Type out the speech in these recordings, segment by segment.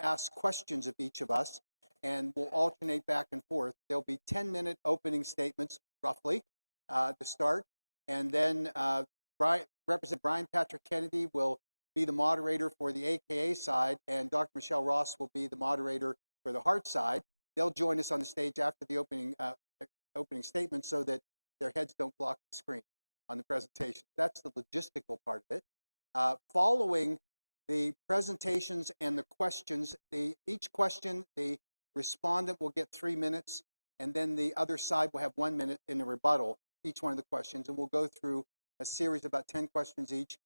ask questions of each of us, and we'll alternate back and forth. There'll be 10-minute opening statements, roughly, to start, and then Representative Brian Patrick Kennedy will be the moderator for the AKA side, and Dr. Michelle Ross will be the moderator for the HART side. They'll join us on the stage after the opening statement so that their heads don't block the screen on the presentation. That's the logistical part of it. Following the presentations and the questions, each question, the respondent will get 3 minutes, and then the other side will have 1 minute in a rebuttal, each one of the questions, and we'll go through a series of about 10 questions each.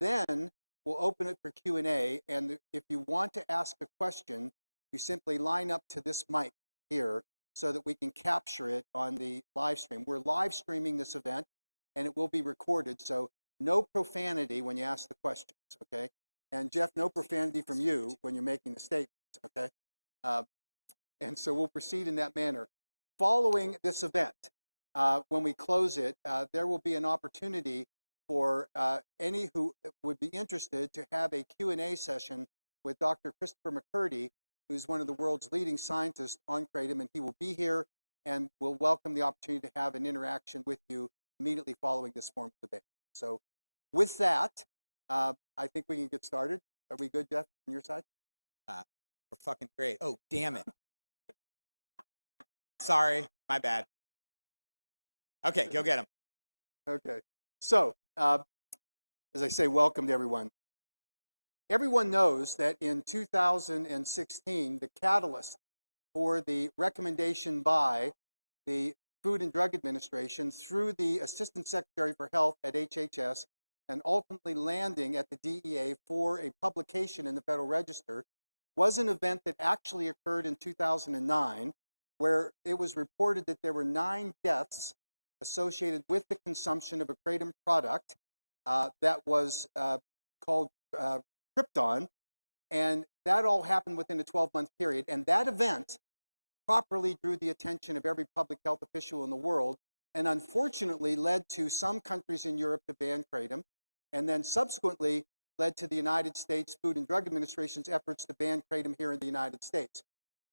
Then we'll open it for Q&A, and if you want to ask a question, you simply line up to this mic here so that we can capture it on the live stream. We're live streaming this event, and it will be recorded, so no profanity when you ask the questions, okay? And Jeff, no profanity from you when you're making the statements, okay? And so we'll proceed in that manner. Following this event, when we close it, there will be an opportunity for any who would be interested to have a Q&A session with Dr. Christopher McCurdy, who's one of the world's leading scientists on kratom, and he will be here and will welcome the opportunity to have an interaction with you immediately following this formal debate. So with that, I think we can get started. Are we good, Jeff, on your side? We're fucking great. Oh, damn it. Sorry, my bad. Okay, go get him. Okay, so as I say, welcome to everyone. Everyone knows that in 2016, the catalyst for the recommendation by the Food and Drug Administration through the Assistant Secretary for Health at HHS and ultimately landing at the DEA for a publication in the Federal Register was an event that actually occurred in 2009, where it was reported that there were 9 deaths associated with the consumption of a kratom product that was called Krypton, and that all happened within a 12-month period. And that event properly drew the attention of every public health official in the world, and unfortunately led to some countries in Europe to ban kratom, and then subsequently led to the United States Food and Drug Administration's efforts to ban kratom here in the United States.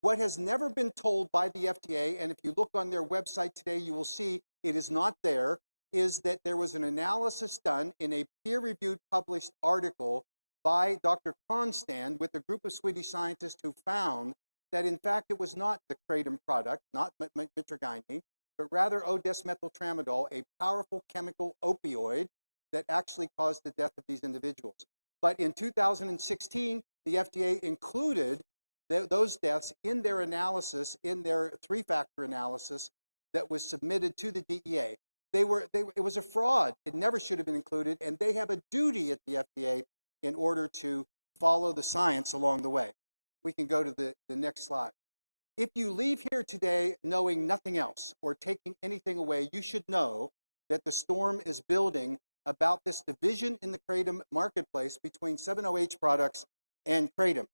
What has never been told by the FDA, and if you look on their website today, you will see it is not there, is that there was an analysis done in a peer-reviewed published article by Dr. Kronstand with a group of Swedish scientists who found that in fact it was not the kratom product, not mitragynine, but rather O-desmethyltramadol, a powerful chemical opioid that actually caused the death of these individuals. But in 2016, the FDA included those deaths in their analysis, in their 3-factor analysis that was submitted to the DEA. It was a fraud. It never should have been included, and they have a duty at the FDA in order to follow the science along the way. We can go to the next slide. If you leave here today knowing nothing else or taking anything away, you should know that the storm is building about this division in the kratom marketplace between 7-OH products and kratom.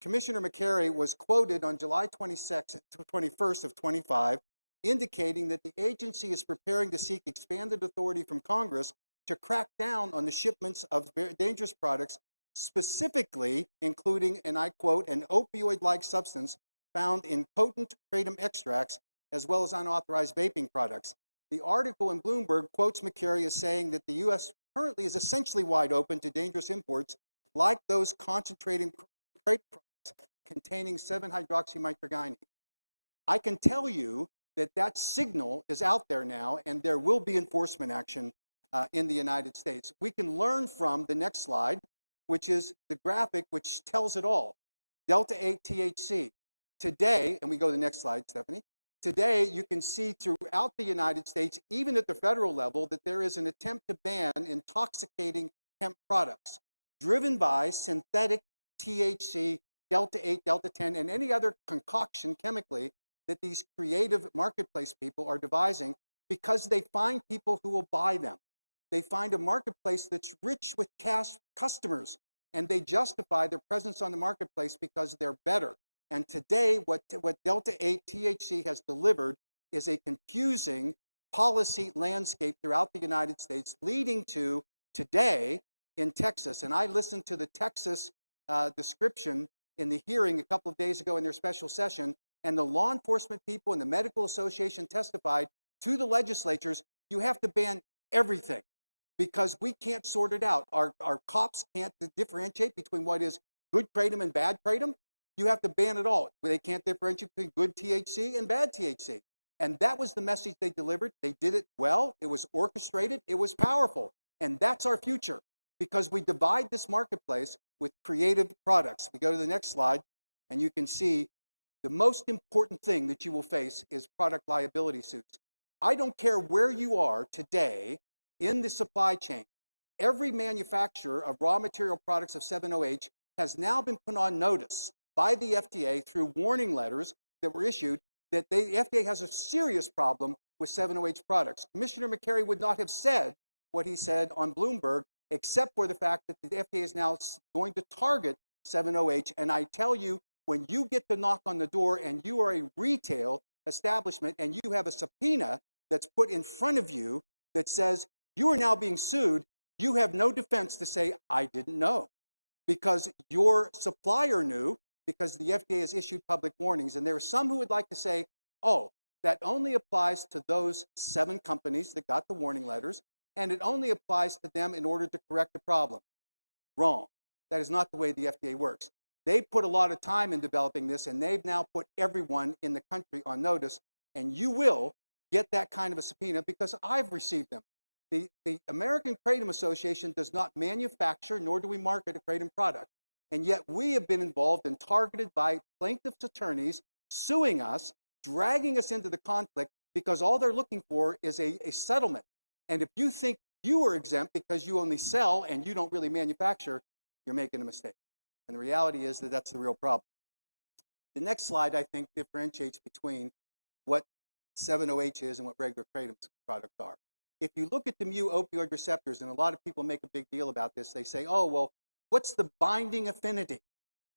Commissioner McCary was quoted on July 21st of 25, indicating that the agency is preparing to seek expanded authority from Congress to crack down on the shipments of dangerous products, specifically including, and I quote, an opioid-like substance found in potent kratom extracts, as well as unauthorized vaping products. The article in Bloomberg quotes McCary as saying that the U.S. currently is essentially wide open to dangerous imports like those concentrating kratom products containing 7-hydroxymitragynine. I can tell you that that signal is out there now, and there will be enforcement action in the United States. We can learn from the next slide, which is the graphic which tells it all. Delta-8 THC. Today, and we go to the next slide, Stephanie. Today, you can see throughout the United States, even at the federal level, that there is an attempt to ban intoxicating hemp products driven by synthetic THC, Delta-8, Delta-10, and any other concoction chemically that these creative marketplace people are devising because they find people who will buy them. They find a marketplace that's rich with cash customers, and they justify their presence on the marketplace because they're better. And today, what Delta-8 THC has delivered is a confusing policy landscape throughout the United States, leading to today in Texas, and I listened to the Texas description in the hearing a couple of days ago in their special session, and the law enforcement people and the medical association testified to the legislatures, you have to ban everything because we can't sort it out. Our cops can't differentiate between what is good kratom and bad kratom. You have to ban it all. They can't differentiate between good THC and bad THC. And that was the message they delivered. They did it well. It was orchestrated. It was powerful. And that's our future because we divide this marketplace with creative products. We go to the next slide, and you can see the most important thing that you will face is product liability suits. I don't care where you are today in the supply chain. Every manufacturer of raw material products of 7-OH has now been put on notice by the FDA through warning letters that were issued that the FDA has a serious problem with 7-OH products. Commissioner McCary would not have said what he said on Bloomberg, except for the fact that the FDA is now going to target 7-OH. And I tell you, when you get the knock on the door and you are a retail establishment and you have a subpoena that's put in front of you that says you are now being sued, you have no defense to say, I didn't know. Because your supplier knew, because the FDA has issued public warnings. And there are some who would like to say, oh, that only applies to those 7 companies that got the warning letters, and it only applies to them in order to correct the problem. Wrong. That is not the way the FDA works. They put a lot of time in developing this, and they've now put everyone in the country on notice, and you will get that kind of a subpoena because I've received them. The American Kratom Association does not manufacture, nor do we market a kratom product. And yet we have been involved and targeted by plaintiffs' attorneys suing us, dragging us into the conflict because all they're looking for is a settlement. And if you think you are exempt because you only sell and you don't really manufacture, you're making a mistake. And the reality is that that's the real problem. The next slide, I think, differentiates between what 7-OH is and what regular kratom products are. If you look at the mu opioid receptors, and a lot of people make a big deal about this, they say, oh, well, what's the binding affinity?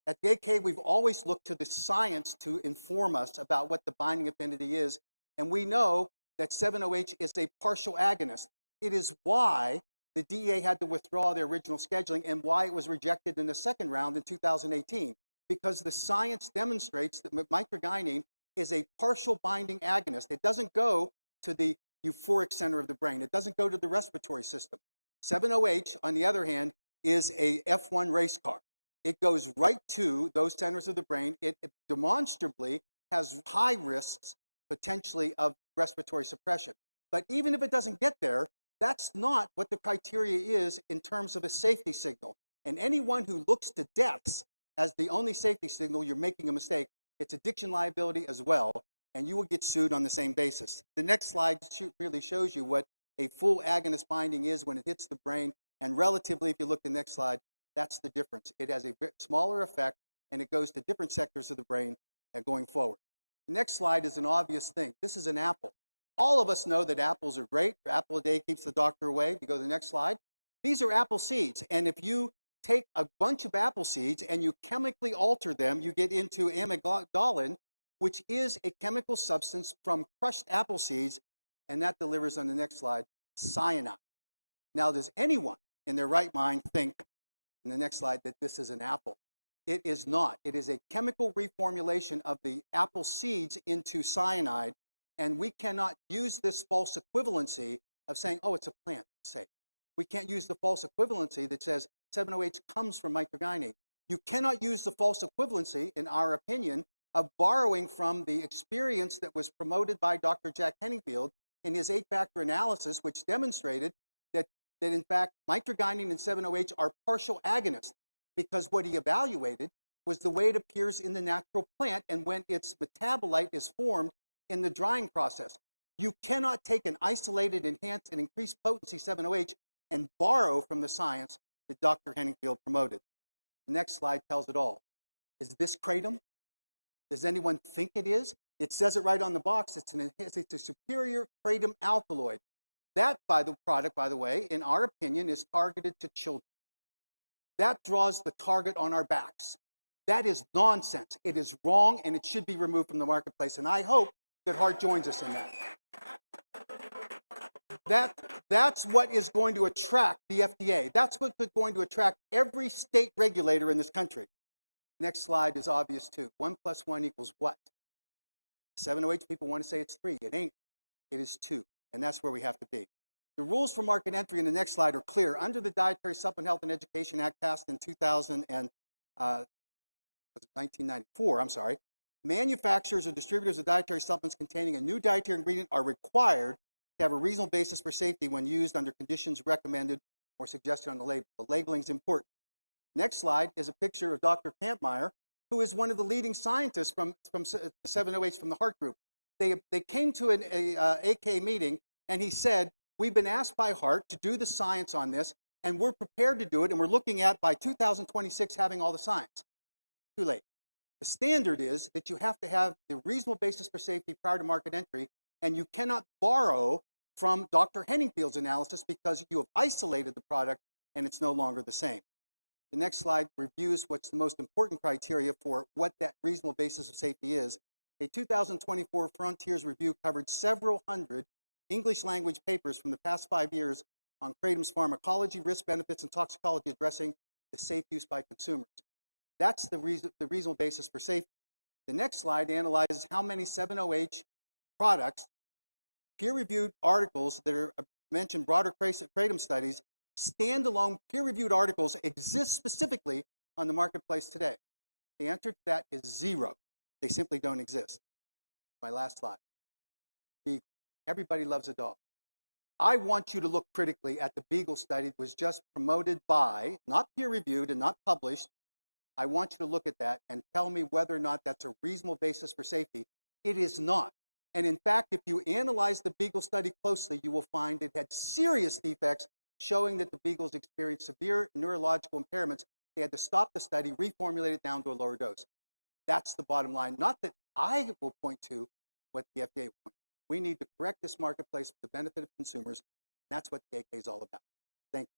At the AK, we've always looked to the science to inform us about what the binding affinity is, and we know that 7-OH is a partial agonist. It is why the DEA had to withdraw their original scheduling and why it was rejected in the second round in 2018, because the science demonstrates that microgynon is a partial binding agonist. It doesn't go to the euphoric center of the brain. It doesn't go to the respiratory system. 7-OH, on the other hand, is a F1 race car. It goes right to those centers of the brain. It demonstrably has high risks, potentially, of respiratory suppression. But even if it doesn't get there, that's not what the criteria is in terms of a safety signal. And anyone who looks to deaths as the only safety signal, you're making a mistake. It's addiction liability as well, and you will get sued on the same basis. The next slide really shows you what a full agonist binding is when it hits the brain, and relatively, if you look at the next slide, that's the difference. It has a smaller effect, and it goes to different sectors of the brain going forward. The next slide is an obvious thing. This is an apple. All of us know that apples are great. Apple a day keeps the doctor away. If you go to the next slide, these are apple seeds, and if you take a bunch of apple seeds and you chemically alter them, you get into amygdalin, which is a chemical substance from crushed apple seeds, and that delivers, on the next slide, cyanide. Now, does anyone in their right mind think, in the next slide, that this is an apple? It is not. It is a chemical reformulation of the apple seeds into cyanide, and we cannot use this false equivalency of saying, oh, it's a plant, it's safe. We can't use the false equivalency that says 7-OH comes from microgynon. You cannot use the false equivalency, in our opinion, of borrowing from the experience that was promoted by Dr. Jack Henningfield in his 8-factor analysis, which demonstrated that in fact, microgynon and 7-OH are partial agonists, because what he evaluated was the way it appears in the natural plant and when its metabolite is formed in the drying process. You cannot take an isolated, enhanced, and increased potency 7-OH and borrow from the science that Dr. Henningfield promoted. The next slide tells it all. Is this kratom? Does anyone think it is? It says it right on the box. It's a superior kratom alkaloid. That product, by the way, in our opinion, is targeted to children. That draws the target on our backs. That is nonsense. It is wrong, and it should be removed from the marketplace. And I hope that HART joins us in that. That's what is going to attract the FDA. That's what's going to attract every state regulator in this country. Next slide is obvious too. 1 + 1 = what? 708 people want to say it's 3. It ain't. It is 2. And that's where we have to be. The rules for market entry in the next slide are clear. Under the Dietary Supplement Health and Education Act passed in 1994, manufacturers or distributors of dietary supplements containing a new dietary ingredient are required to have a reasonable basis for safety when used under conditions recommended or suggested on the label. The labeling is important. Next slide is a picture of Dr. Kampmeyer, who is one of the leading scientists from 708 from the HART group. They came to an AK meeting, and he said, we've been asked by HART to do the science on this, and we're prepared to do it, and we're looking at, by 2026, having all the science. Too late. The standard is that you have to have the reasonable basis for safety prior to market entry, and you cannot borrow from Dr. Henningfield's analysis because you have isolated the product and it's no longer the same. The next slide reviews what's the most important criteria for what that reasonable basis of safety is. A 2024 Frontiers review covered several hundred English language papers from the past 5 years on kratom's pharmacology, risk, benefits, and toxicology addressing the safe use by consumers. That's the reasonable basis for safety. The next slide analyzes how many 7-OH products, peer-reviewed articles that are mentioned, broader kratom studies, standalone peer-reviewed articles exist specifically on the marketplace today. The answer to that is 0. They simply don't exist. My last slide. Beagle. Everybody loves a dog. I want you to look critically at the Beagle study that was just promoted by, not peer-reviewed and not published. I want you to look at that and tell me whether or not that's a reasonable basis for safety. It is not. And in fact, if you analyze the Beagle study closely, you will find it had serious defects showing that the Beagles experienced severe neurological impairments. They had to stop the study, reformulate it down to a lower dose. That's the bottom line. Not that I will point to what the FDA will point to. We need to correct this marketplace for the benefit of consumers. That's what the AK is all about. Thank you.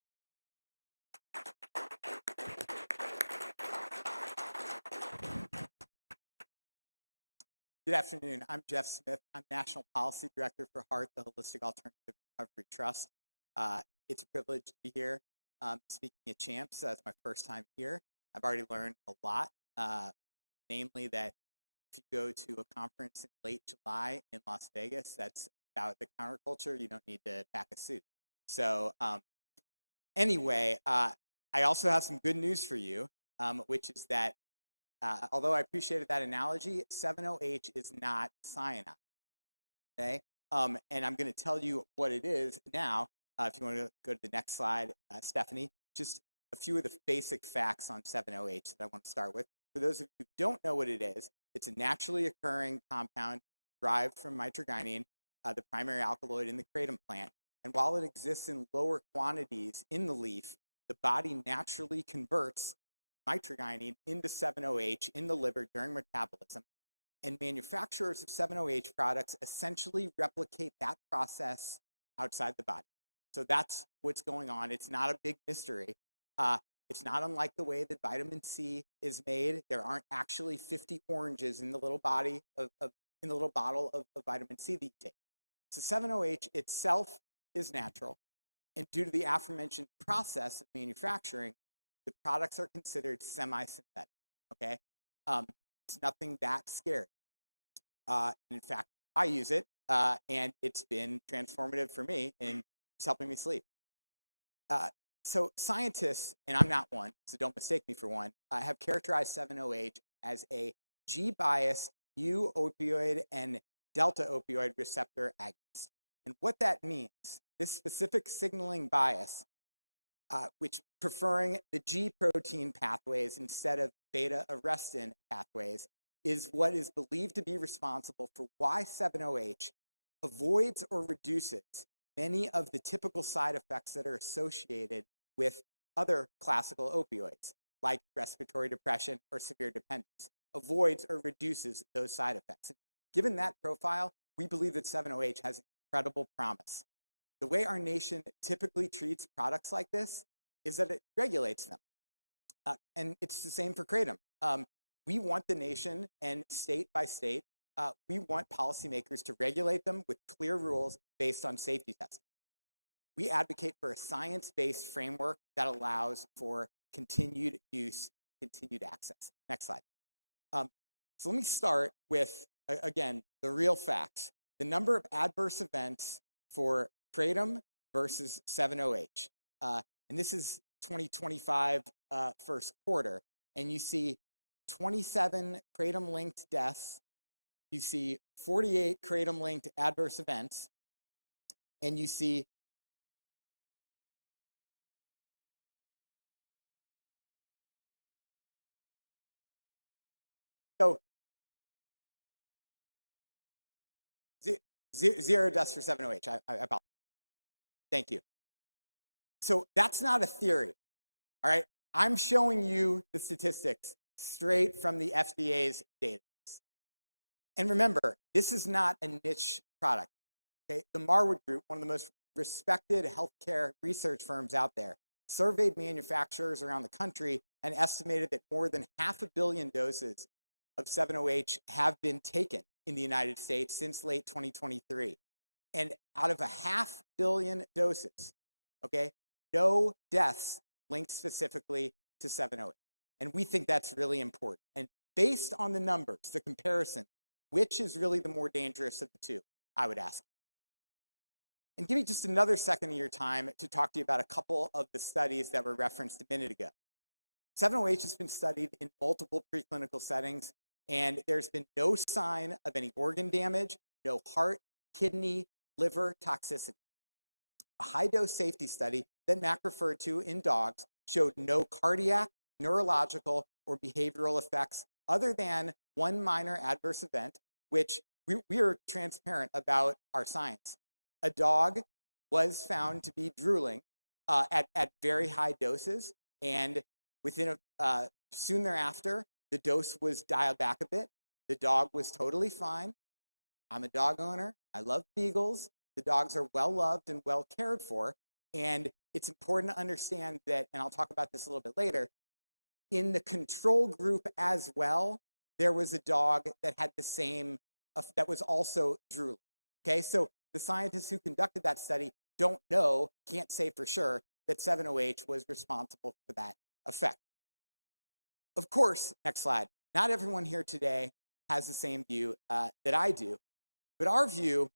Good afternoon. I'm Jeff Smith. I'm National Policy Director for HART, the Holistic Alternative Recovery Trust. It's a privilege to be here speaking at Champs. It's my first time here. I've already learned a lot, namely that if you go to a conference in late July in Las Vegas that's about the counterculture, you don't need to pack a suit. So anyway, I also have some good news for you, which is that although I appreciated that analogy, 7-OH is not cyanide, okay? And I'm going to tell you what it is now. If you want to go to the next slide, Stephanie, just a few of the basic facts on 7-OH that I want to start with. For those of you who don't know what it is, it's a naturally occurring compound derived from mitragynine, the primary alkaloid in the kratom plant. And while it exists in lower quantities in the leaf, the body naturally converts mitragynine into 7-OH in the liver during metabolism. And manufacturers of 7-OH products essentially replicate that process outside the body. So that's what's going on. It's not a big mystery. It's not unlike the way that vitamin C is made. There aren't actually 50 oranges in the little body in the little bottle of vitamin C that you take. So 7-OH itself is natural. And due to the aforementioned process of manufacturing, the products are considered semi-synthetic, okay? It's nothing that scary. In fact, I use it, and it's been transformative for me in just helping me sleep. So scientists, and I'm not one, so don't mistake me for one, have characterized 7-OH as a G-biased mu-opioid and delta-opioid receptor agonist. And what that means, this specific signaling bias, which preferring the G protein pathways instead of beta-arrestin pathways, is what is believed to be responsible for why 7-OH avoids or reduces many of the typical side effects that are associated with other classical opioids, like respiratory depression or severe dependence, avoids or reduces those side effects. Given that profile, we believe that 7-OH has incredible promise. The way our nation typically treats products like this is that it regulates them. And it's the same for kratom. We want the nation, and state by state, we want policymakers to regulate them with clear rules based on safety testing. We advocate for a science-based framework that allows for continued use continued access. Next slide. So let me start with, again, the real facts. The number of adverse events for kratom versus 7-OH. And this is 2025 first quarter. And you see 27 kratom-linked deaths. You see 48 kratom-linked adverse events. And you see so 0 deaths for 7-OH. I apologize. Thank you. So that's not a theory, all right? I'm showing you the statistics straight from the FDA's database. And remember, this is not a niche product, okay? The Marwood Group, one of the most respected healthcare research firms out there, surveyed manufacturers around the country and estimated that more than 500 million doses of 7-OH have been taken in the United States since late 2023. And out of 500 million doses, okay, no deaths linked specifically to 7-OH. And we think that's really important. And based on the numbers, the comparison, which is really the more dangerous of the two, I would ask. And give me just another second of your time to talk to you about a couple of the studies that were referenced a minute ago. 7-OH has been studied in multiple preclinical settings, and there's been no sign of any organ damage, no heart, kidney, liver toxicity. A high-dose safety study that Mac referred to in dogs showed no cardiac, neurological, or behavioral effects other than one minor adverse event, which we are transparent about our science. A dog was found to be drooling at very high doses, and within soon thereafter, the dose was dialed back a bit. The dog was totally fine. I'm a dog owner. I love beagles. The dogs are well loved and well cared for. And it's important to understand that, and I'll talk about this a little bit later, in the control group as well, there was a dog that had the same, that was also drooling. Okay, so the scientists who conducted that study don't know, can't say for sure, that 7-OH was responsible for that effect. Of course, next slide, not everyone here today has the same view that I do, but our view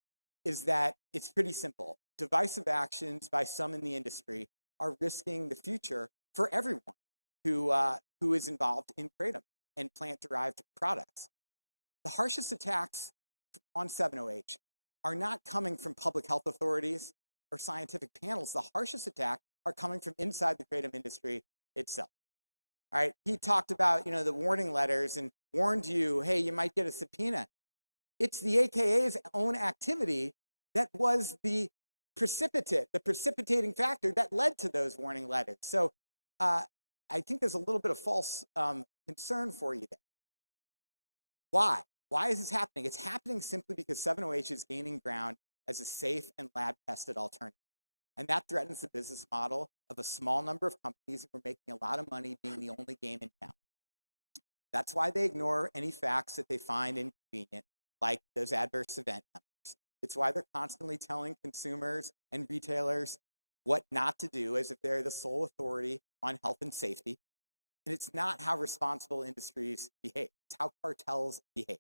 is that it's pretty simple. Divisive actions by some in the industry are risking the future for everyone who is involved in kratom and plant-derived products. The harshest attacks on 7-OH are not coming from public health authorities or scientific panels. The harshest attacks are coming from inside the kratom industry itself. All right, he talked about, the warning letters and warned you, hey, you might get a subpoena. It's the AKA's own activity that was the precipitating factor that led to those warning letters. So I think there's a little bit of false concern for you there. Why? Why is this happening? It's happening simply because 7-OH is gaining ground as a safe and lab-tested alternative. And that threatens the business model of a small number of companies who are making a lot of money being the only game in town. That's why they ignore any facts that they find inconvenient, like those adverse event numbers. It's why they're constantly telling consumers and retailers what not to do as if they're the sole authority on health and safety. And it's not how responsible industries behave. It's how cartels behave.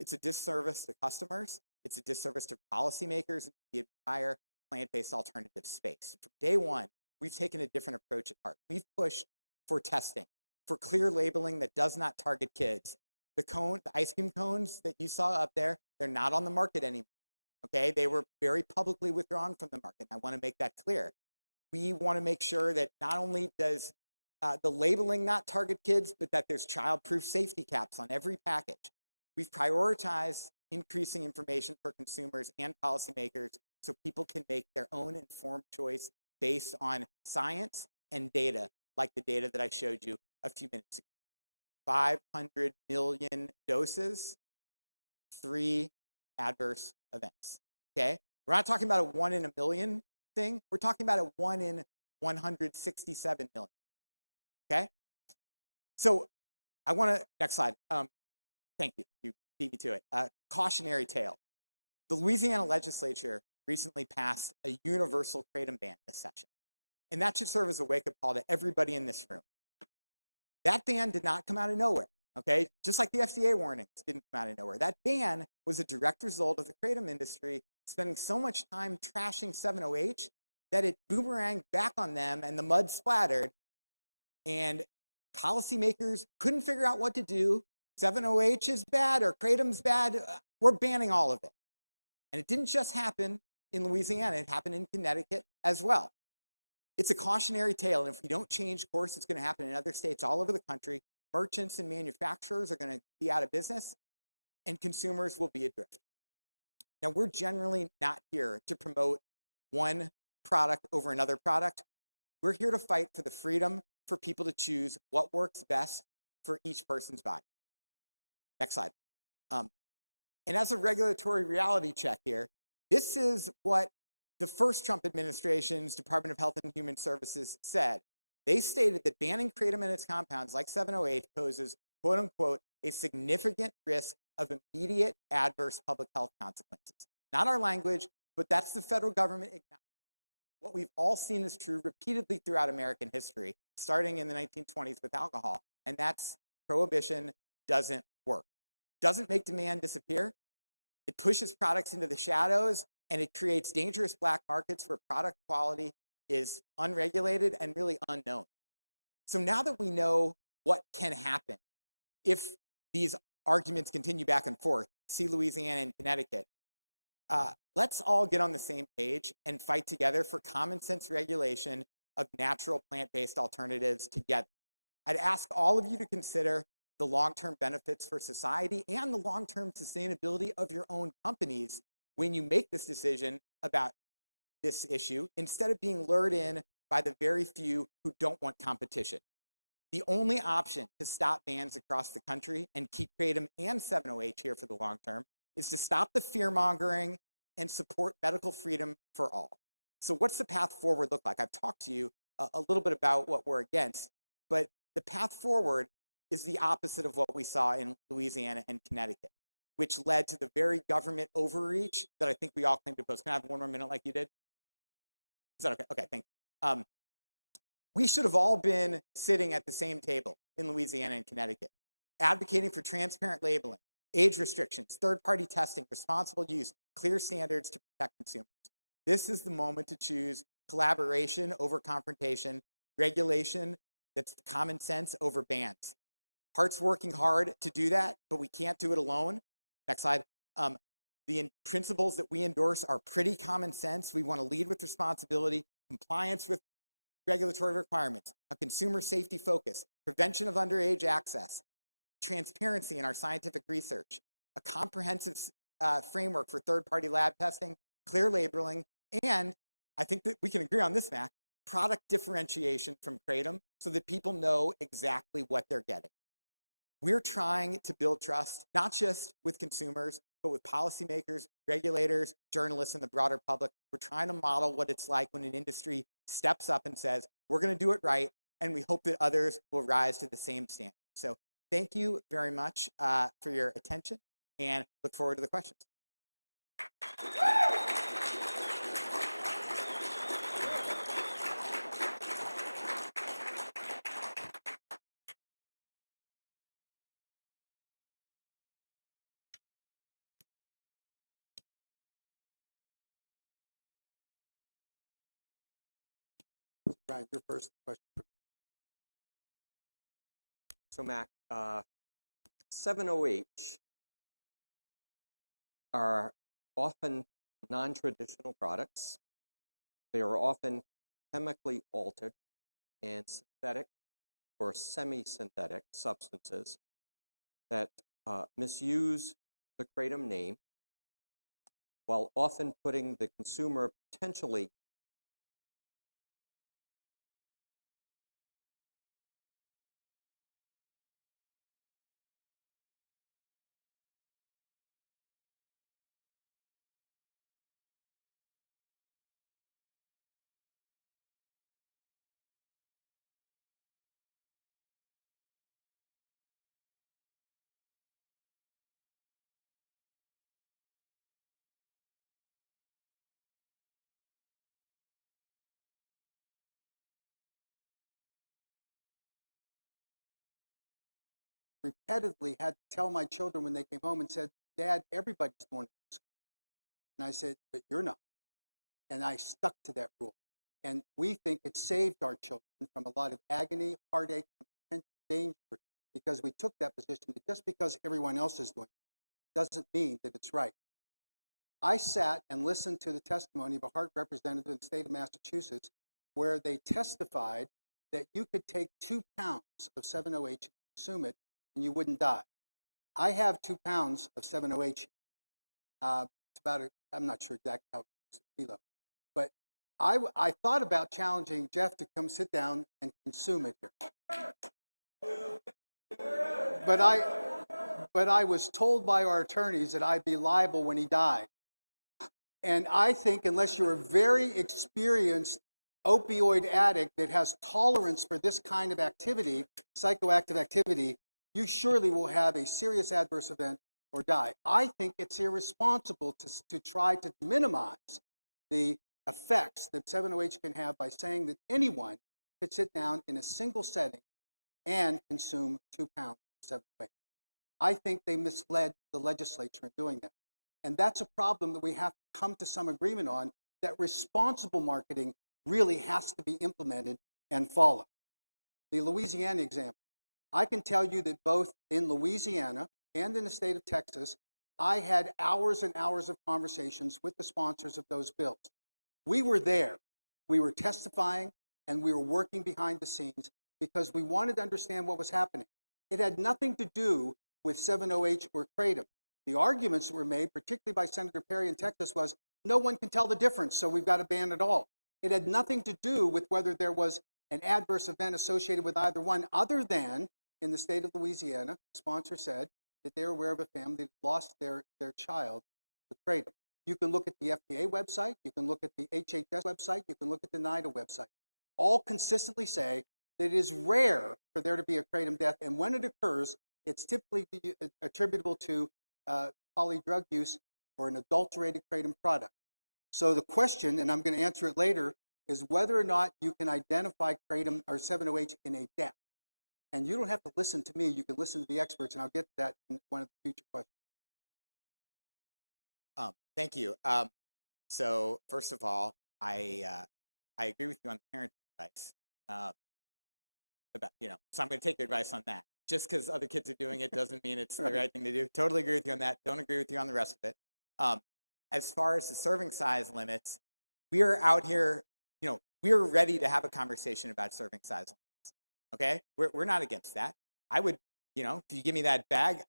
It's a disservice to customers. It's a disservice to policymakers and the entire plant-based alternative space. From day one, we've taken a different approach at HART. We've pushed for testing, for clear labeling that does not target kids. The ice cream cones that you saw up there, they're not on the market anymore. Okay, they were very publicly withdrawn from the market. I want to make that clear. We want to make sure that not only does the labeling not target kids, but that there's child-proof safety caps on every package. We've prioritized increasing information for consumers and policymakers so people can make their own informed choice based on science and data, like the data that I showed you a few minutes ago. 500 million doses, 3 adverse events, okay? We're not talking about a 1 in a million thing. We're talking about a 1 in 167 million, okay? So I want to, next slide. Thank you, you beat me to it. Cautionary tale. The Louisiana legislature recently passed a universal kratom ban this session. And that should serve as a wake-up call to everybody in this room. That ban did not come out of nowhere, okay? Just like the FDA warnings didn't come out of nowhere. That ban was a direct result of the kratom industry spending so much time trashing 7-OH that it boomeranged back on them and the mud splattered, and policymakers couldn't figure out what to do. 7-OH is bad or kratom's bad. We're banning all of it. And it didn't just happen in Louisiana, it happened in Connecticut as well. It's a cautionary tale, and if we don't change course, it's going to happen in other states all over the country. Merchants and manufacturers are going to be out of business, and consumers will be adrift. Now, we're generally not here to promote one product over another product. We're here to fight for the freedom for people to choose what works best for each person's body. Next slide. And as a regulatory reality check here, this is what the first Trump administration's Department of Health and Human Services said. They stated that banning kratom and its compounds like 7-OH poses, quote unquote, a significant risk of immediate adverse public health consequences. Not our language, but that's the federal government acknowledging. What we've all seen is true repeatedly throughout American history, starting in the 1920s with alcohol, and that's prohibition doesn't work. Doesn't make demand disappear. It pushes products into the shadows, and it creates dangerous black markets where product quality is unregulated and really unknown. So now that we know what can happen if these arguments continue back and forth, see Louisiana and Connecticut, let's all get on the same page and fight together for common sense regulation of natural plant-based alternatives together. I'd ask all of you to consider the long-term benefits for society and the long-term sustainability of your own companies when you make this decision about this issue, instead of being lured in by the very few who don't want competition. The only option to stop bans across the country and keep kratom and 7-OH here for the long term is to stop the fear-mongering and support medical freedom for all. So what's the path forward look like? I've talked to you a little bit about what we're against, but the path forward is the opposite of what we saw in Louisiana and Connecticut, which led to the very government overreach that I think we all claim to oppose. Can I have one more minute like you did? Is that okay? Okay, thank you. We should have all been sitting at the same table in Louisiana and Connecticut, advocating for transparent labeling, age restrictions, third-party testing, responsible use, clear standards to protect consumers. This is the moment to choose collaboration over confrontation, regulation that's common sense over bans. HART's working hard to do that, but we can't do it alone. Next slide. The principles that we endorse are pretty common sense. We want to lead with responsibility, compliance with regulatory requirements, a consumer safety focus, prevention of underage access, transparency in our scientific research, a comprehensive framework for third-party lab testing, clear labeling, and I think that we can agree on this, Mac, product differentiation from kratom so that people know exactly what they're getting. We're trying to build trust, not just with consumers, but with policymakers, regulators, journalists, and the broader public. We're trying to model what it's like when an industry steps up and says, we're going to do it right, and we hope that others will rise to the same standard. So thank you very much for your attention, and look forward to the questions. Brian, your first question. So Mac, 7-OH are often non-traditional products. They are often chemically altered and synthetic or semi-synthetic substances that misuse the kratom name while often putting the consumer potentially repetitively had to tell my children when they came home and said, Dad, everybody's doing it. And I said, but you're not. And I stuck to that rule. And we think it saved our children from a lot of agony, heartache, and danger because we took that position that just because everyone else is doing it doesn't mean that it's right. I sat and listened to the testimony of a HART representative in the state of Massachusetts where they testified that you could take 2 pounds of 7-OH and consume it and you wouldn't die. I have 2 pounds of 7-OH. It's about, I'm not sure exactly how it's a kilo. But I thought about challenging Jeff to come sit down and consume it here. But I was told by our attorneys that I'd be liable when he died. And I think unless you're a very experienced opioid addict that has tolerance for this kind of activity, psychoactive activity, you surely will have a serious adverse event or die. I think it's irresponsible to try to minimize the effects that 7-OH can have by saying that anyone could sit down in a single setting and consume 2 pounds of 7-OH. I think they misled the legislature in doing that. And that's a problem that we have to come to some agreement on, that responsible marketing really has to be implemented and followed. The Louisiana example. I can tell you that both in Louisiana and in the state of Texas, I had hours and hours of conversations with the sponsors of those bills. We were there. We were testifying, and we were working behind the scenes because we wanted to understand what was happening. It had nothing to do with 7-OH or kratom. The arguments that were made, particularly by Senator Perry in Texas, was no one can tell the difference, so we've got to ban it all. It had nothing to do with whether there was an adverse event associated with either one, other than in the state of Louisiana, the sponsor said that they were aware of a family that lost their child with kratom. You can look at the FDA website, you can look at the HHS website, you can look at the NIDA website. All consistently say that it is rare for there to be a kratom death, and when it occurs, it's typically attributable to poly drug use or an adulterated kratom product. So the question, and I'm going to answer it later, is whether or not you can identify kratom or 7-OH in a death. And you don't have to listen to me, you can listen to the experts, and I'll get to that in one of the future questions. Thank you. So first of all, I agree with you on the parenting advice. So I'm going to take your advice on that. Just because other kids are doing it doesn't mean it's the right thing to do. Totally agree with you on that. Don't agree with you on the rest of it. As far as the serving size limits, we are out here, we are ready to have a conversation about serving size limits. Okay? We're not against that. I would, if you give me that bag,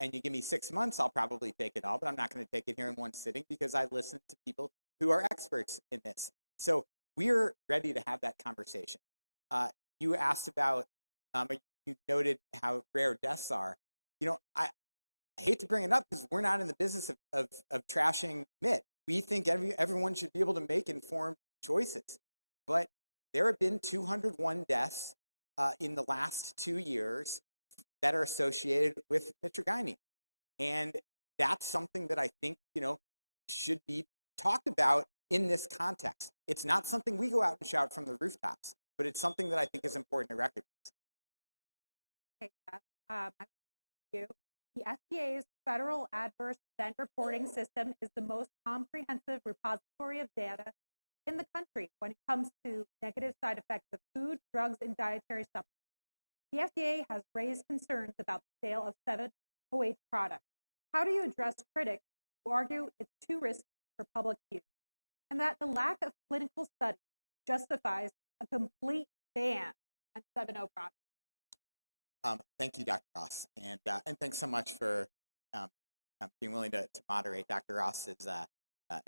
and you give me 6 months, I'll probably take it all, but I'm not going to take it here in one sitting because I listen to people who are experts in this. So we're ready to have that conversation. You asked about, you noted how rare deaths are. I hate to bring it up because we're not in the business of trashing MIT. We think everyone should be able to make informed choices. But there have been 201 deaths in the last 2 years that are associated with mitragynine. And that's something that I think, should be talked about in this context. It's not something we go out and shout from the rooftops, but it's something that I think is important to recognize. Okay, Jeff. The FDA's Federal Adverse Event Reporting System is the most comprehensive repository of data in the country when it comes to negative side effects of food, drugs, and dietary supplements. The FDA has raised concerns about the sale of 7-OH products. How do you address critics who argue it's too risky for public use, and that the lack of clinical studies justifies a complete ban on 7-O products? Thank you, Dr. Ross, and thanks so much for being willing to moderate. Dr. Ross is an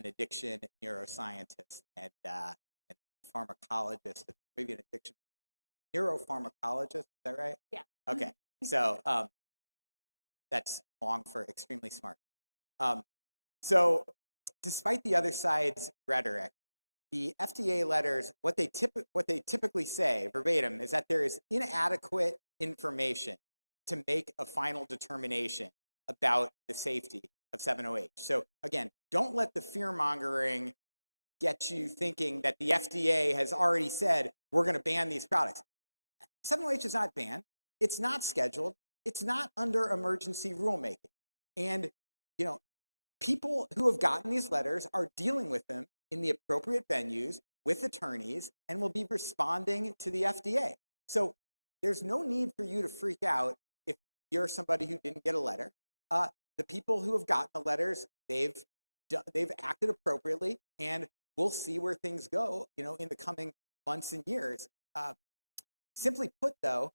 addiction neuroscientist and pharmacologist, maybe an addiction neuropharmacologist. Is that right? Yeah. Okay. So that's long for extremely smart. So despite the other side's rhetoric, the FDA letters, what they typically say verbatim is that there is inadequate information to make a final determination about the safety of 7-OH. So again, don't let the fear-mongering get you thinking that the FDA has already said we're going to ban these products. 7-OH is not banned. It's not scheduled. it's not under emergency rulemaking. And, you know, people who have gotten these letters are dealing with them in the appropriate venues with attorneys and will be responding to the FDA. So there's no need for you to freak out if you're somebody who didn't get a letter. The people who have gotten the letters, they've acted appropriately, and we'll see where things go, you know, in the coming months and years. Simply put, though,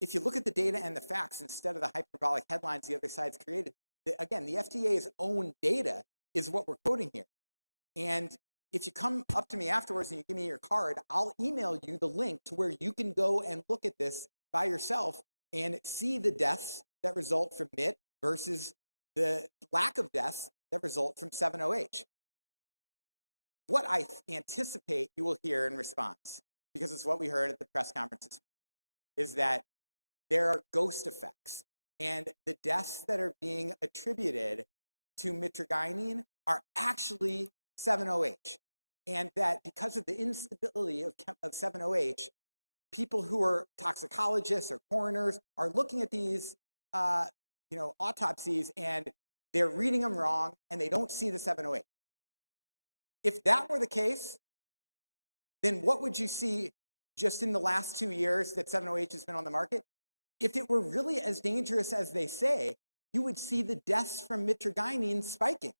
if you look at the data and the facts instead of the hyperbolic headlines the other side's created, again, the FDA's own data is what we're quoting here. And if you come up to me afterwards and you give me your card, I'll email you the link to where you can go and look at this by yourself and see the deaths that result from MIT versus the lack of deaths that result from 7-OH. What I anticipate you will hear in response, because it's what we heard at the press conference this week, is that there are ghost effects, and the deaths that are being attributed to mitragynine are actually 7-OH. And that because of the instability of 7-OH, people who are toxicologists or coroners are looking at these autopsies, and they're reading them wrong, and they don't see the 7-OH. If that were the case, then what would you see just in the last 2 years that 7-OH has been on the market? If it were really as dangerous as they say, you would see the deaths from mitragynine spiking.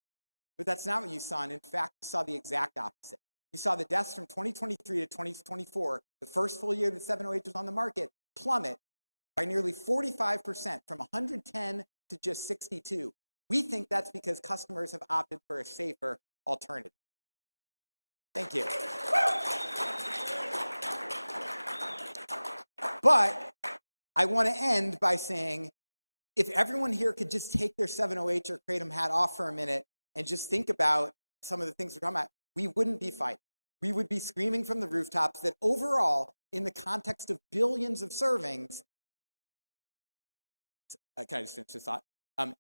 But that's not what you saw, and in fact, you saw the exact opposite. You saw the deaths from 2023 to 2024, the first full year that 7-OH was on the market, plummet by nearly 45%, from 110 to just 62. We think that's because customers have opted for a safer alternative. Thank you. But I want to end by saying, if everyone here could just take their 7-OH or Kratom hat off for a minute and just think about some of the things we're talking about, we wouldn't be fighting. We would be screaming from the rooftops that overall, in the context of billions of servings, can I just finish this thought?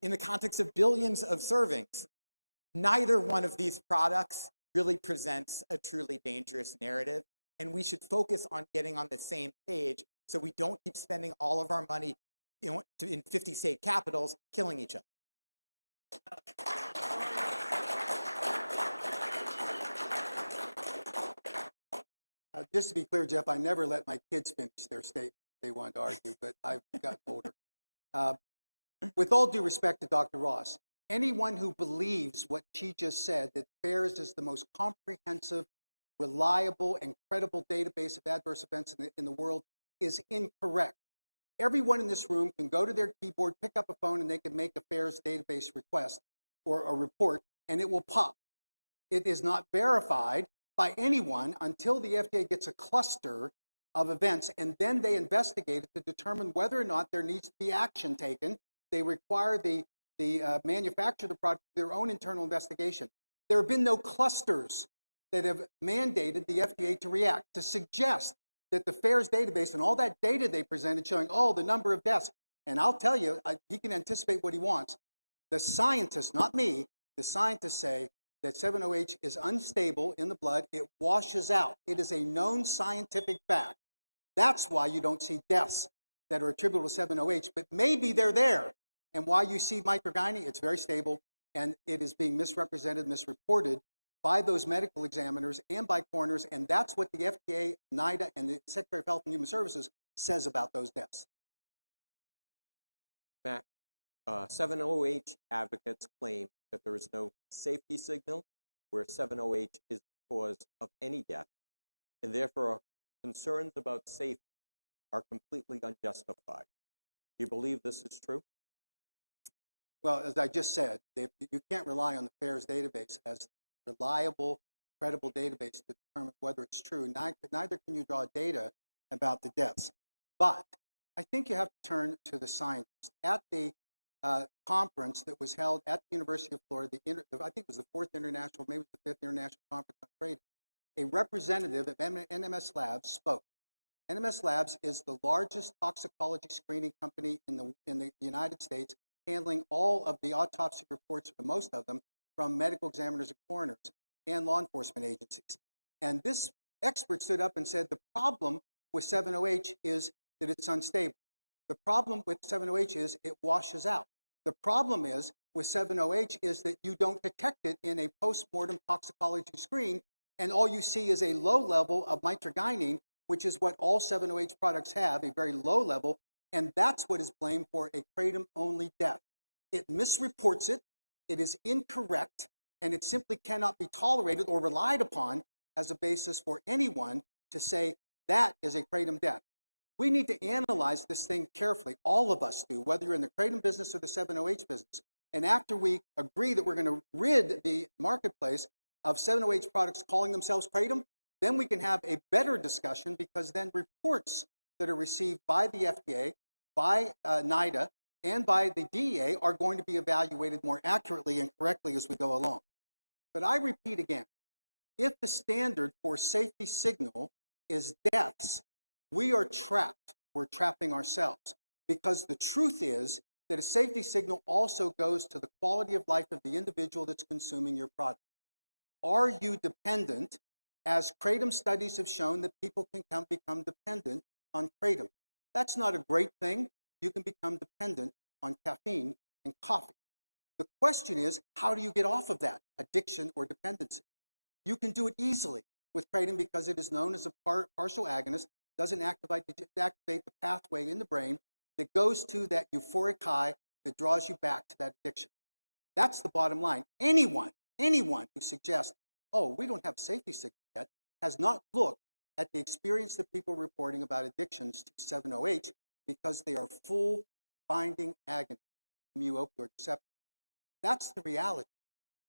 In the context of billions of servings, neither one of these products really presents a truly dangerous narrative, and we should focus on getting on the same page so we don't keep spending all of our money in 50 state capitals killing each other. Just to be clear, Jeff, I never let my kids finish their statement. They wanted to argue, but I've gotten older. With all due respect to Dr. Ross, anyone who believes what she just said, that FAERS is the most comprehensive, reliable, and credible database of adverse events in the world, is incorrect. Everyone in this room can go to their keyboard, pick up a phone, and they can make a FAERS database request or a report, and it will pop. It is not verified by anyone until the FDA gets a cluster of events, and then they investigate it to determine whether or not there needs to be action taken. They require the manufacturer of the product their own internal investigation. There have been no clusters that have mandated the FDA to react, to suggest that the FAERS database and all that data they presented showing, oh, the number of deaths, and I'll tell you, he can anticipate what he wants. The scientists, not me, the scientists say that 7-OH is unstable in the blood. It washes out. It is a known scientific fact. That's why you don't see deaths that are attributable to 7-OH, but maybe they're there. And why you see mitragynine, it's very stable, and it is being misrepresented, misreported by those medical examiners and by coroners, and that's what the FDA, NIDA, and the Secretary of Health and Human Services says about those deaths. Matt, 7-OH advocates claim that there is no safety signal where 7-OH is the cause of any death, and therefore concerns about safety are completely unjustified. Do you believe this is true? Well, as I just said, you can't rely on the FAERS database as a reliable, credible database to determine whether it's true. Neither can you draw data about the deaths. But I think you have to turn to the scientists. At the conference that was held at the University of Florida, I think it was the 4th International, maybe the 5th International Conference on Trade, a representative of NMS Labs spoke. NMS Labs is the largest toxicology screening company in the United States, handling all of the autopsy reports, or most of them, from medical examiners and coroners and law enforcement agencies. And this expert stood up and said the problem with 7-OH is that it's unstable. The problem with 7-OH is it washes out. The problem is with 7-OH is that you don't detect it in a post-mortem toxicology screen, and all you see is a low level of mitragynine, which is what all 7-OH products have, a very low level, and that's what is blamed for a kratom-only death. It misreports it, it is incorrect, and it simply cannot be tolerated or relied upon as a basis for anyone to say that is a kratom death. We need to analyze this thing carefully. All of us do, whether you're in the kratom business or the 7-OH business. And after we agree that we're going to rid the marketplace of 7-OH products calling themselves kratom, then we can have a better discussion, because then reports that are received by the FDA, by NIDA, and by the DEA are going to be evaluated more accurately and correctly as we go along. But I repeat again, if the standard for safety signal is deaths, we are trapped. We're trapping ourselves. Because the truth is that a safety signal also goes to the quality of life of the individual that's consuming your product. Are you dependent? As kratom studies have shown that people can become dependent on kratom. That's not a great thing. You can become dependent on caffeine and coffee. The question is, how do you get off of that addiction or dependency? You can do it easily with kratom because it is known as a partial agonist, doesn't activate the pathway in the brain that goes to that euphoric high that draws you back to that addiction. That's the bottom line. Anyone who suggests, oh, we don't have safety signal yet, has not looked at the experience that people are reporting about addictions to 7-OH, because they are full binding agonists, mu-opioid receptor. That's the reality.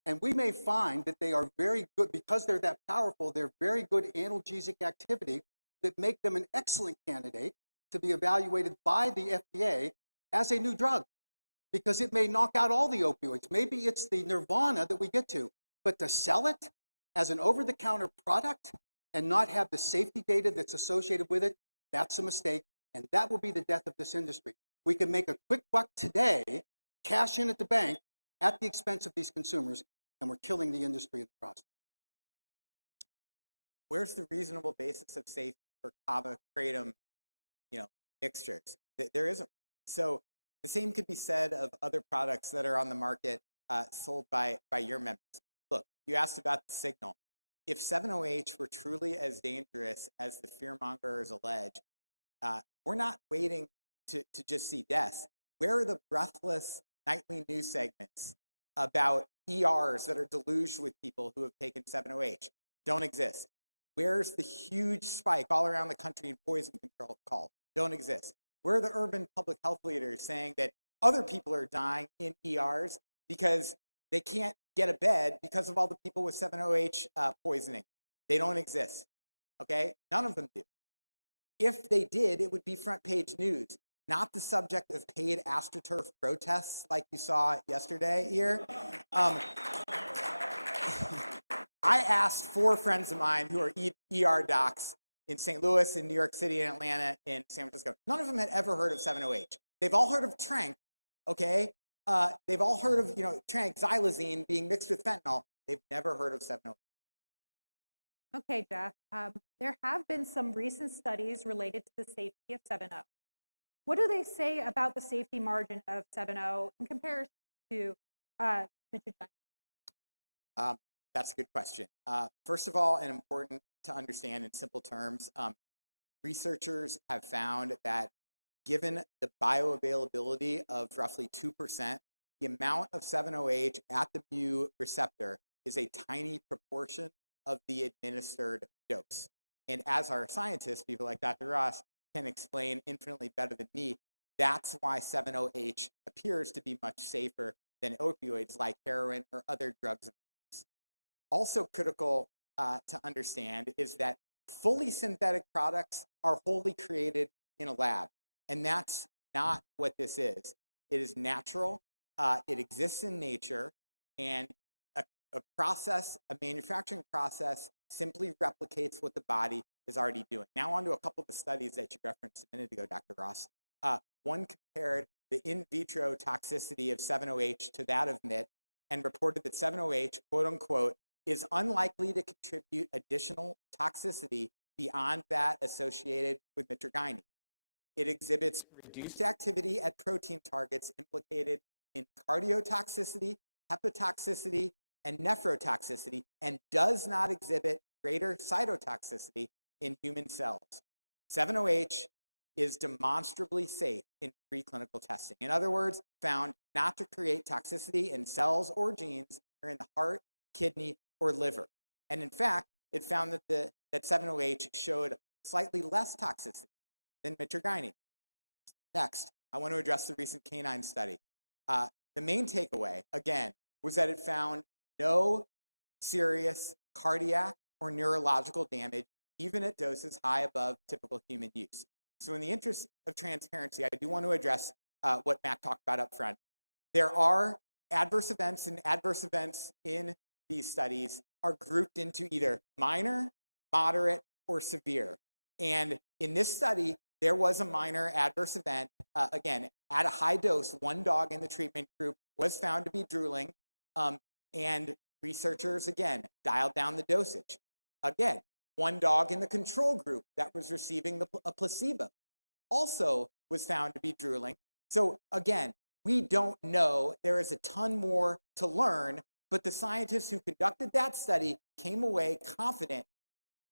And we may find that they are very good, because they're that powerful, they're very good analgesic activity that make them an excellent candidate to be evaluated by the FDA as a new drug, because it may knock out all the opioids. Maybe it's the nirvana that we get to, but to sell it as an over-the-counter product and not have the safety data that's associated with it, that's a mistake, and that will be the death of this industry. We can make a quick buck today, cash in at the bank, at the expense of these consumers, and we're killing the industry in the process. Where's the reasonable basis of safety for kava, kratom, mixtures? There isn't. So the same could be said of other products that are on the market sold by your members. Look, you asked about the signal. If 7-OH were truly as dangerous as the fearmongers allege, we're not waiting to just see deaths. Where are the breathless nightly news segments about ERs that are deluged with people who have taken 7-OH? Don't exist. Where's the huge spike all around the country in poison control calls? Don't exist. Where are the urban public health leaders saying that other people are dying in ERs because they can't get a bed because of all the people with 7-OH poisoning? They don't exist. Okay? None of them do. If they did, it would be front page news, not the subject of paid AstroTurf protests like you saw yesterday here. I asked 4 friends of mine who are ER docs in St. Louis, in New York City, in Atlanta, in San Francisco. None of them had ever heard of 7-OH. They've all heard of tranq, okay? They've all heard of tranquilizine being mixed with fentanyl. They've never heard of 7-OH. Okay, Jeff. There have been some recent studies related to the safety of 7-O. What do they say about the safety margin of 7-O in comparison to mitragynine? That's a good question. First of all, and important to understand in simple terms, researchers have found that given the bioavailability of roughly 2%, the amount of 7-OH at the mu receptor is a tiny proportion of the administered dose. And as our scientists, people like Dr. Ross, can explain infinitely better than me, that's why 7-OH appears to be much safer than opioids like heroin or other drugs. Also critical to understand is that fully synthetic products are wholly created in a lab. And that's not what this is. It is natural. It exists in nature. And a manufacturing process simply replicates what the body is already doing. Now on to a couple of the studies that you referenced a minute ago, Dr. Ross. One compared the in vitro toxicity of 7-OH to that of MIT and reported that 7-OH, quote unquote, is unlikely to contribute additional toxicity beyond that associated with mitragynine. it exhibits reduced activity at protein targets implicated in cardiotoxicity, hepatotoxicity, and nephrotoxicity, and does not exhibit greater cytotoxicity in human cells. 7-OH is demonstrably safe in preclinical testing. In other words, found not to create toxicity in cells or genes or in the heart, kidney, or liver. And in fact, it found that 7-OH showed slightly less toxicity than mitragynine. Next, I want to address the recent canine study. The main takeaway, again, was that it found no serious cardiac or neurological damage, even at doses high above typical human use. So in the interest of transparency, I do want to address what Matt talked about up front. There are adverse events, and adverse events in these studies are grouped into either minor, moderate, or severe. And in this study, there was a minor adverse event. Again, at a high dose, one dog in the treatment group was found to be drooling, and researchers, again, dialed down the dosage. Again, one dog in the control group that was receiving a placebo also was found to be drooling. So again, we don't know. There is a ton more to learn, but the scientists who conducted that study came away confident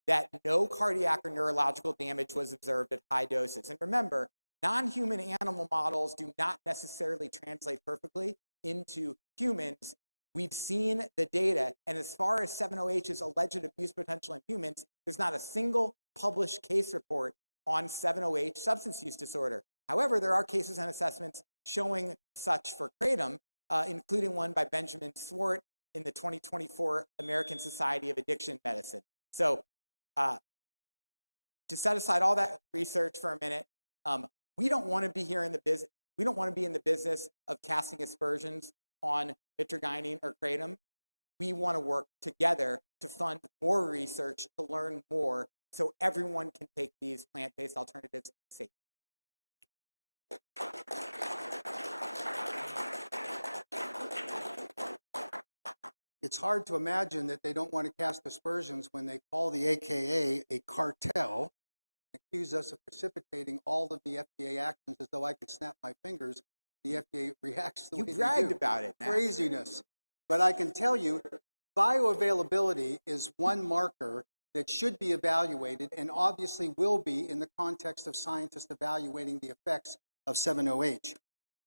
that no cardiac or neurological damage was observed at high doses. And remember, non-human animal models do not necessarily translate perfectly into humans. We've seen the data, and as far as 7-OH's alleged abuse potential in humans, there's not a single published case report on 7-OH substance use disorder. However, there are cases and assessments showing such for kratom, including one by Benjamin Swart in the 2024 American Society of Addiction Medicine. So to set aside all that research for a minute, we don't want to be here in the business. We don't want to be in the business of casting aspersions on mitragynine or kratom. We want to work together to fund more research, to learn more, so everyone can take these plant-based alternatives safe. It's hard to imagine that they don't want to cast aspersions when they call the AKA a cartel, accuse us of precipitating all of the FDA actions as though I could snap my fingers. The FDA reacts the way they do. You bragged about it, man. Craziness. But I can tell you, bioavailability is one marker that should be evaluated and obviously will be in the context of scientists evaluating the effects of 7-OH.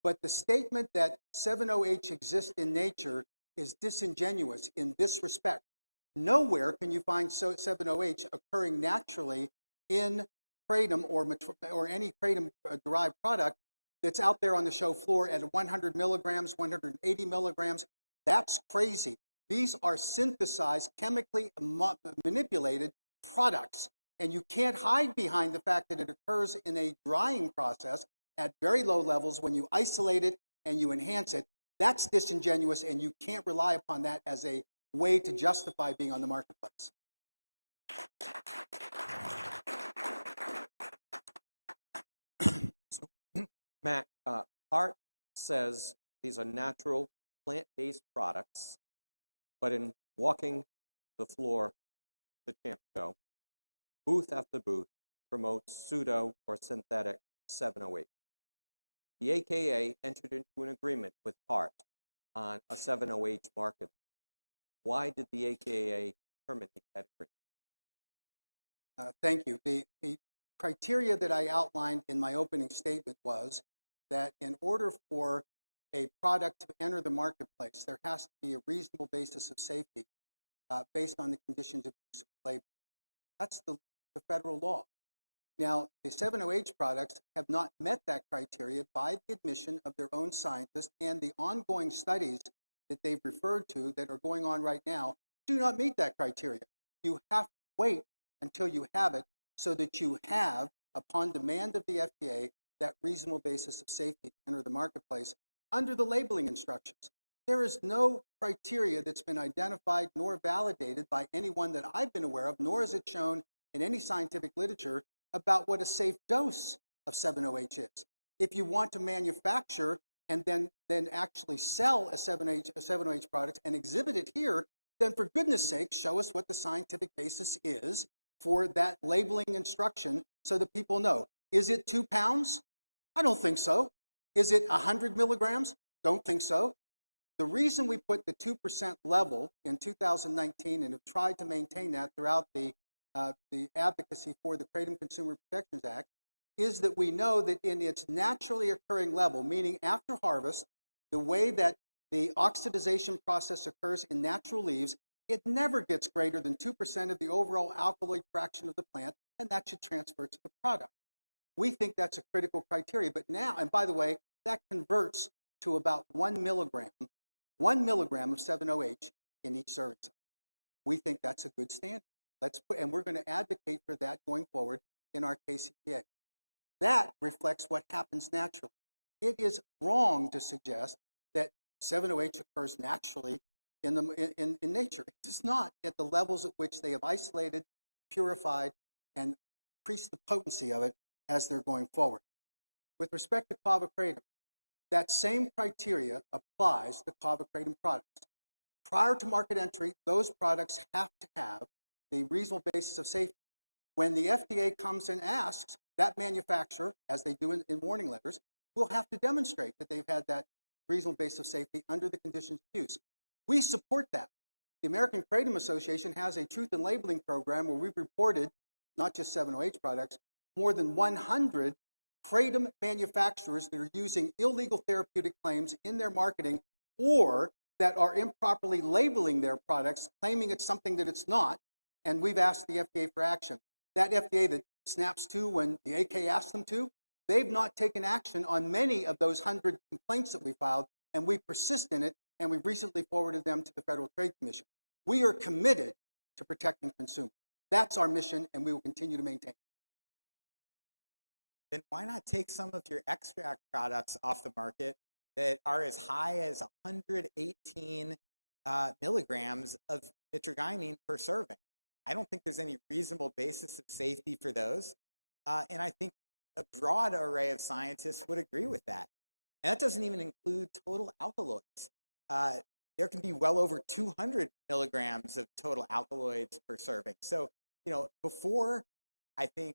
But the statement that 7-OH exists in nature is disingenuous in this respect. Nowhere can you find 7-OH occurring naturally in kratom or any kratom-derived product that's out there on the show floor at 100 milligrams, 180 milligrams. That's crazy. These are synthesized, chemically manipulated products, and you can't hide behind the fact that it occurs in a drying process at very low levels when you isolate it and you enhance it. That's disingenuous, and you can't rely upon that as a way to justify being on the marketplace. Matt, HART says these are natural plant-based products, but in walking the floor, the champ show, booth after booth promotes pseudo or synthetic 7-OH. The AKA entered into an agreement with HART on a 7-OH market. Why did the AKA terminate that agreement? Thank you. The criteria that I outlined in my opening statement was that in order for a product to enter the marketplace, there has to be a reasonable basis of safety based on the conditions of use of labor. That's the federal law. Now, the 7-OH products have not met that criteria by the admission of their own scientists, and the ongoing studies that they've referred to that are going on right now do not meet that criteria. You have to wait until you have it so that you have, upon demand of the FDA, that reasonable basis of safety to enter the marketplace under the labeling instructions. There is no criteria that's been identified nor validated by anyone that I've been aware of, nor is it shown in any scientific literature about what a safe dose of 7-OH is. If you want to manufacture and then actually sell a 7-OH product and exhibit it here, then for goodness sake, show us what the scientific basis is for that labeling instruction so that people know. Is it 2 pounds? I don't think so. Is it 100 milligrams? Don't think so. The reason we put the 2% level in 2019 and have tried to maintain that throughout the advocacy for the Kratom Consumer Protections Act is that we know that in its naturally occurring level, meaning after harvest, the way that the oxidization process occurs in natural leaves, it never gets greater than 2% of the overall alkaloid fraction of the plant, and that should transfer to the product. We think that's a critical criteria, but now, and by the way, that converts to about 1 milligram of 7-OH in each serving size. We think that's a good standard. And we're going to advocate for that going forward in our KCPA. That reflects what happens naturally. It is wrong to suggest that 7-OH occurs naturally in nature. It does not at the levels at which they have isolated, purified, and increased the potency of it as they're going forward. With respect to clavokratom, that same criteria applies to clavokratom products. Prior to market entry, those products have to have the reasonable basis of safety. When the FDA comes and asks, that manufacturer, as they do in warning letters, will have to demonstrate that they've had that reasonable basis of safety under the conditions of use. We support that. The American Kratom Association has a truth in labeling program where we've reported, not just 7-OH products, more than 100 kratom manufacturers that are using illegal therapeutic claims in their marketing or that are improperly labeling their products, claiming it's something that it's not, and we've asked the FDA for action. That FDA that snaps to when the AK asks them to, they've not taken action on many of those 100 complaints that we filed, and we persist in it, and we've recently forwarded them to the Federal Trade Commission. We are committed to protecting consumers. That's our mission, and we will continue to maintain it. Then why not take some of your extract products off the market that are as high as 118 milligrams of mitragynine per serving? I don't think there's any reasonable basis of safety for those. And I think a broad array of scientists would agree with that. And that doesn't even include total alkaloids. There can be well over 200 milligrams of total alkaloids per serving. So, before I think,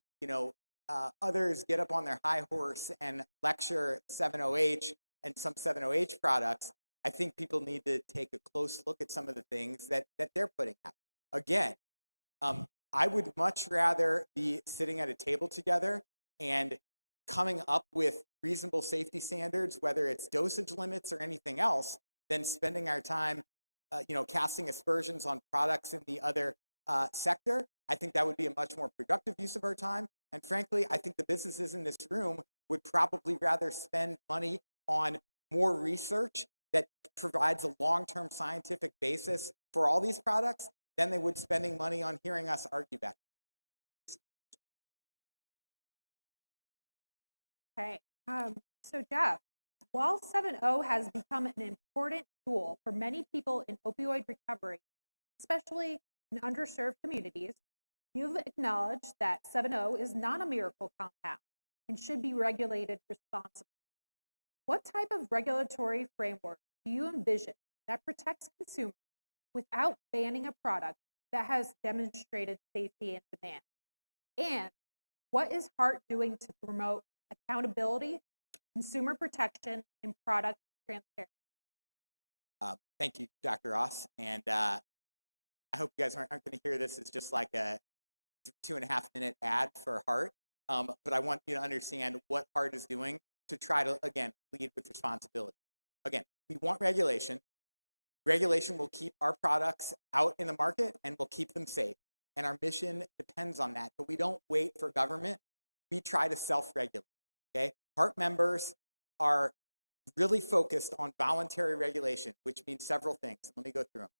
others get up on their high horse and lecture 7-OH and some 7-OH products, I think people need to take a close look at some of the things that they're putting out. Again, I would much rather be sitting at a table together and coming up with reasonable safety standards, whether it's dosage limits or anything else, than spending our time, casting aspersions on products in the other sector. I think that would be a much more productive use of our time. And frankly, I think the businesses in this room would probably rather spend money on more research that provides a long-term scientific basis for all these products than they would spending money on hearing us argue back. Okay, so Jeff, while 7-O has become an important tool for many people in opioid recovery, especially in underserved communities, you've acknowledged that 7-O is not a miracle compound and should be regulated responsibly. What type of regulatory framework do you envision that protects consumers without banning a product that has demonstrated safety and demand? And what is HART doing to promote accountability, consumer protection, and product transparency? Thank you, Dr. Ross. And I hope you guys aren't going to hear this as just like a 2.5-minute ad for HART. But I want you to understand what HART is doing to try to, again, lead with responsibility. Again, we want regulation. Regulation will keep our products out in the market and will keep them safe. And our mission depends on that. But we don't wait for government. We try to self-regulate. Okay? HART members are really focused on voluntary regulation, which means several things. Let me go through them.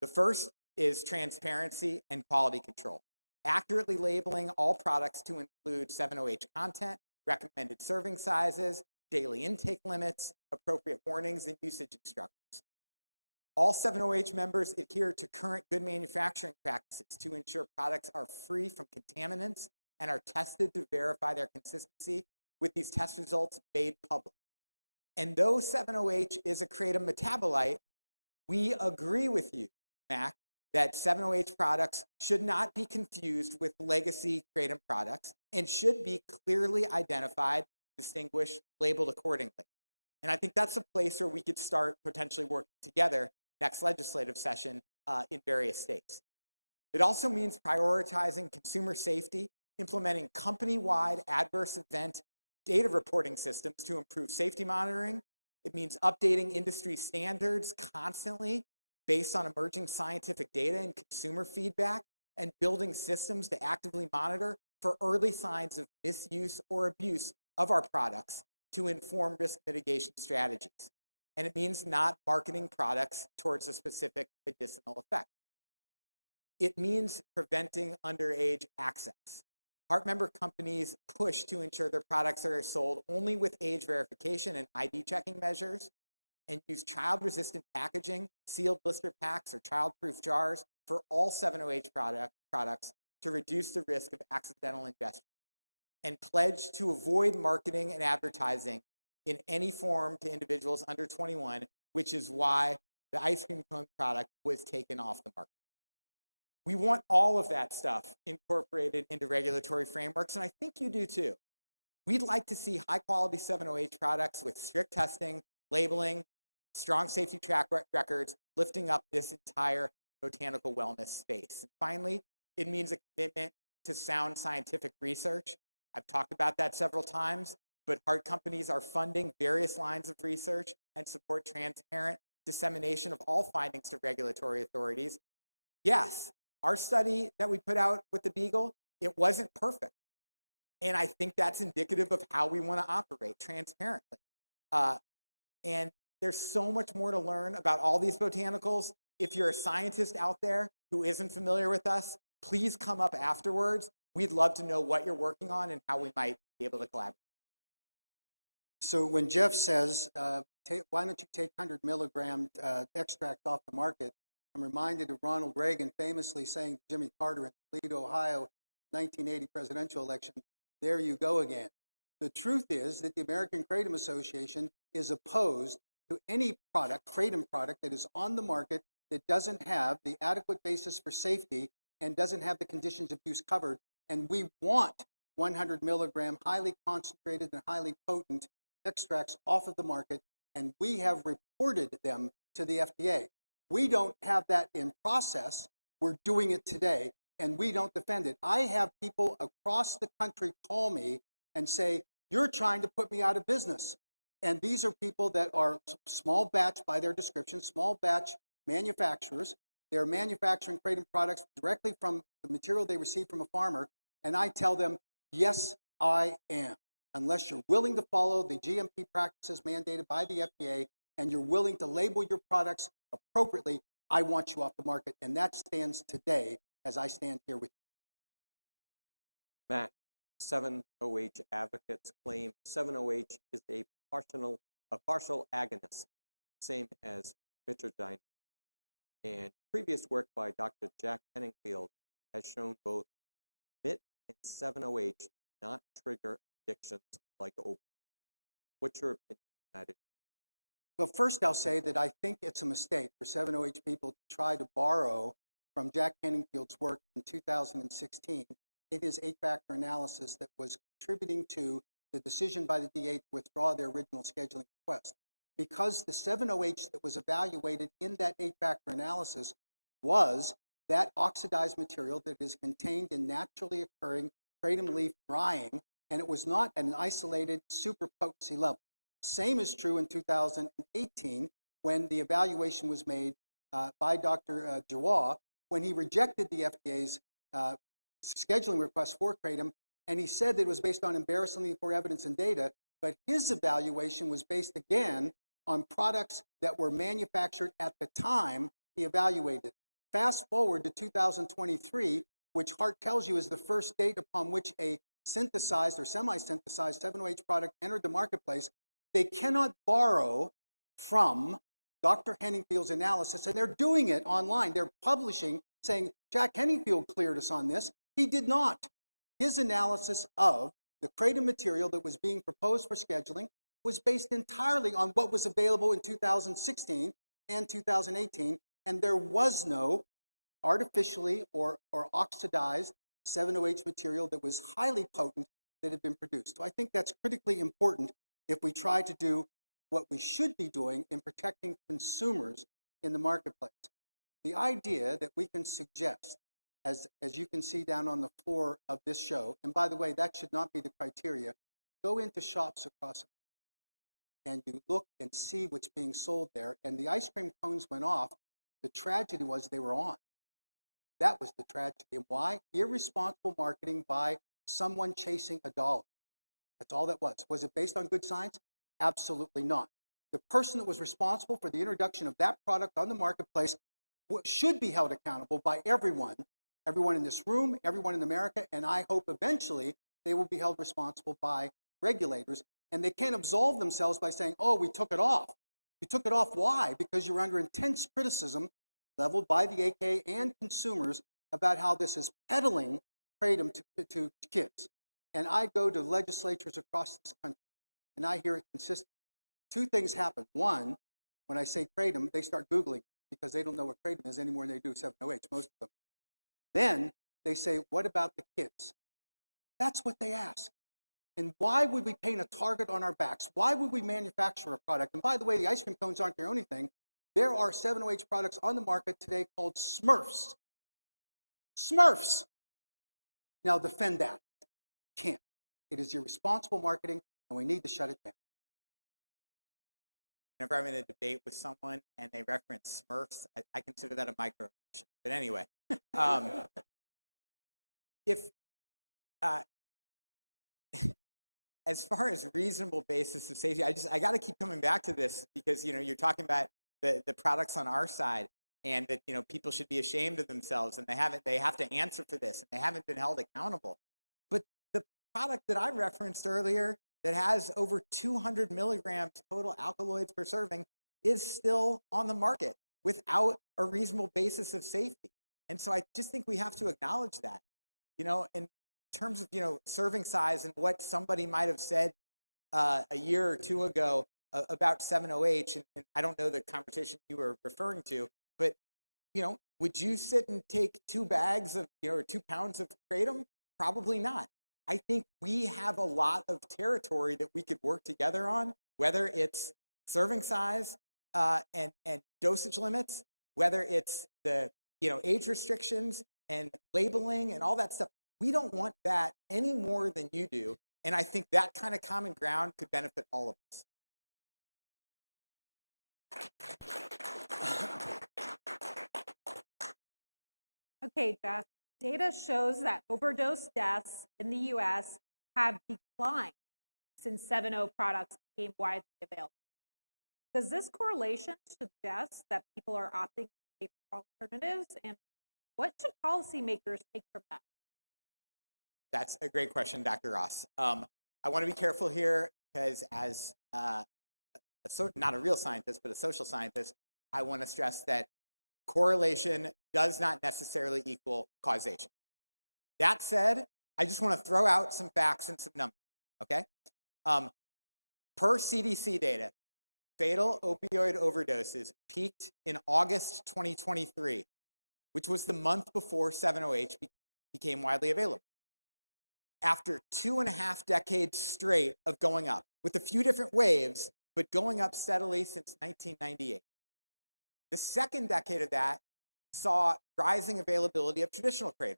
The first is transparency and quality control. Accurately labeling all products to include 7-OH content, recommended serving sizes, daily intake limits, appropriate warnings, and usage instructions. All 7-OH members adhere to current good manufacturing practices to ensure products are free from contaminants and are tested to verify their consistency with these test results made public. And though 7-OH is a kratom metabolite, we agree with you, Mac, that 708 products should not be confused with legacy Kratom products and should be clearly identified, distinguished, labeled accordingly. And I think that's a place where we could start potentially working together next legislative session in various states. It also means prioritizing consumer safety, implementing company-wide adverse event data reporting systems to improve safety monitoring. It means updating industry standards constantly based on emerging scientific data and consumer feedback, and building systems to actively monitor for early signs of misuse or abuse of our products to inform risk mitigation strategies. And it means not marketing products towards a specific medicinal effect. It means preventing underage access. HART member companies push to ensure their products are sold only with age verification and ID checking measures, and use child-resistant packaging, sealed blister packs, or child-proof jars for all 708 products to reduce the risk of accidental ingestion, and pledge to avoid marketing and advertising in any form to individuals under 21, which is why the ice cream cone product was taken off the market. We want all of that stuff incorporated into regulatory frameworks, and I think you do too. We'd like to see high-quality 708 products with strict testing, labeling, strong safety track records, lifting up this entire botanical wellness space. And finally, it means a commitment to sound scientific research. I've talked about that several times, but HART companies are funding various lines of research and support transparent dissemination of all findings to regulatory authorities. Yes, our study that we put out with the Beagle, it wasn't perfect. And I think that's indicative of how we want to operate transparently. And there's so much more to learn about all these botanicals. If you're a scientist out there who isn't familiar with us, please come up afterwards. We'd love to know what you're working on and how we might be able to collaborate. So when Jeff says, why don't you take 100 milligram extract off the market, I'm reminded of Ronald Reagan famously saying to Jimmy Carter in Toledo, Ohio, 1980 presidential election, "There you go again." The truth is that the American Kratom Association is opposed to any product, Kratom product, that is on the market that doesn't have the adequate basis for safety and doesn't have the conditions of use covered. And we want 100 milligram highly concentrated and highly potent extracts off of the market, and we have reported them to the FDA. We don't have that in process. We're doing it today, and we don't defend it. I have people across the country call me and say, "You're trying to put me out of business." And these are people that are small batch by their description, small batch manufacturers. They're manufacturing Kratom products directly from the material they receive from a farmer. And I tell them, yes, I am. Unless you're willing to follow the GMP practices mandated by the FDA and you're willing to label your products appropriately, I want you off the market. And that stands today as I stand here with you. Matt, 7-OH advocates claim 7-OH is a partial agonist, same as mitridine. And previous work by Dr. Jack Henningfield has shown both MIT and 7-OH do not trigger addictions like opiates. What's your opinion on that issue? Well, first I'll say that I think it's a mistake for 7-OH people to try to borrow from Jack Henningfield's work in 2016 in his 8-factor analysis that was contributing to the decision by the DA to withdraw their original scheduling request. Because the 7-OH that was evaluated in that 8-factor analysis was that oxidized material that is contained in naturally occurring kratom leaf drying, and it was not at an isolated super potency level. Same is true in 2018 when the evaluation was made by Dr. Jawad when he rejected the FDA's scheduling request for kratom, and he said that it was based on embarrassingly poor evidence and data, but his evaluation was based again on products that were manufactured at the time he evaluated. Fast forward to 2023, which HART tells you is the first date upon which a synthesized or semi-synthesized 7-OH product entered the marketplace. They cannot borrow from Dr. Henningfield's analysis, and they're doing it online. They're publishing, saying, Jack Henningfield cleared us on this. He did not. His analysis of the kratom material that was being proposed for scheduling was based entirely on what was available in 2016 and 2018, and there was no artificially or oxidized 7-OH material that was highly potent that had been produced. So I think that's critically important if we try to do what we should be doing in protecting consumers in the marketplace. The idea that we can suggest, as you can see down on the floor of this show, and by the way, that should not be the criteria, go into shops across and you look and see what's being sold there, and the ice cream cones went off. The tragedy was they were on. That was the tragedy. And why? Irresponsible marketing by someone chasing a dollar. That's all that was. Was it based on good science? Absolutely not. The person that was responsible for the introduction of that product on the marketplace should be held accountable by everyone in this room, everyone in America, and I hope eventually they will be held responsible by regulators. And they can't absolve themselves by saying, oh, we took it off. You took it off, why? Because you're under intense criticism leveled by the AKA and consumers about how this is peddling kratom to kids. And I go to legislatures across this country, and I hear it consistently. Two things happen. One, when I say kratom, they start Googling because they don't know what kratom is any more than they do 7-OH, most of them. Then they say, what about the kids? That's what they ask. And why would we paint a target on our backs? Why would we manufacture a product? And by the way, the ice cream cones aren't the only thing. There are 7-OH products on the market today called Smurfs. Smurfs! Now defend that. Can't. It is irresponsible marketing, and we need to shut it down. Whenever I'm in a debate with someone and they reference Smurfs, I consider that a microaggression. But anyway, as far as reasonable basis of safety, I got to keep coming back to this because you're talking about the products on our side, and that people should be ashamed of themselves, and they have to answer for this, and they haven't been held accountable. But the product that I referenced earlier that has over 200 milligrams total alkaloids per serving is still on the market without a reasonable basis of safety. And so I just think we have to acknowledge that, in terms of, serving size and what somebody might have said a year or two ago about 7-OH, and I don't know the conversation you were referring to, but, would you sit and take 2 bags of, or 2 pounds of kratom? Probably not. I think we have a lot of territory that we could work together on, whether it's serving size and dosage limits, whether it's the age restrictions and labeling and all that stuff. We don't want that any more than you do, and I think that kind of common ground could benefit all of us. Okay, Jeff. Data shows that overdose deaths in the U.S. have declined since 7-O products became widely available. Does this correlation suggest that people are opting for safer alternatives, and what should policymakers take from that? That's a great question, Dr. Ross. I want to be careful here because as not a real scientist, but a social scientist, I want to stress that correlation does not necessarily equal causation. That said, I just want to throw out some facts and some numbers, okay? Per CDC data, fatal opioid overdoses peaked in August 2023, which was the month before 7-OH became widely available. After 2.5 decades straight of going up, with a few different waves, but going up steadily since 1998. The second decade of that saw rising availability of traditional kratom.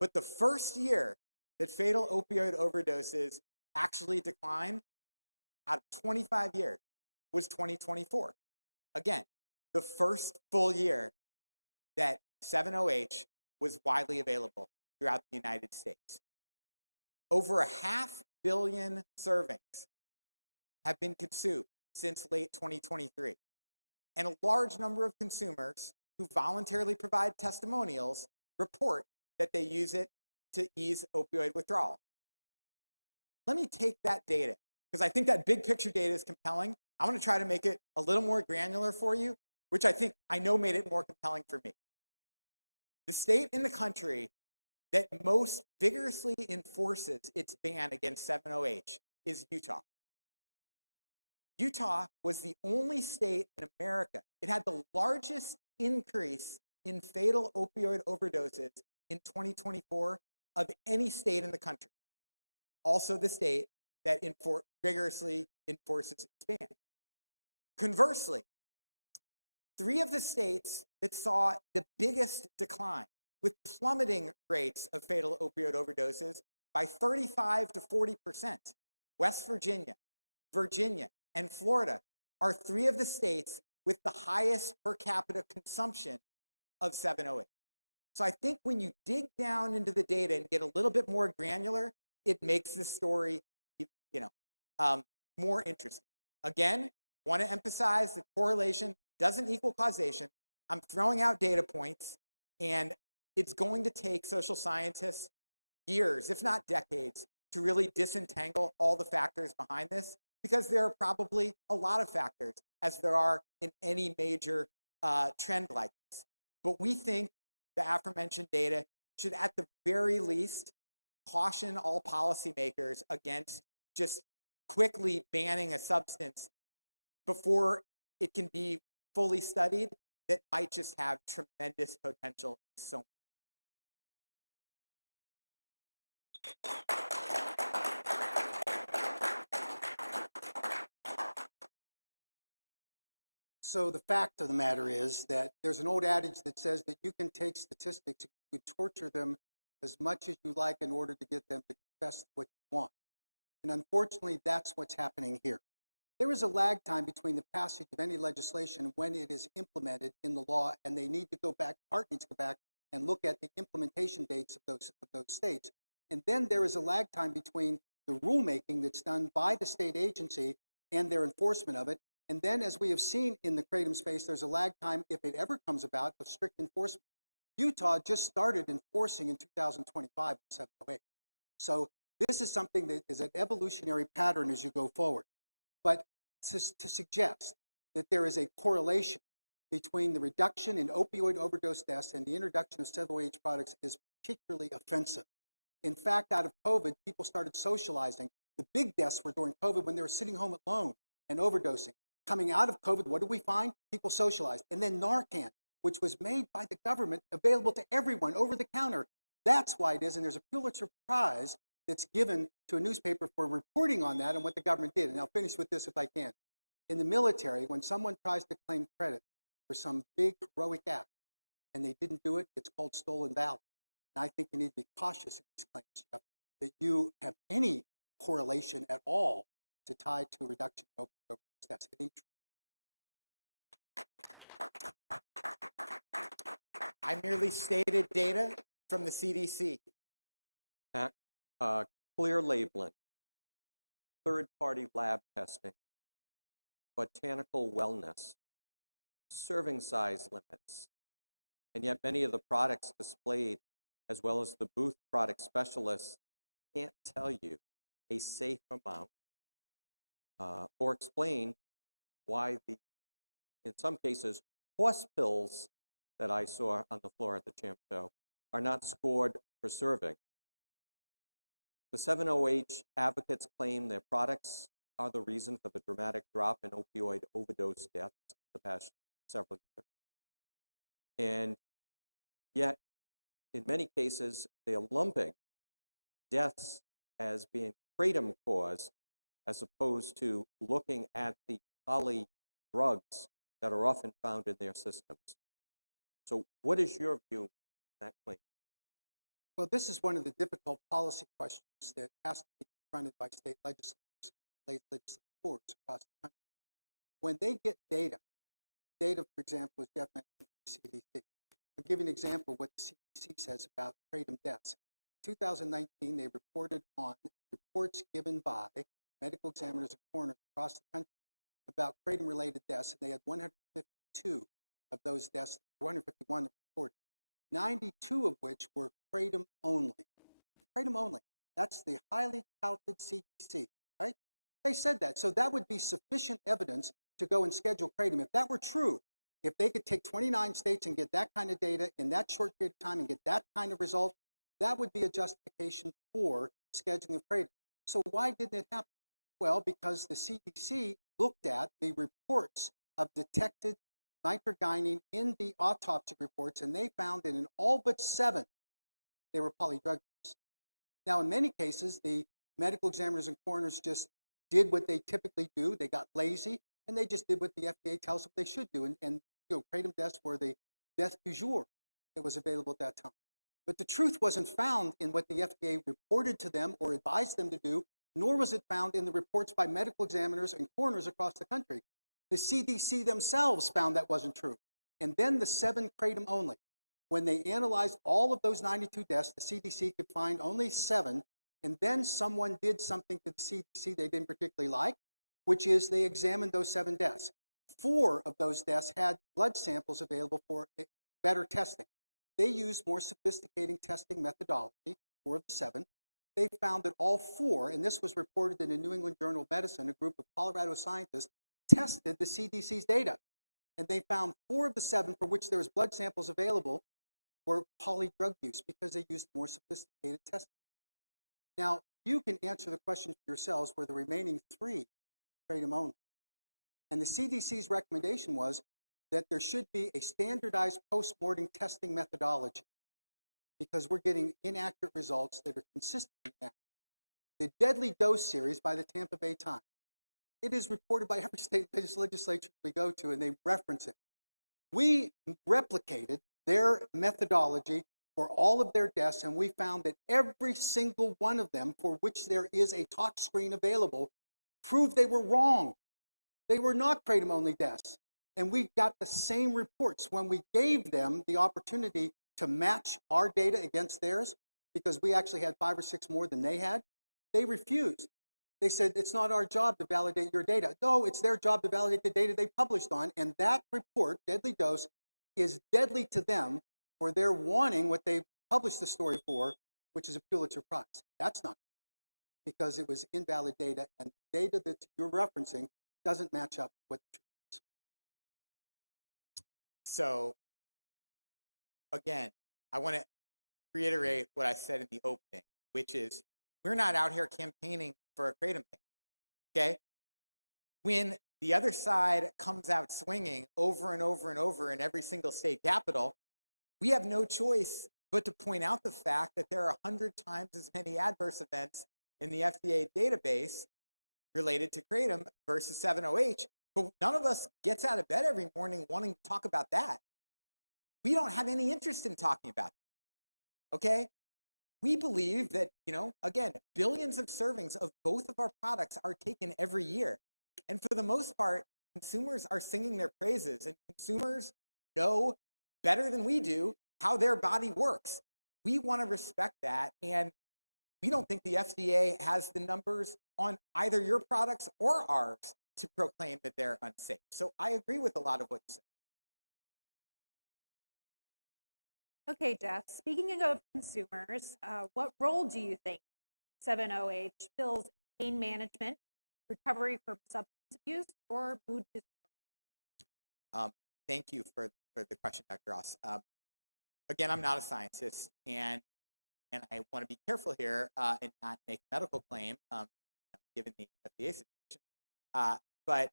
But the first year that fatal opioid overdoses actually declined out of 25 years was 2024. Again, the first full year that 7-OH was widely available throughout the United States. Over 500 million servings have been consumed since late 2023. And a large number of consumers who voluntarily provide testimonials report that they use it to ease opioid withdrawal. Let me take that data, because I think that big picture data is compelling. I'm going to try to make it a little more granular for you, which I know made it more compelling for me. The state in the country that most vigorously enforces its ban against 7-OH is Utah. Utah was the only state in America. It had the largest increase in fatal opioid overdoses in 2024 of any state in the country. Also the state that rigorously enforces its ban. Conversely, 3 of the states that saw the biggest decline, with plummeting rates of fatal opioid overdoses by 35 to 40%, West Virginia, Virginia, and Florida, are 3 of the states with the highest per capita consumption of 708. So I think when you dig down into the data and get a little bit more granular, it makes the story, more interesting. Again, want to emphasize that correlation doesn't equal causation. I'm throwing out data points, and it's going to take social scientists years, if not decades, to really disentangle all the factors behind this, because there are probably a lot of factors, as there are in any major trend like this. But we think the aforementioned data should, at the very least, caution all policymakers against just quickly banning a substance before it can be fully studied that might just have tremendous potential in so So the fact of the matter is that there's an old adage that says that you can take statistics, you torture them as much as you like in order to get them to confess what you want. And unfortunately, that's what's happening here. There is a lag time between the passage of any legislation when it is implemented in the law, and they need to go back, HART needs to go back and look at the implementation dates of those states. And then there is a lag time between the rulemaking that's done by the state agency and their enforcement of it. And then, as we have seen in the kratom space, there's a lag time, if it ever comes about, of strict enforcement. Utah just started enforcing in 2025 with 708. So this is something that is an evolutionary pattern as you go forward. But to suggest that there is a correlation between the reduction in opioid overdose deaths and the introduction of 708 products is particularly offensive. In fact, out of COVID, people started socializing. The big deaths were during COVID when they were sitting home alone and overdosing. Coming out of COVID, what did we find? People socialized. And then Narcan, which was made by the government, available to everyone over the counter. That's why it is, and there's a Pulitzer Prize that's given to a newspaper for reporting on that and what the government did. And I'll finish with this if I can. In the military, when someone tries to claim credit for some big heroic act and they didn't do it, it's called stolen valor. And I think you need to be cautious in these claims, Jeff, that you have any correlation at all to tie to a reduction in opioid overdose deaths. It ain't true. I merely stated data from the CDC. Clear labeling, third-party lab testing, botanical wellness, serving size limits, and yet many of the products displayed, as well as the booth product specialists, can't tell you a safe amount or explain why in some cases, horse pills that I saw on the floor at the Champ Show are not scored for serving. The 7-OH advocates claim their products are the reason for the dramatic drop in opioid overdose deaths the past several years. And yet, in many cases, they're lumping deaths as being kratom caused as opposed to looking at the poly drugs that are often found in their systems. So what is your view on that claim? Well, this is one of the difficult policy questions that has to be confronted by state legislators, state legislative boards across the country. When they get data, for example, as Jeff mentioned from the CDC. I'll give you an example of what the CDC says about kratom deaths. In 2019, they reported on reports given by medical examiners and coroners across the country about kratom-related deaths, and they had 152 of those deaths, 151 reported. 92 of which were kratom only. Kratom only. That's the highly touted CDC, right? They said that. So that would be sufficient evidence to go and schedule kratom. If that were true, if they could take 29 states and get that kind of data in that short period of time and get that kind of result, that would be a justification for scheduling of kratom. So why didn't it happen? Well, because the CDC looked at the reports of detected nitroguanine in the autopsy reports, and they found that in all but 7, they were polydrug use. Now, in many cases, the medical examiners and coroners just did what they typically do. They got lazy, and they just did what the FDA tells them they should do, and kratom deaths were the death du jour that was available at that time. But the truth wasn't found in what the FDA reported to them or advised them to do, nor was it found in the reports by medical examiners and coroners across the country. The CDC themselves found that wasn't true. And then the 7 kratom only. When they analyzed all of those 92 deaths, the CDC could find only 7, and then someone did something to the CDC they didn't particularly like, which is they examined those 7 deaths. 4 of those deaths had blood samples available for better testing. They used more sophisticated testing methodology, 4 of the 7. They found that all 4, and this was reported in the New England Journal of Medicine, a group of Colorado scientists tested the CDC's data. And they found 4 of the 7 for which there was blood samples available were polydrug use because they used more sophisticated testing. Now, you can answer the question for yourselves, were the remaining 3 kratom only? And the CDC's recommendation was that there should be a standardized post-mortem testing methodology because we're getting inaccurate results that are consistently inaccurate. The Deadly Dose series by the Tampa Bay Times, it is reported by every state legislature we go to, and they reference it. We replicated their methodology for all of their deaths, and we found that every single one of them for which there is a tox screen available proved they were wrong. They were not kratom-only deaths. And we got the same reports when we gave them the opportunity to match our data against theirs, because we actually had 5 or 6 more than they had. They refused. They said, it's not our job to validate your data. No, it's their job to validate the data they published on, and that report, Deadly Dose, is deadly to them for their wanting what they published the story for, which is a Pulitzer Prize. That's not because it was invalid data, and data that you're referencing doesn't match up with the truth. So, again, I want to reiterate what I said in the opening, which is we're not out here campaigning for a kratom ban, okay? When the other side comes out swinging over and over and over in every single state capital, we have no choice but to point out the fact that there are 100 times as many adverse events in the FDA database related to kratom versus 7-OH, but none of us gets out of bed every morning wanting to talk about that. We don't have any interest in talking about that, okay? We believe that, again, billions of servings of both of our products are taken every year. And for the most part, consumers are singing their praises, and consumers know better than we do how their body works. We want to respect that, and we don't think the FDA has the numbers on either your products or ours to proclaim that they're unsafe. So I agree with a lot of what you said. Okay, Jeff, speaking of consumers, what role do you think 7-OH fills in pain management, recovery from substance abuse, or mood disorder? Thank you for the question, Dr. Ross. Again, I'm not a scientist, and I want to be careful here and not make a medical claim, given the FDA situation. But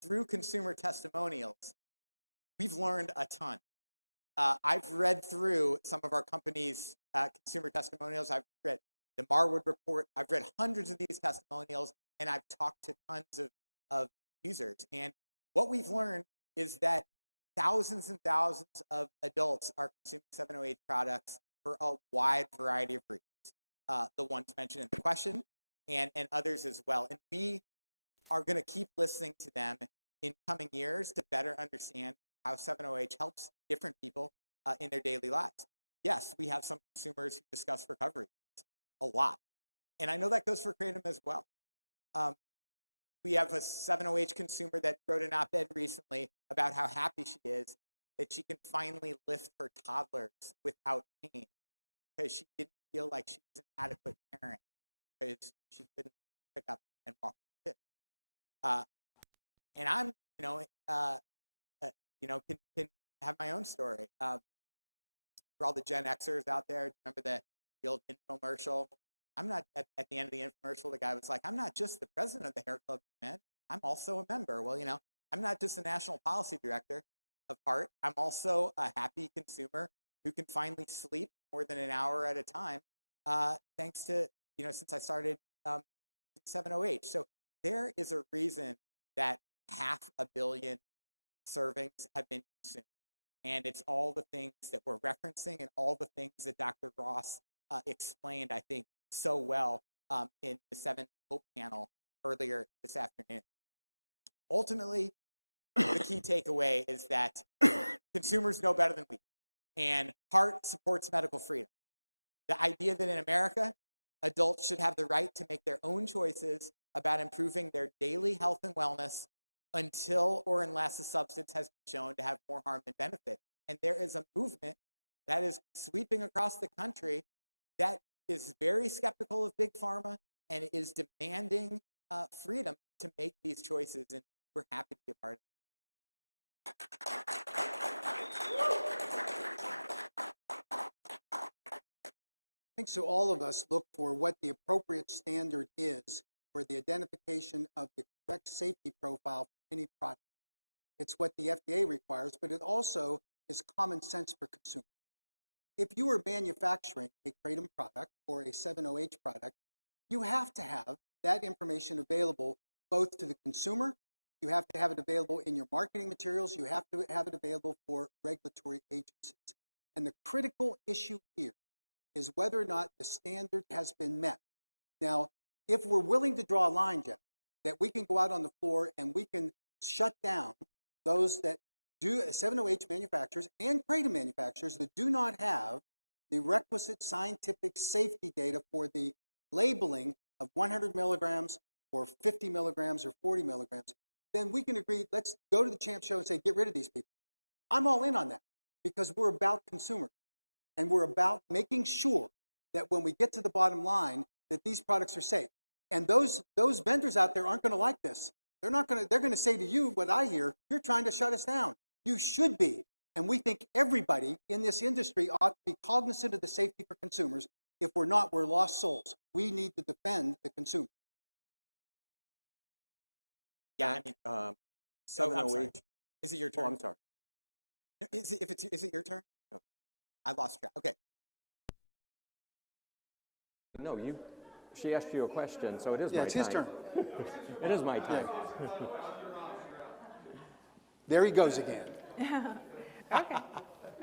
through consumer testimonials, we've learned a ton. I've read through some of our company's consumer testimonials. I've read the Marwood report. I've read hundreds of these testimonials, and I've talked to tons of users. And what we've learned is that thousands and thousands of adults are consuming 7-OH products for a wide variety of reasons. The ones mentioned in the question and others as well. And we are going to keep listening to them in coming years to better understand how 7-OH helps different people in their daily lives. Yes, we have some consumers who discuss recovery a lot. And I know that goes for kratom as well. We have a 7-OH consumer that wrote an op-ed recently about how happy she is that she can finally lift her toddlers without pain because she didn't feel like she was an adequate parent because she couldn't pick up and walk her kid. And I'm, can have my own story. For all the Gen Xers out there, remember the old infomercial? I'm not, at the end of the infomercial, the guy was like, I'm not just the president of the Hair Club of Men, I'm also a member. Well, I'm not just the national policy director, of HART. I'm also a happy consumer who can finally sleep more than an hour at a time, thanks to, since I started 70H. So there is a reason that 500 million servings have been consumed. And it's all the things that we're referencing and all the things that Dr. Ross explained, I think, so well in the 7 Hope panel earlier this afternoon. Ultimately, the key takeaway is that consumers know better than we, and HART supports medical freedom. The idea that in America, adults should have the right to make their own choices about improving their daily health and wellness until or unless a substance has been shown to have more harm than benefit. And there is a movement that is sweeping across the country that is very skeptical of big pharma and is demanding freedom to make these choices, and we're happy to be a part of it. I think so all of us look for what the appropriate standard is for the identification of the correct safety profile for any product. It's what the FDA requires, but it also is common sense for consumers. If you are manufacturing a Kratom product or a 70H product, you have to have that information available both to the consumer, you have to have it available in your marketing materials, you have to have it available for regulatory agencies. And the critical issue here is whether or not the standard has been met. Now, if we're willing to draw a line, Jeff, that we can go out on the floor and we can shut down those that do 70H manufacturers and Kratom manufacturers that do not have the requisite scientific safety data for the labeling of 100 milligrams or 50 milligrams or 40 milligrams, then we can agree, let's go to the champ show and say, get rid of these people. I'm all in on that because we're about consumers and we're about making sure that when we get to the bottom line that these products are safe. And those vendors out there aren't going to like this. They're going to say to you what I hear, you're trying to shut us down. You should be. And we think everybody in this industry ought to be cognizant of the safety for consumers. If we're not, we're lost souls. We need to defend the consumer. Yeah, I mean, 70H. Is it your turn? Oh, I'm sorry. Is it your turn? No. I lost track. Okay. No, she asked you a question, so it is my time. Yeah, it's his turn. It is my time. There he goes again. Okay.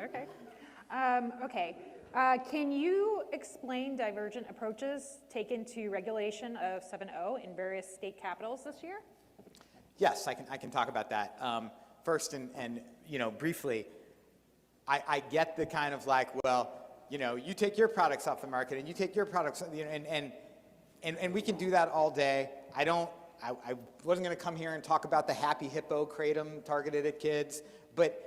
Okay. Can you explain divergent approaches taken to regulation of 7.0 in various state capitals this year? Yes, I can talk about that. First, and briefly, I get the kind of like, well, you take your products off the market and you take your products, and we can do that all day. I wasn't going to come here and talk about the Happy Hippo Kratom targeted at kids, but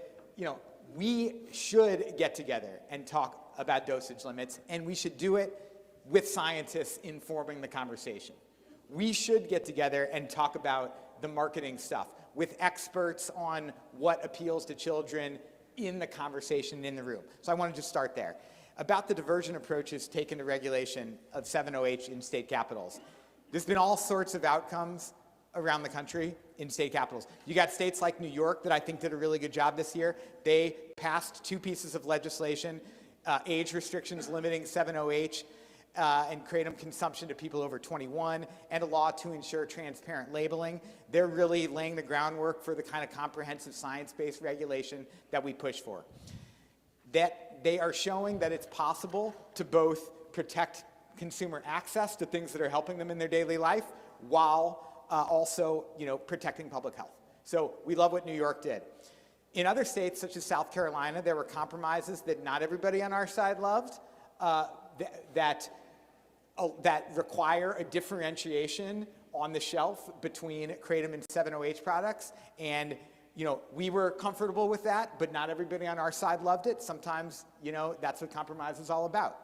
we should get together and talk about dosage limits, and we should do it with scientists informing the conversation. We should get together and talk about the marketing stuff with experts on what appeals to children in the conversation in the room. So I want to just start there. About the divergent approaches taken to regulation of 7.0H in state capitals. There's been all sorts of outcomes around the country in state capitals. You got states like New York that I think did a really good job this year. They passed 2 pieces of legislation, age restrictions limiting 7.0H and Kratom consumption to people over 21, and a law to ensure transparent labeling. They're really laying the groundwork for the kind of comprehensive science-based regulation that we push for. That they are showing that it's possible to both protect consumer access to things that are helping them in their daily life while also protecting public health. So we love what New York did. In other states, such as South Carolina, there were compromises that not everybody on our side loved that require a differentiation on the shelf between Kratom and 7.0H products. And we were comfortable with that, but not everybody on our side loved it. Sometimes, that's what compromise is all about.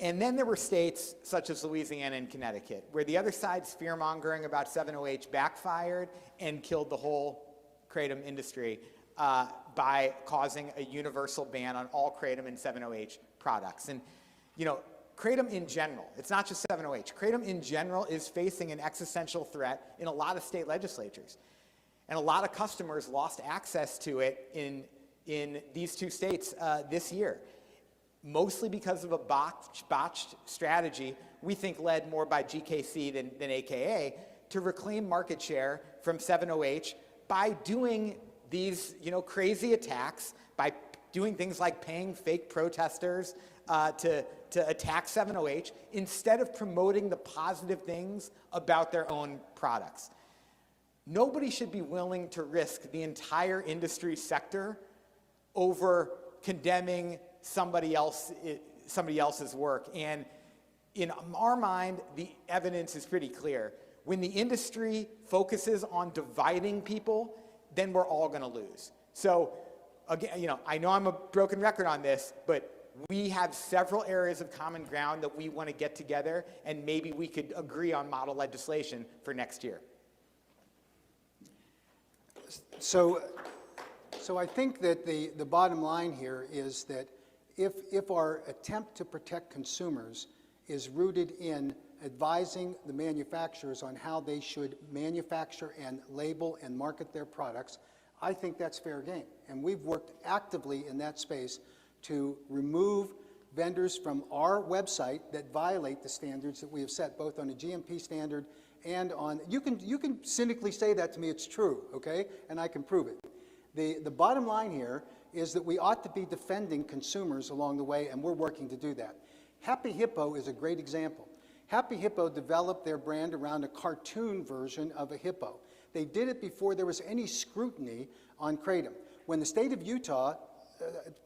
And then there were states such as Louisiana and Connecticut, where the other side's fear-mongering about 7.0H backfired and killed the whole Kratom industry by causing a universal ban on all Kratom and 7.0H products. And, Kratom in general, it's not just 7.0H, Kratom in general is facing an existential threat in a lot of state legislatures. And a lot of customers lost access to it in these two states this year, mostly because of a botched strategy we think led more by GKC than AKA to reclaim market share from 70H by doing these crazy attacks, by doing things like paying fake protesters to attack 70H instead of promoting the positive things about their own products. Nobody should be willing to risk the entire industry sector over condemning somebody else's work. And in our mind, the evidence is pretty clear. When the industry focuses on dividing people, then we're all going to lose. So again, I know I'm a broken record on this, but we have several areas of common ground that we want to get together, and maybe we could agree on model legislation for next year. So I think that the bottom line here is that if our attempt to protect consumers is rooted in advising the manufacturers on how they should manufacture and label and market their products, I think that's fair game. And we've worked actively in that space to remove vendors from our website that violate the standards that we have set, both on a GMP standard and on, you can cynically say that to me, it's true, okay? And I can prove it. The bottom line here is that we ought to be defending consumers along the way, and we're working to do that. Happy Hippo is a great example. Happy Hippo developed their brand around a cartoon version of a hippo. They did it before there was any scrutiny on kratom. When the state of Utah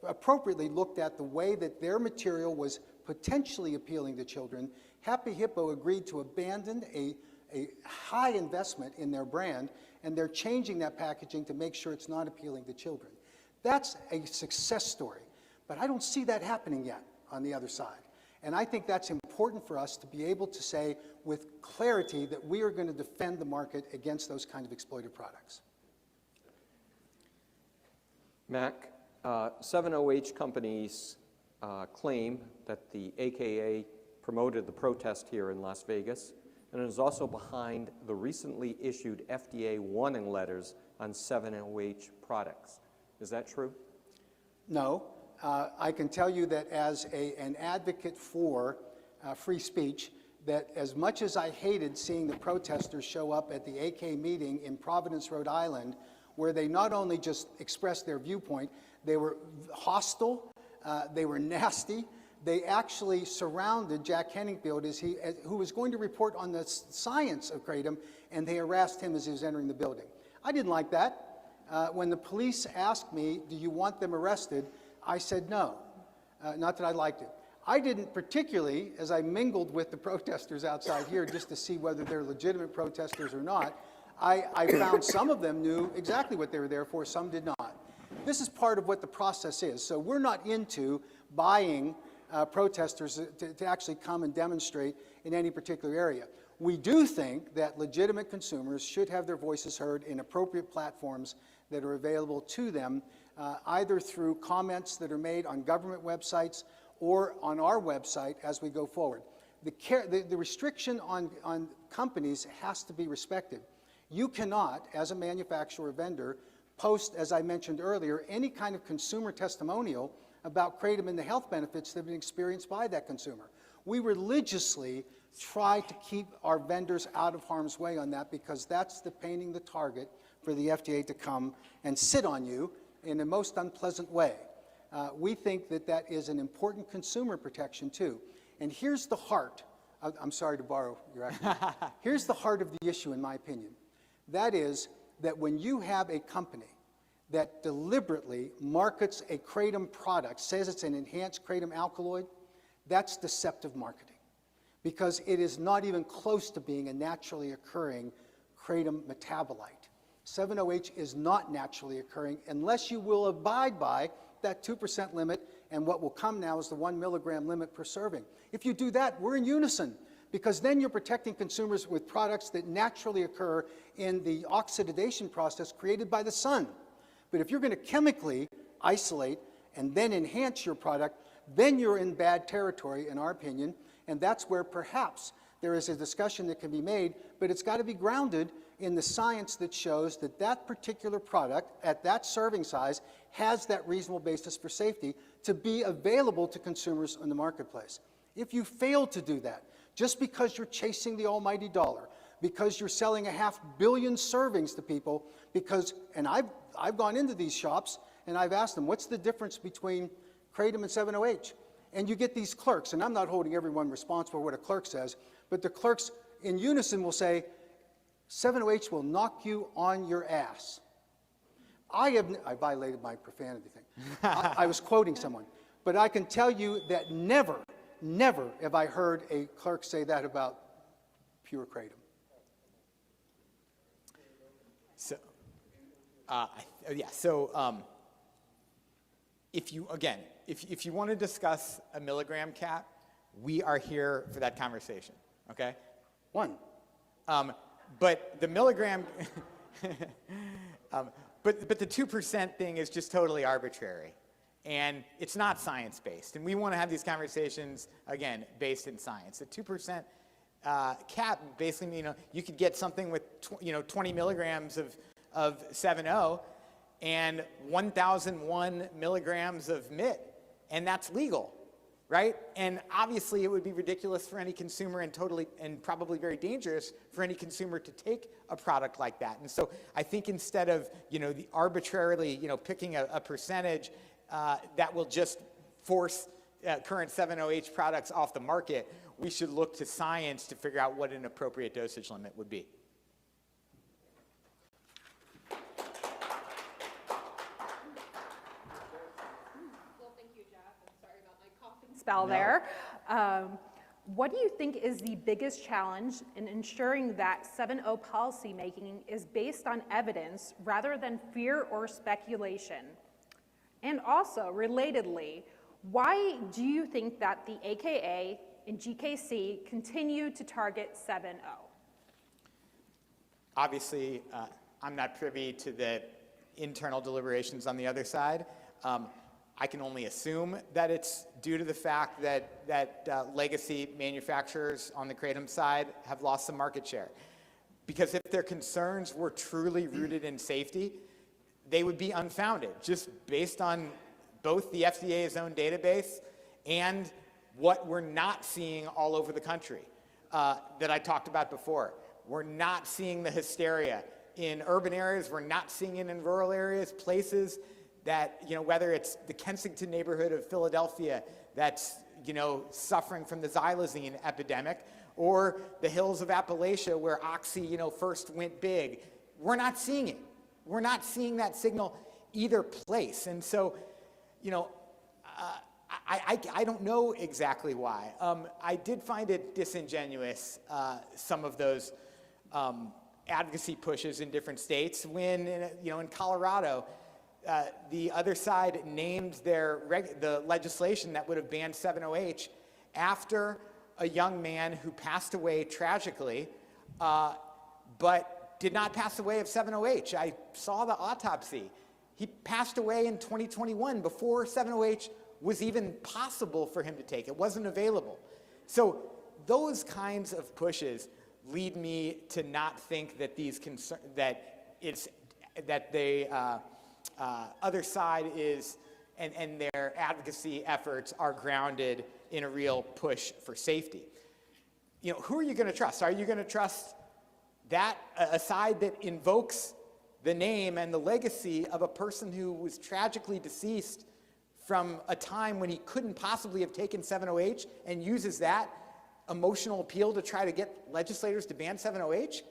appropriately looked at the way that their material was potentially appealing to children, Happy Hippo agreed to abandon a high investment in their brand, and they're changing that packaging to make sure it's not appealing to children. That's a success story, but I don't see that happening yet on the other side. And I think that's important for us to be able to say with clarity that we are going to defend the market against those kind of exploited products. Mac, 70H companies claim that the AKA promoted the protest here in Las Vegas, and is also behind the recently issued FDA warning letters on 70H products. Is that true? No. I can tell you that as an advocate for free speech, that as much as I hated seeing the protesters show up at the AK meeting in Providence, Rhode Island, where they not only just expressed their viewpoint, they were hostile, they were nasty, they actually surrounded Jack Henningfield who was going to report on the science of kratom, and they harassed him as he was entering the building. I didn't like that. When the police asked me, do you want them arrested? I said no, not that I liked it. I didn't particularly, as I mingled with the protesters outside here just to see whether they're legitimate protesters or not, I found some of them knew exactly what they were there for, some did not. This is part of what the process is. So we're not into buying protesters to actually come and demonstrate in any particular area. We do think that legitimate consumers should have their voices heard in appropriate platforms that are available to them, either through comments that are made on government websites or on our website as we go forward. The restriction on companies has to be respected. You cannot, as a manufacturer or vendor, post, as I mentioned earlier, any kind of consumer testimonial about kratom and the health benefits that have been experienced by that consumer. We religiously try to keep our vendors out of harm's way on that, because that's the painting the target for the FDA to come and sit on you in the most unpleasant way. We think that that is an important consumer protection too. And here's the heart, I'm sorry to borrow your acronym. Here's the heart of the issue in my opinion. That is that when you have a company that deliberately markets a kratom product, says it's an enhanced kratom alkaloid, that's deceptive marketing, because it is not even close to being a naturally occurring kratom metabolite. 70H is not naturally occurring unless you will abide by that 2% limit, and what will come now is the 1 milligram limit per serving. If you do that, we're in unison, because then you're protecting consumers with products that naturally occur in the oxidation process created by the sun. But if you're going to chemically isolate and then enhance your product, then you're in bad territory, in our opinion, and that's where perhaps there is a discussion that can be made, but it's got to be grounded in the science that shows that that particular product at that serving size has that reasonable basis for safety to be available to consumers in the marketplace. If you fail to do that, just because you're chasing the almighty dollar, because you're selling 500 million servings to people, and I've gone into these shops and I've asked them, what's the difference between Kratom and 7-OH? And you get these clerks, and I'm not holding everyone responsible for what a clerk says, but the clerks in unison will say, 7-OH will knock you on your ass. I violated my profanity thing. I was quoting someone. But I can tell you that never have I heard a clerk say that about pure Kratom. So, if you want to discuss a milligram cap, we are here for that conversation, okay? One. But the milligram, but the 2% thing is just totally arbitrary, and it's not science-based. And we want to have these conversations, again, based in science. The 2% cap basically, you could get something with 20 milligrams of 7-O and 1,001 milligrams of MIT, and that's legal, right? And obviously, it would be ridiculous for any consumer and probably very dangerous for any consumer to take a product like that. And so I think instead of the arbitrarily picking a percentage that will just force current 7-OH products off the market, we should look to science to figure out what an appropriate dosage limit would be. Spell there. What do you think is the biggest challenge in ensuring that 7-O policymaking is based on evidence rather than fear or speculation? And also, relatedly, why do you think that the AKA and GKC continue to target 7-O? Obviously, I'm not privy to the internal deliberations on the other side. I can only assume that it's due to the fact that legacy manufacturers on the Kratom side have lost some market share. Because if their concerns were truly rooted in safety, they would be unfounded, just based on both the FDA's own database and what we're not seeing all over the country that I talked about before. We're not seeing the hysteria in urban areas. We're not seeing it in rural areas, places that, whether it's the Kensington neighborhood of Philadelphia that's, suffering from the xylazine epidemic, or the hills of Appalachia where Oxy, first went big. We're not seeing it. We're not seeing that signal either place. And so, I don't know exactly why. I did find it disingenuous, some of those advocacy pushes in different states when, in Colorado, the other side named the legislation that would have banned 7-OH after a young man who passed away tragically, but did not pass away of 7-OH. I saw the autopsy. He passed away in 2021 before 7-OH was even possible for him to take. It wasn't available. So those kinds of pushes lead me to not think that other side is, and their advocacy efforts are grounded in a real push for safety. Who are you going to trust? Are you going to trust that a side that invokes the name and the legacy of a person who was tragically deceased from a time when he couldn't possibly have taken 7-OH and uses that emotional appeal to try to get legislators to ban 7-OH?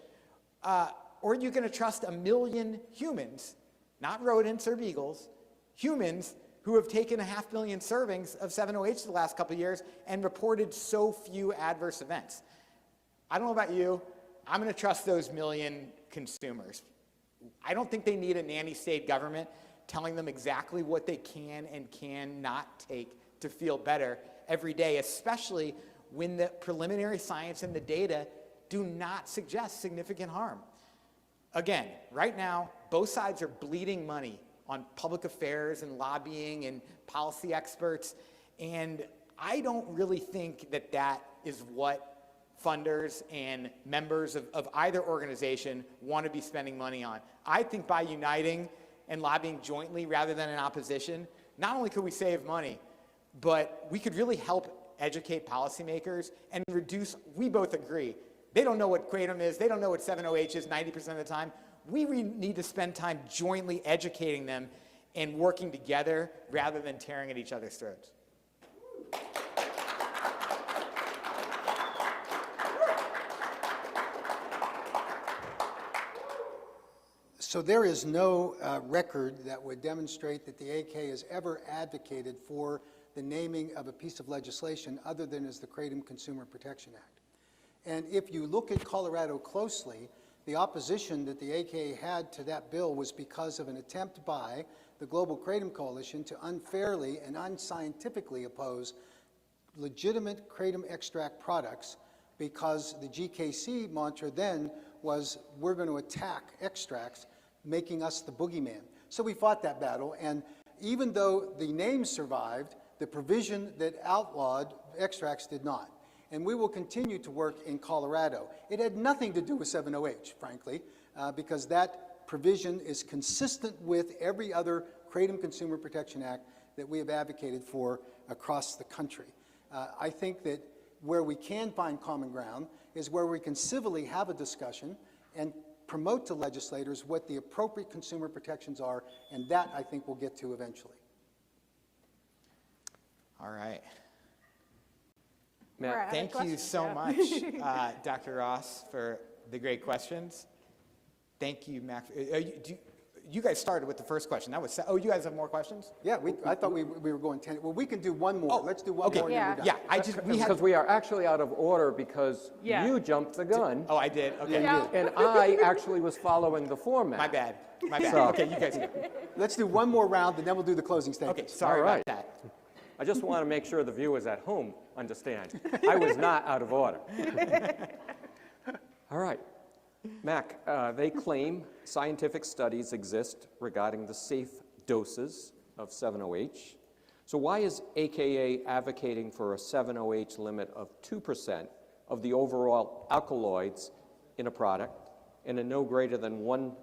Or are you going to trust 1 million humans, not rodents or beagles, humans who have taken 500 million servings of 7-OH the last couple of years and reported so few adverse events? I don't know about you. I'm going to trust those 1 million consumers. I don't think they need a nanny state government telling them exactly what they can and cannot take to feel better every day, especially when the preliminary science and the data do not suggest significant harm. Again, right now, both sides are bleeding money on public affairs and lobbying and policy experts, and I don't really think that is what funders and members of either organization want to be spending money on. I think by uniting and lobbying jointly rather than in opposition, not only could we save money, but we could really help educate policymakers and reduce, we both agree, they don't know what Kratom is, they don't know what 7-OH is 90% of the time. We need to spend time jointly educating them and working together rather than tearing at each other's throats. So there is no record that would demonstrate that the AK has ever advocated for the naming of a piece of legislation other than as the Kratom Consumer Protection Act. And if you look at Colorado closely, the opposition that the AK had to that bill was because of an attempt by the Global Kratom Coalition to unfairly and unscientifically oppose legitimate kratom extract products, because the GKC mantra then was, we're going to attack extracts, making us the boogeyman. So we fought that battle, and even though the name survived, the provision that outlawed extracts did not. And we will continue to work in Colorado. It had nothing to do with 7-OH, frankly, because that provision is consistent with every other Kratom Consumer Protection Act that we have advocated for across the country. I think that where we can find common ground is where we can civilly have a discussion and promote to legislators what the appropriate consumer protections are, and that I think we'll get to eventually. All right. Matt, Thank you so much, Dr. Ross, for the great questions. Thank you, Mac. You guys started with the first question. That was, oh, you guys have more questions? Yeah, I thought we were going 10. Well, we can do one more. Oh, Let's do one okay. more. Yeah. And then we're done. because we are actually out of order because Yeah. you jumped the gun, Oh, I did? Okay. Yeah. and I actually was following the format. My bad. My bad. So- Okay, you guys go. Let's do one more round, and then we'll do the closing Okay, statements. sorry All right. about that. I just want to make sure the viewers at home understand. I was not out of order. All right. Mac, they claim scientific studies exist regarding the safe doses of 7-OH. So why is AKA advocating for a 7-OH limit of 2% of the overall alkaloids in a product and a no greater than 1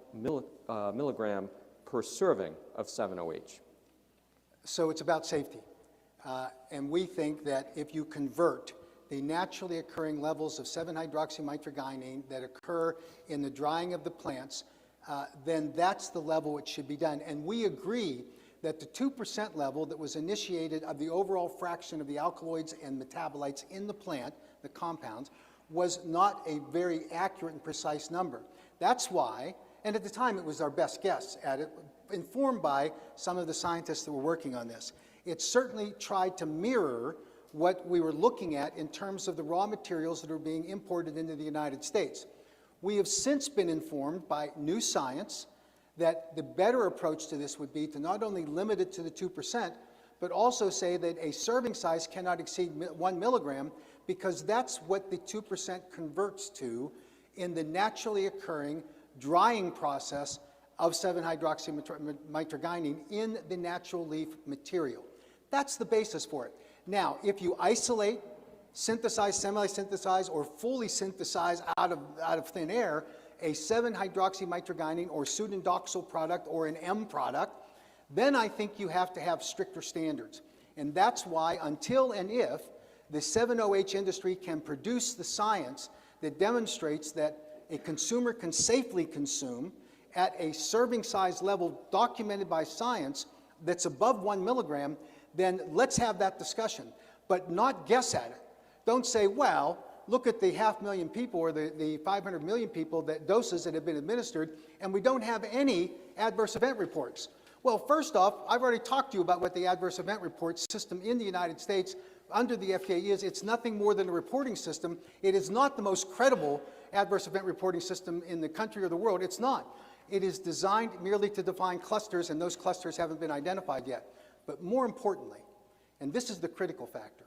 milligram per serving of 7-OH? So it's about safety. And we think that if you convert the naturally occurring levels of 7-hydroxymitragynine that occur in the drying of the plants, then that's the level it should be done. And we agree that the 2% level that was initiated of the overall fraction of the alkaloids and metabolites in the plant, the compounds, was not a very accurate and precise number. That's why, and at the time it was our best guess at it, informed by some of the scientists that were working on this. It certainly tried to mirror what we were looking at in terms of the raw materials that are being imported into the United States. We have since been informed by new science that the better approach to this would be to not only limit it to the 2%, but also say that a serving size cannot exceed 1 milligram, because that's what the 2% converts to in the naturally occurring drying process of 7-hydroxymitragynine in the natural leaf material. That's the basis for it. Now, if you isolate, synthesize, semi-synthesize, or fully synthesize out of thin air a 7-hydroxymitragynine or pseudodoxal product or an M product, then I think you have to have stricter standards. And that's why, until and if the 7-OH industry can produce the science that demonstrates that a consumer can safely consume at a serving size level documented by science that's above 1 milligram, then let's have that discussion, but not guess at it. Don't say, well, look at the 500,000 people or the 500 million people doses that have been administered, and we don't have any adverse event reports. Well, first off, I've already talked to you about what the adverse event report system in the United States under the FDA is. It's nothing more than a reporting system. It is not the most credible adverse event reporting system in the country or the world. It's not. It is designed merely to define clusters, and those clusters haven't been identified yet. But more importantly, and this is the critical factor,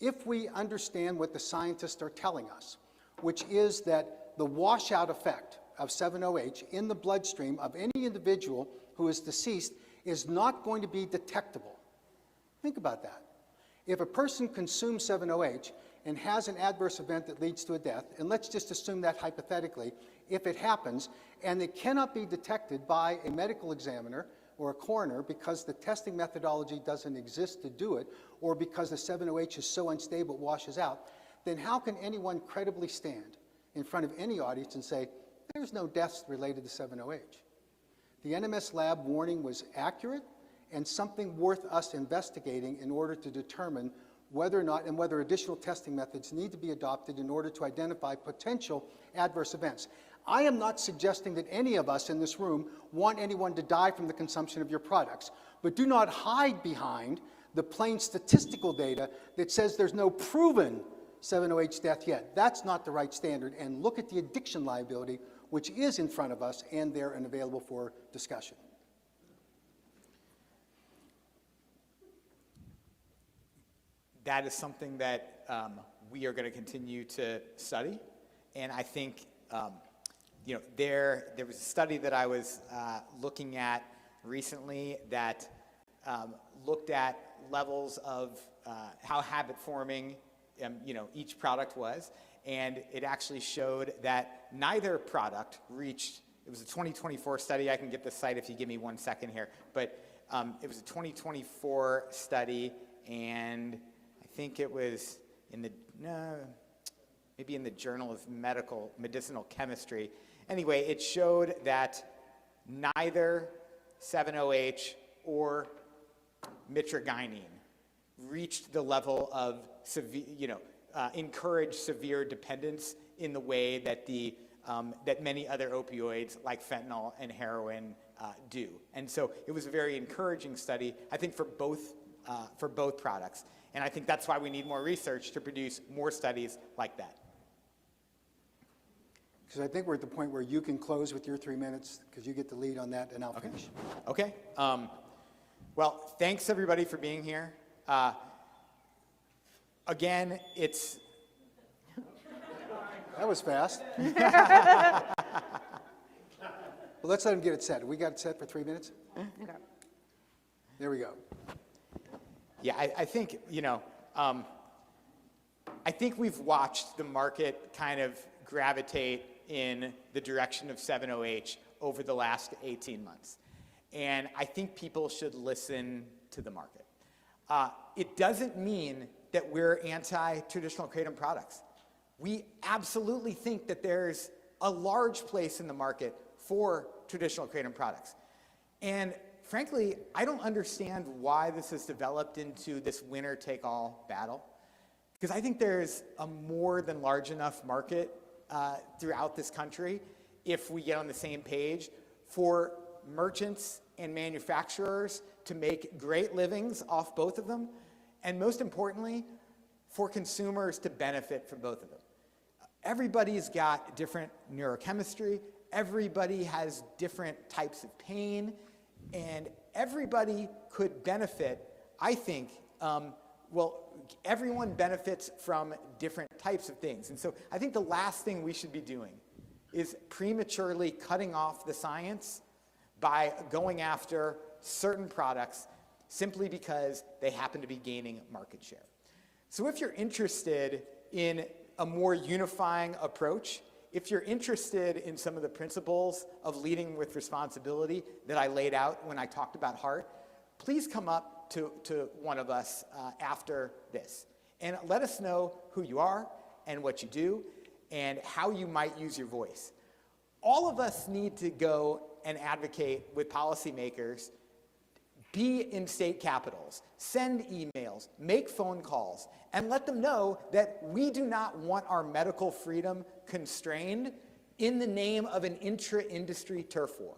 if we understand what the scientists are telling us, which is that the washout effect of 7-OH in the bloodstream of any individual who is deceased is not going to be detectable. Think about that. If a person consumes 7-OH and has an adverse event that leads to a death, and let's just assume that hypothetically, if it happens, and it cannot be detected by a medical examiner or a coroner because the testing methodology doesn't exist to do it, or because the 7OH is so unstable it washes out, then how can anyone credibly stand in front of any audience and say, there's no deaths related to 7OH? The NMS lab warning was accurate and something worth us investigating in order to determine whether or not and whether additional testing methods need to be adopted in order to identify potential adverse events. I am not suggesting that any of us in this room want anyone to die from the consumption of your products, but do not hide behind the plain statistical data that says there's no proven 7OH death yet. That's not the right standard, and look at the addiction liability, which is in front of us and there and available for discussion. That is something that we are going to continue to study, and I think there was a study that I was looking at recently that looked at levels of how habit forming each product was, and it actually showed that neither product reached. It was a 2024 study. I can get the site if you give me 1 second here, but it was a 2024 study, and I think it was in the maybe in the Journal of Medicinal Chemistry. Anyway, it showed that neither 7OH or mitragynine reached the level of encourage severe dependence in the way that that many other opioids like fentanyl and heroin do. And so it was a very encouraging study, I think, for both products. And I think that's why we need more research to produce more studies like that. Because I think we're at the point where you can close with your 3 minutes, because you get the lead on that, and I'll finish. Okay. Well, thanks everybody for being here. Again, it's... That was fast. Well, let's let him get it set. We got it set for 3 minutes? Okay. There we go. Yeah, I think, I think we've watched the market kind of gravitate in the direction of 7OH over the last 18 months. And I think people should listen to the market. It doesn't mean that we're anti-traditional kratom products. We absolutely think that there's a large place in the market for traditional kratom products. And frankly, I don't understand why this has developed into this winner-take-all battle, because I think there's a more than large enough market throughout this country, if we get on the same page, for merchants and manufacturers to make great livings off both of them, and most importantly, for consumers to benefit from both of them. Everybody's got different neurochemistry, everybody has different types of pain, and everybody could benefit, I think, everyone benefits from different types of things. And so I think the last thing we should be doing is prematurely cutting off the science by going after certain products simply because they happen to be gaining market share. So if you're interested in a more unifying approach, if you're interested in some of the principles of leading with responsibility that I laid out when I talked about HART, please come up to one of us after this and let us know who you are and what you do and how you might use your voice. All of us need to go and advocate with policymakers, be in state capitals, send emails, make phone calls, and let them know that we do not want our medical freedom constrained in the name of an intra-industry turf war,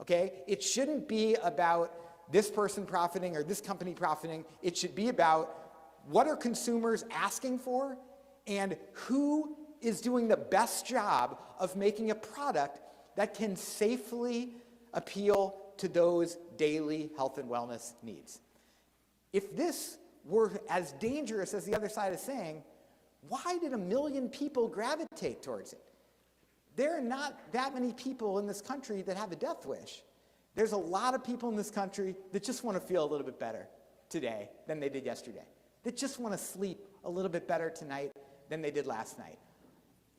okay? It shouldn't be about this person profiting or this company profiting. It should be about what are consumers asking for and who is doing the best job of making a product that can safely appeal to those daily health and wellness needs. If this were as dangerous as the other side is saying, why did 1 million people gravitate towards it? There are not that many people in this country that have a death wish. There's a lot of people in this country that just want to feel a little bit better today than they did yesterday, that just want to sleep a little bit better tonight than they did last night.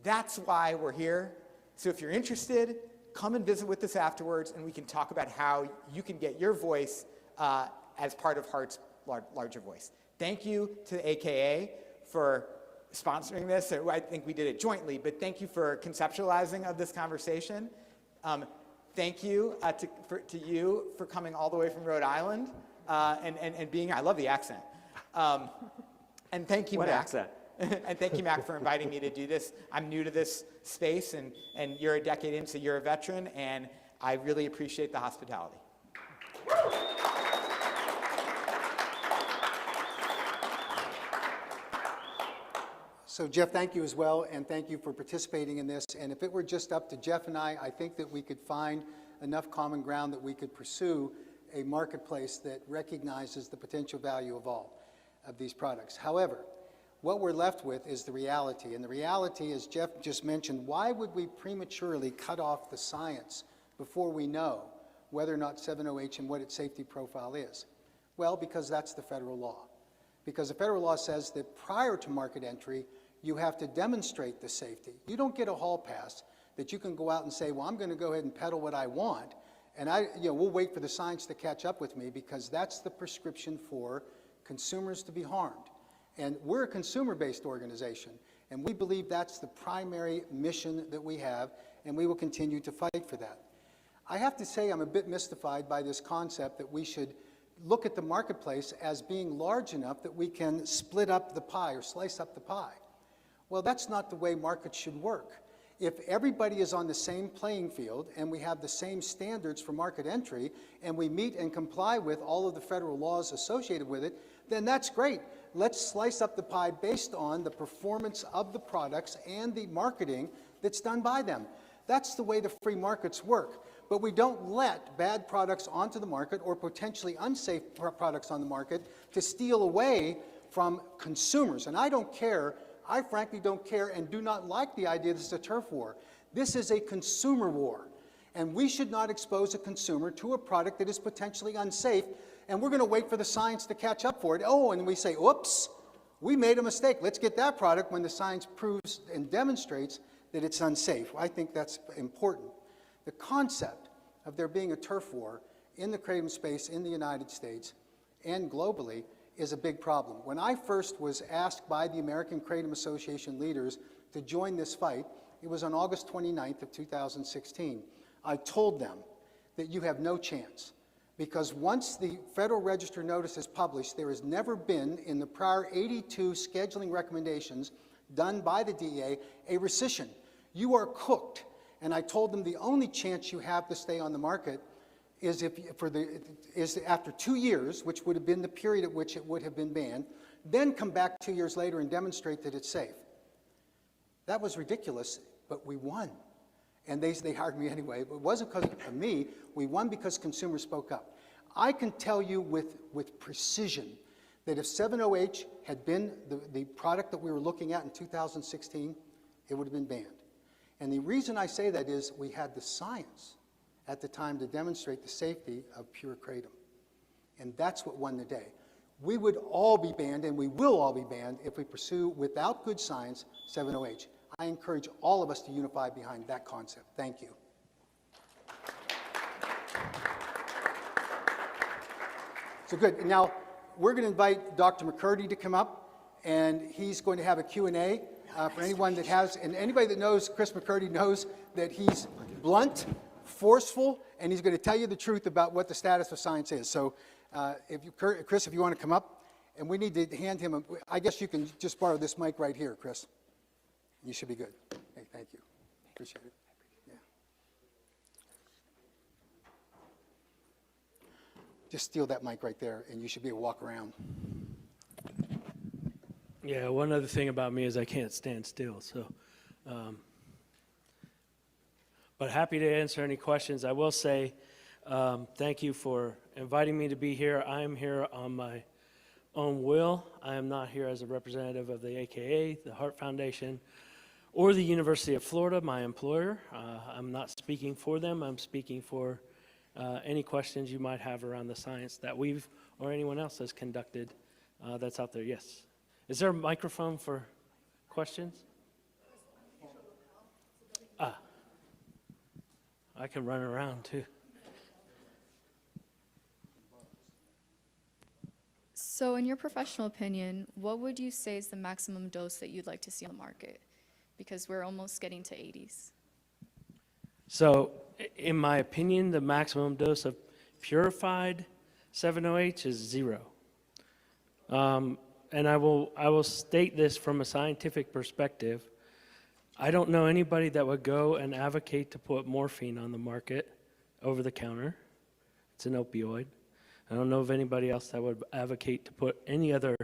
That's why we're here. So if you're interested, come and visit with us afterwards, and we can talk about how you can get your voice as part of HART's larger voice. Thank you to the AKA for sponsoring this. I think we did it jointly, but thank you for conceptualizing of this conversation. Thank you to you for coming all the way from Rhode Island and being, I love the accent. And thank you, What Mac. accent? And thank you, Mac, for inviting me to do this. I'm new to this space, and you're a decade in, so you're a veteran, and I really appreciate the hospitality. So Jeff, thank you as well, and thank you for participating in this. And if it were just up to Jeff and I think that we could find enough common ground that we could pursue a marketplace that recognizes the potential value of all of these products. However, what we're left with is the reality. And the reality, as Jeff just mentioned, why would we prematurely cut off the science before we know whether or not 7-OH and what its safety profile is? Well, because that's the federal law. Because the federal law says that prior to market entry, you have to demonstrate the safety. You don't get a hall pass that you can go out and say, well, I'm going to go ahead and peddle what I want, and we'll wait for the science to catch up with me, because that's the prescription for consumers to be harmed. And we're a consumer-based organization, and we believe that's the primary mission that we have, and we will continue to fight for that. I have to say I'm a bit mystified by this concept that we should look at the marketplace as being large enough that we can split up the pie or slice up the pie. Well, that's not the way markets should work. If everybody is on the same playing field and we have the same standards for market entry and we meet and comply with all of the federal laws associated with it, then that's great. Let's slice up the pie based on the performance of the products and the marketing that's done by them. That's the way the free markets work. But we don't let bad products onto the market or potentially unsafe products on the market to steal away from consumers. And I don't care. I frankly don't care and do not like the idea this is a turf war. This is a consumer war. And we should not expose a consumer to a product that is potentially unsafe, and we're going to wait for the science to catch up for it. Oh, and we say, oops, we made a mistake. Let's get that product when the science proves and demonstrates that it's unsafe. I think that's important. The concept of there being a turf war in the kratom space in the United States and globally is a big problem. When I first was asked by the American Kratom Association leaders to join this fight, it was on August 29th of 2016. I told them that you have no chance, because once the Federal Register notice is published, there has never been in the prior 82 scheduling recommendations done by the DEA a rescission. You are cooked. And I told them the only chance you have to stay on the market is after 2 years, which would have been the period at which it would have been banned, then come back 2 years later and demonstrate that it's safe. That was ridiculous, but we won. And they hired me anyway. But it wasn't because of me. We won because consumers spoke up. I can tell you with precision that if 7-OH had been the product that we were looking at in 2016, it would have been banned. And the reason I say that is we had the science at the time to demonstrate the safety of pure kratom. And that's what won the day. We would all be banned, and we will all be banned, if we pursue, without good science, 7-OH. I encourage all of us to unify behind that concept. Thank you. So good. Now, we're going to invite Dr. McCurdy to come up, and he's going to have a Q&A for anyone that has, and anybody that knows Chris McCurdy knows that he's blunt, forceful, and he's going to tell you the truth about what the status of science is. So Chris, if you want to come up, and we need to hand him, I guess you can just borrow this mic right here, Chris. You should be good. Hey, thank you. Appreciate it. Yeah. Just steal that mic right there, and you should be able to walk around. Yeah, one other thing about me is I can't stand still. So, but happy to answer any questions. I will say thank you for inviting me to be here. I'm here on my own will. I am not here as a representative of the AKA, the HART Foundation, or the University of Florida, my employer. I'm not speaking for them. I'm speaking for any questions you might have around the science that we've or anyone else has conducted that's out there. Yes. Is there a microphone for questions? I can run around too. So, in your professional opinion, what would you say is the maximum dose that you'd like to see on the market? Because we're almost getting to 80s. So, in my opinion, the maximum dose of purified 7-OH is 0. And I will state this from a scientific perspective. I don't know anybody that would go and advocate to put morphine on the market over the counter. It's an opioid. I don't know of anybody else that would advocate to put any other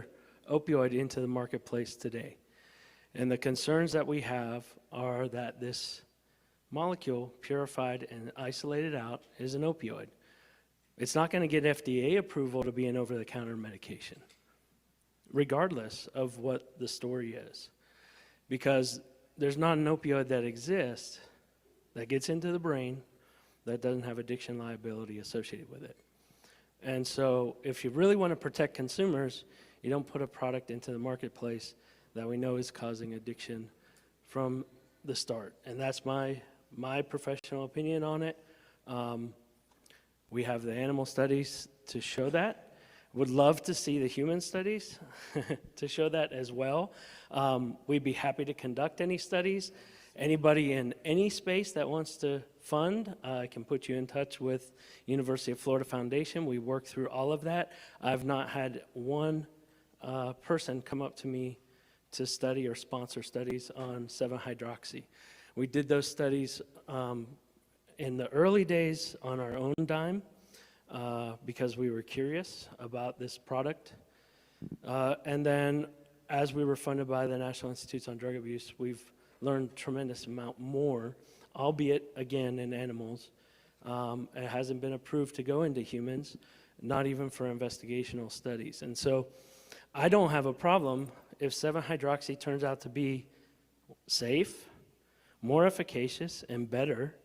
opioid into the marketplace today. And the concerns that we have are that this molecule, purified and isolated out, is an opioid. It's not going to get FDA approval to be an over-the-counter medication, regardless of what the story is. Because there's not an opioid that exists that gets into the brain that doesn't have addiction liability associated with it. And so if you really want to protect consumers, you don't put a product into the marketplace that we know is causing addiction from the start. And that's my professional opinion on it. We have the animal studies to show that. Would love to see the human studies to show that as well. We'd be happy to conduct any studies. Anybody in any space that wants to fund, I can put you in touch with University of Florida Foundation. We work through all of that. I've not had one person come up to me to study or sponsor studies on 7-hydroxy. We did those studies in the early days on our own dime because we were curious about this product. And then as we were funded by the National Institutes on Drug Abuse, we've learned tremendous amount more, albeit, again, in animals. It hasn't been approved to go into humans, not even for investigational studies. And so I don't have a problem if 7-hydroxy turns out to be safe, more efficacious, and better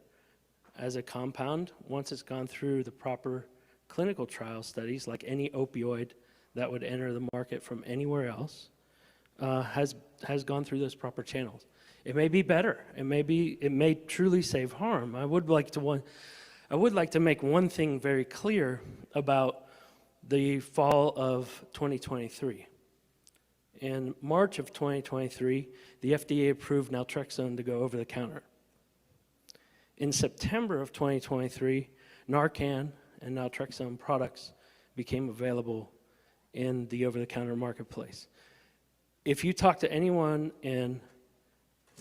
as a compound once it's gone through the proper clinical trial studies, like any opioid that would enter the market from anywhere else, has gone through those proper channels. It may be better. It may truly save harm. I would like to make one thing very clear about the fall of 2023. In March of 2023, the FDA approved naltrexone to go over the counter. In September of 2023, Narcan and naltrexone products became available in the over-the-counter marketplace. If you talk to anyone in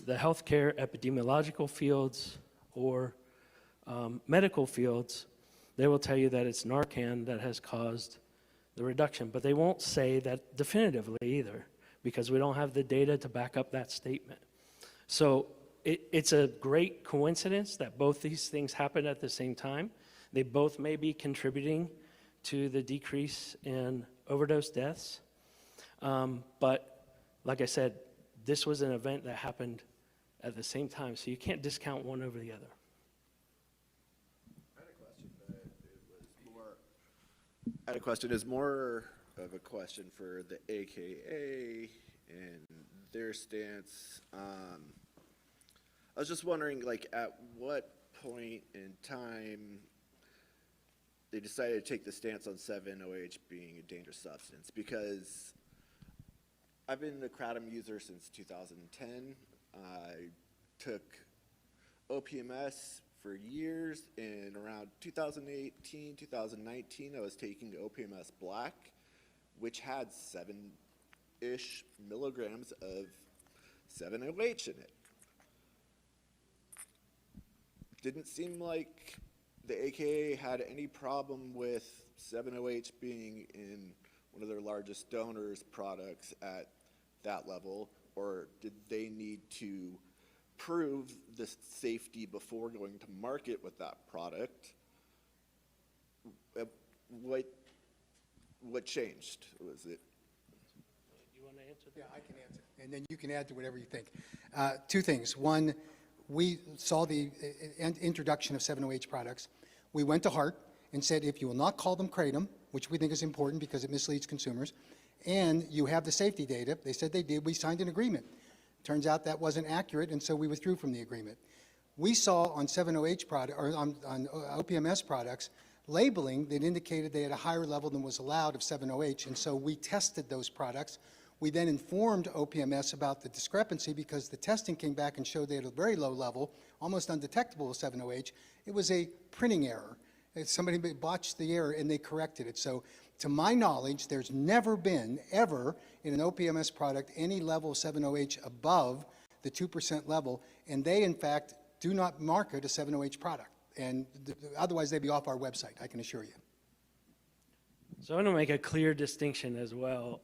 the healthcare epidemiological fields or medical fields, they will tell you that it's Narcan that has caused the reduction, but they won't say that definitively either, because we don't have the data to back up that statement. So it's a great coincidence that both these things happened at the same time. They both may be contributing to the decrease in overdose deaths. But like I said, this was an event that happened at the same time, so you can't discount one over the other. I had a question. Is more of a question for the AKA and their stance. I was just wondering, like, at what point in time they decided to take the stance on 7-OH being a dangerous substance? Because I've been a kratom user since 2010. I took OPMS for years, and around 2018, 2019, I was taking OPMS Black, which had 7-ish milligrams of 7-OH in it. Didn't seem like the AKA had any problem with 7-OH being in one of their largest donors' products at that level, or did they need to prove the safety before going to market with that product? What changed? Was it? Do you want to answer that? Yeah, I can answer, and then you can add to whatever you think. Two things. One, we saw the introduction of 7-OH products. We went to HART and said, if you will not call them kratom, which we think is important because it misleads consumers, and you have the safety data. They said they did. We signed an agreement. Turns out that wasn't accurate, and so we withdrew from the agreement. We saw on 70H product, or on OPMS products, labeling that indicated they had a higher level than was allowed of 70H, and so we tested those products. We then informed OPMS about the discrepancy because the testing came back and showed they had a very low level, almost undetectable of 70H. It was a printing error. Somebody botched the error and they corrected it. So to my knowledge, there's never been, ever, in an OPMS product, any level of 70H above the 2% level, and they, in fact, do not market a 70H product. And otherwise, they'd be off our website, I can assure you. So I want to make a clear distinction as well.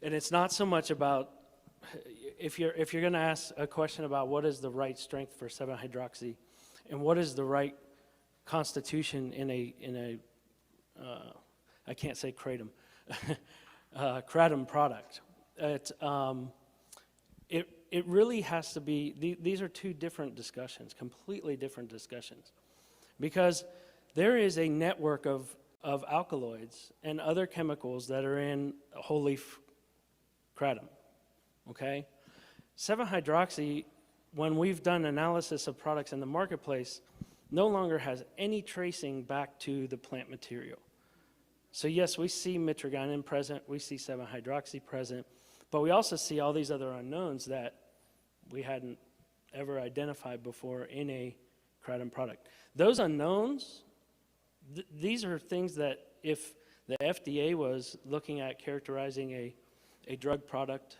And it's not so much about, if you're going to ask a question about what is the right strength for 7-hydroxy and what is the right constitution in a I can't say kratom, kratom product. It really has to be, these are two different discussions, completely different discussions, because there is a network of alkaloids and other chemicals that are in whole leaf kratom, okay? 7-hydroxy, when we've done analysis of products in the marketplace, no longer has any tracing back to the plant material. So yes, we see mitragynine present, we see 7-hydroxy present, but we also see all these other unknowns that we hadn't ever identified before in a kratom product. Those unknowns, these are things that if the FDA was looking at characterizing a drug product,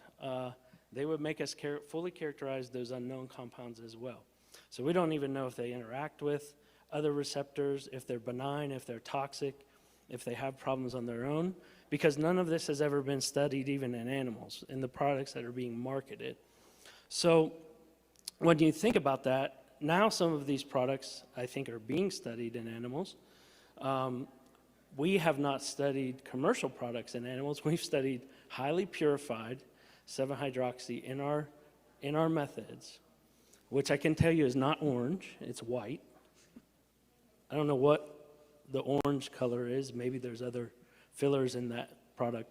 they would make us fully characterize those unknown compounds as well. So we don't even know if they interact with other receptors, if they're benign, if they're toxic, if they have problems on their own, because none of this has ever been studied even in animals, in the products that are being marketed. So when you think about that, now some of these products, I think, are being studied in animals. We have not studied commercial products in animals. We've studied highly purified 7-hydroxy in our methods, which I can tell you is not orange, it's white. I don't know what the orange color is. Maybe there's other fillers in that product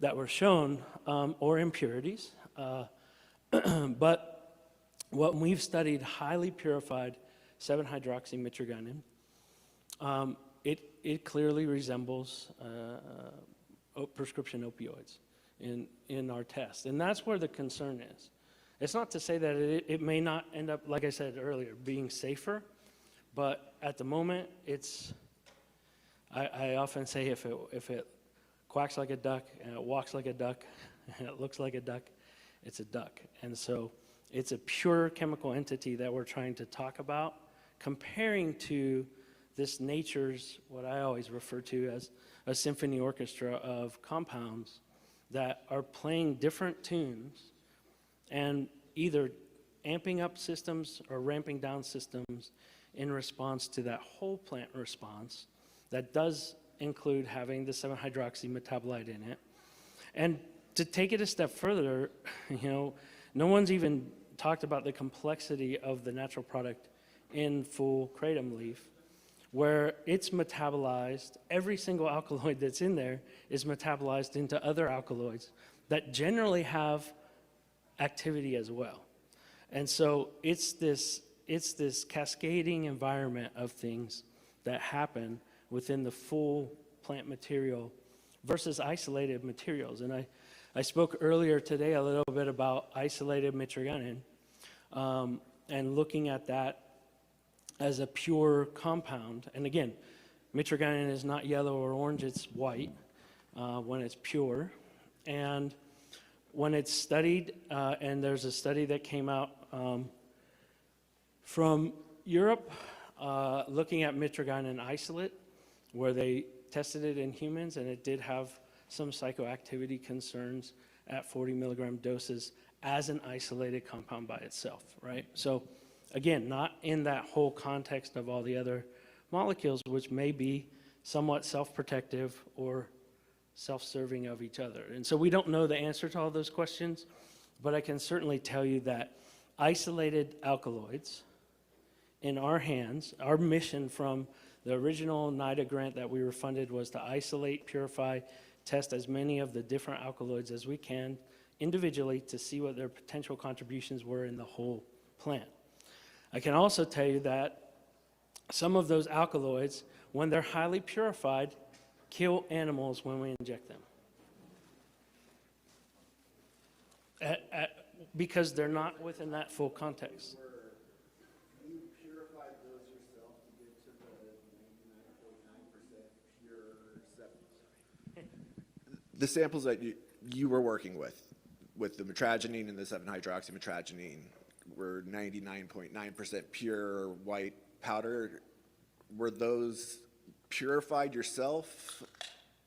that were shown, or impurities. But what we've studied, highly purified 7-hydroxymitragynine, it clearly resembles prescription opioids in our test. And that's where the concern is. It's not to say that it may not end up, like I said earlier, being safer, but at the moment, I often say if it quacks like a duck and it walks like a duck and it looks like a duck, it's a duck. And so it's a pure chemical entity that we're trying to talk about, comparing to this nature's, what I always refer to as a symphony orchestra of compounds that are playing different tunes and either amping up systems or ramping down systems in response to that whole plant response that does include having the 7-hydroxy metabolite in it. And to take it a step further, no one's even talked about the complexity of the natural product in full kratom leaf, where it's metabolized, every single alkaloid that's in there is metabolized into other alkaloids that generally have activity as well. And so it's this cascading environment of things that happen within the full plant material versus isolated materials. And I spoke earlier today a little bit about isolated mitragynine and looking at that as a pure compound. And again, mitragynine is not yellow or orange, it's white when it's pure. And when it's studied, and there's a study that came out from Europe looking at mitragynine isolate, where they tested it in humans, and it did have some psychoactivity concerns at 40 milligram doses as an isolated compound by itself, right? So again, not in that whole context of all the other molecules, which may be somewhat self-protective or self-serving of each other. And so we don't know the answer to all those questions, but I can certainly tell you that isolated alkaloids in our hands, our mission from The original NIDA grant that we were funded was to isolate, purify, test as many of the different alkaloids as we can individually to see what their potential contributions were in the whole plant. I can also tell you that some of those alkaloids, when they're highly purified, kill animals when we inject them. Because they're not within that full context. You purified those yourself to get to the 99.9% pure the samples that you were working with the metragenine and the 7-hydroxymetragenine, were 99.9% pure white powder. Were those purified yourself,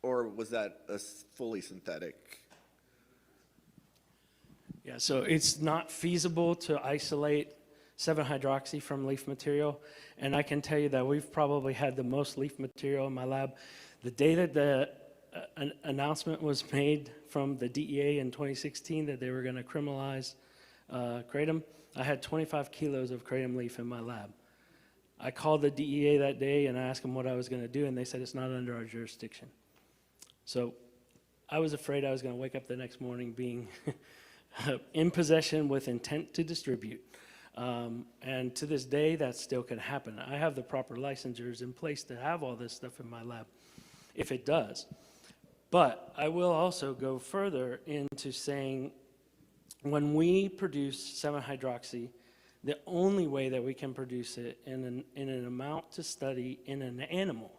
or was that a fully synthetic? Yeah, so it's not feasible to isolate 7-hydroxy from leaf material, and I can tell you that we've probably had the most leaf material in my lab. The day that the announcement was made from the DEA in 2016 that they were going to criminalize kratom, I had 25 kilos of kratom leaf in my lab. I called the DEA that day and I asked them what I was going to do, and they said it's not under our jurisdiction. So I was afraid I was going to wake up the next morning being in possession with intent to distribute. And to this day, that still can happen. I have the proper licensures in place to have all this stuff in my lab, if it does. But I will also go further into saying when we produce 7-hydroxy, the only way that we can produce it in an amount to study in an animal,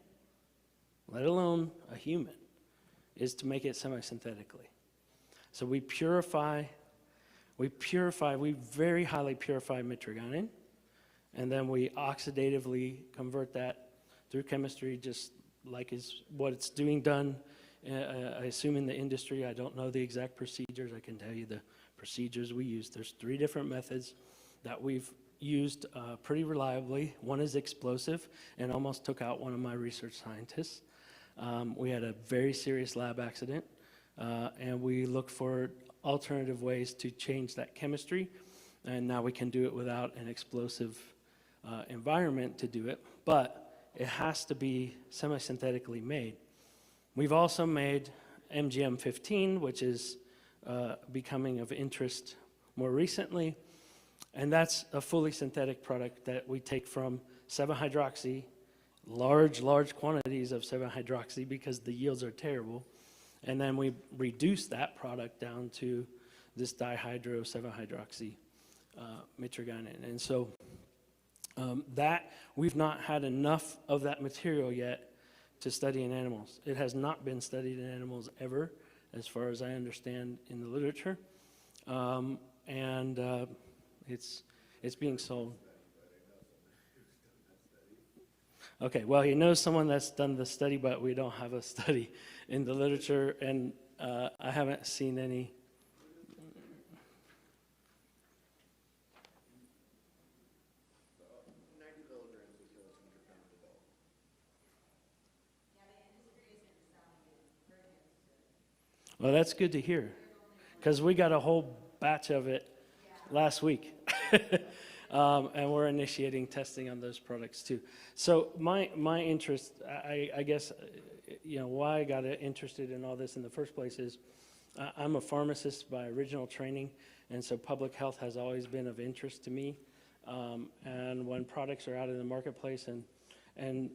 let alone a human, is to make it semi-synthetically. So we very highly purify mitragynine, and then we oxidatively convert that through chemistry, just like is what it's done, I assume in the industry. I don't know the exact procedures. I can tell you the procedures we use. There's 3 different methods that we've used pretty reliably. One is explosive, and almost took out one of my research scientists. We had a very serious lab accident, and we looked for alternative ways to change that chemistry, and now we can do it without an explosive environment to do it, but it has to be semi-synthetically made. We've also made MGM-15, which is becoming of interest more recently, and that's a fully synthetic product that we take from 7-hydroxy, large quantities of 7-hydroxy because the yields are terrible, and then we reduce that product down to this dihydro 7-hydroxy mitragynine. And so that we've not had enough of that material yet to study in animals. It has not been studied in animals ever, as far as I understand in the literature, and it's being sold. Okay, well, he knows someone that's done the study, but we don't have a study in the literature, and I haven't seen any. Well, that's good to hear, because we got a whole batch of it last week. And we're initiating testing on those products too. So my interest, I guess, why I got interested in all this in the first place is I'm a pharmacist by original training, and so public health has always been of interest to me. And when products are out in the marketplace and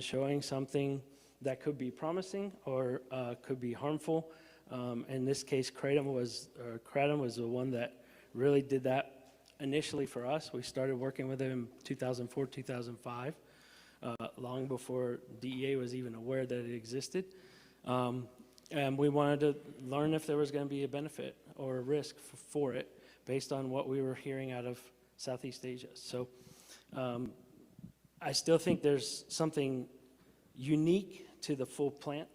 showing something that could be promising or could be harmful, in this case, kratom was the one that really did that. Initially for us, we started working with them in 2004, 2005, long before DEA was even aware that it existed. And we wanted to learn if there was going to be a benefit or a risk for it based on what we were hearing out of Southeast Asia. So I still think there's something unique to the full plant,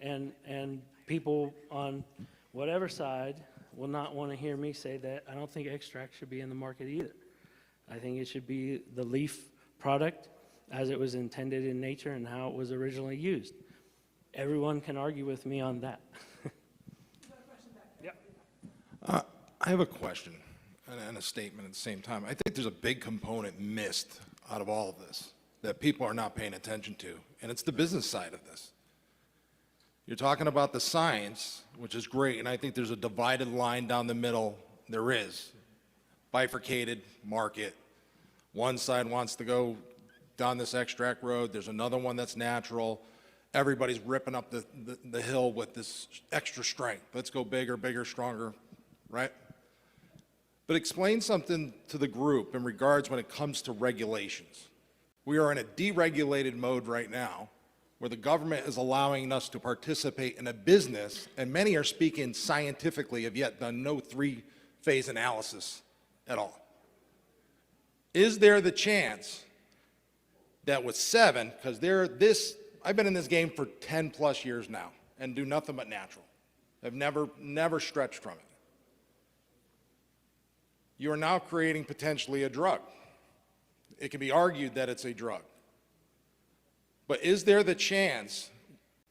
and people on whatever side will not want to hear me say that I don't think extract should be in the market either. I think it should be the leaf product as it was intended in nature and how it was originally used. Everyone can argue with me on that. Yeah. I have a question and a statement at the same time. I think there's a big component missed out of all of this. that people are not paying attention to, and it's the business side of this. You're talking about the science, which is great, and I think there's a divided line down the middle. There is. Bifurcated market. One side wants to go down this extract road. There's another one that's natural. Everybody's ripping up the hill with this extra strength. Let's go bigger, bigger, stronger, right? But explain something to the group in regards when it comes to regulations. We are in a deregulated mode right now where the government is allowing us to participate in a business, and many are speaking scientifically, have yet done no three-phase analysis at all. Is there the chance that with 7, because I've been in this game for 10 plus years now and do nothing but natural. I've never stretched from it. You are now creating potentially a drug. It can be argued that it's a drug. But is there the chance,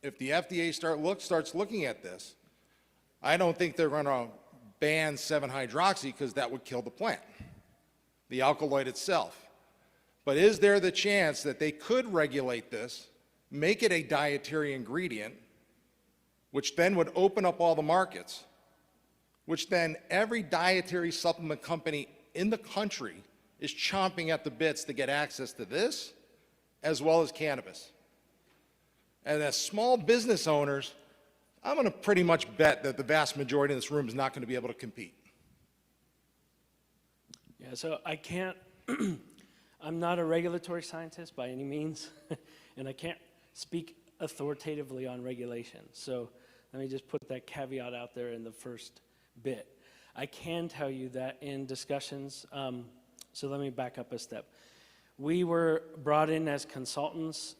if the FDA starts looking at this, I don't think they're going to ban 7-hydroxy because that would kill the plant, the alkaloid itself. But is there the chance that they could regulate this, make it a dietary ingredient, which then would open up all the markets, which then every dietary supplement company in the country is chomping at the bits to get access to this, as well as cannabis. And as small business owners, I'm going to pretty much bet that the vast majority in this room is not going to be able to compete. Yeah, so I can't, I'm not a regulatory scientist by any means, and I can't speak authoritatively on regulation. So let me just put that caveat out there in the first bit. I can tell you that in discussions, so let me back up a step. We were brought in as consultants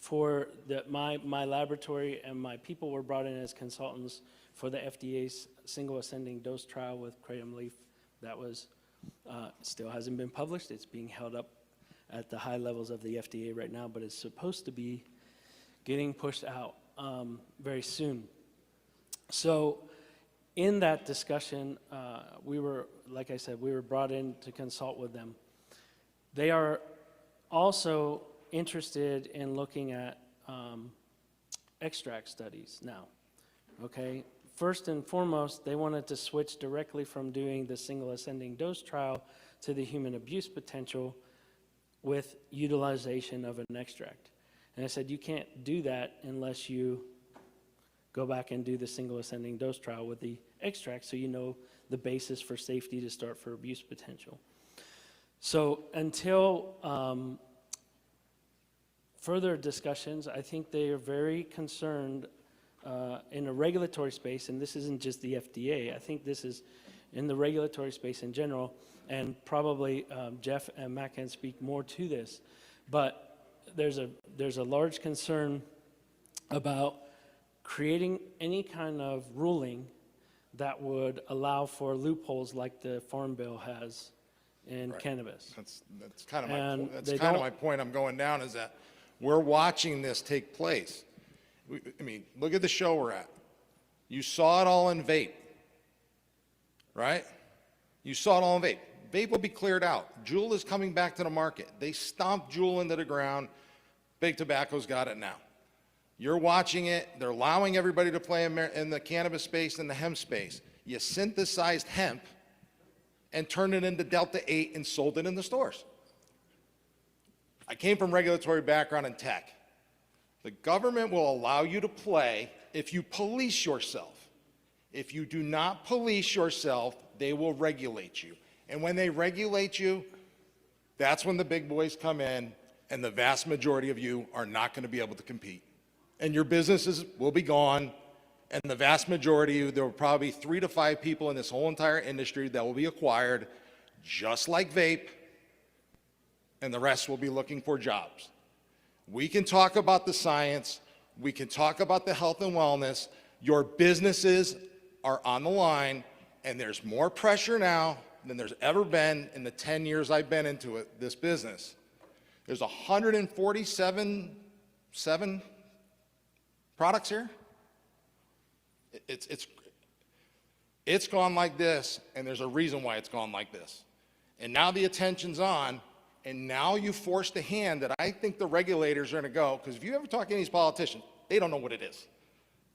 for my laboratory, and my people were brought in as consultants for the FDA's single ascending dose trial with kratom leaf. That was still hasn't been published. It's being held up at the high levels of the FDA right now, but it's supposed to be getting pushed out very soon. So in that discussion, we were, like I said, we were brought in to consult with them. They are also interested in looking at extract studies now, okay? First and foremost, they wanted to switch directly from doing the single ascending dose trial to the human abuse potential with utilization of an extract. And I said, you can't do that unless you go back and do the single ascending dose trial with the extract so you know the basis for safety to start for abuse potential. So until further discussions, I think they are very concerned in a regulatory space, and this isn't just the FDA, I think this is in the regulatory space in general, and probably Jeff and Matt can speak more to this, but there's a large concern about creating any kind of ruling that would allow for loopholes like the Farm Bill has in cannabis. That's kind of my point. That's kind of my point I'm going down, is that we're watching this take place. I mean, look at the show we're at. You saw it all in vape, right? You saw it all in vape. Vape will be cleared out. Juul is coming back to the market. They stomped Juul into the ground. Big Tobacco's got it now. You're watching it. They're allowing everybody to play in the cannabis space and the hemp space. You synthesized hemp and turned it into Delta 8 and sold it in the stores. I came from regulatory background in tech. The government will allow you to play if you police yourself. If you do not police yourself, they will regulate you. And when they regulate you, that's when the big boys come in, and the vast majority of you are not going to be able to compete. And your businesses will be gone, and the vast majority of you, there will probably be 3 to 5 people in this whole entire industry that will be acquired, just like vape, and the rest will be looking for jobs. We can talk about the science, we can talk about the health and wellness. Your businesses are on the line, and there's more pressure now than there's ever been in the 10 years I've been into this business. There's 147 products here. It's gone like this, and there's a reason why it's gone like this. And now the attention's on And now you forced a hand that I think the regulators are going to go, because if you ever talk to any of these politicians, they don't know what it is.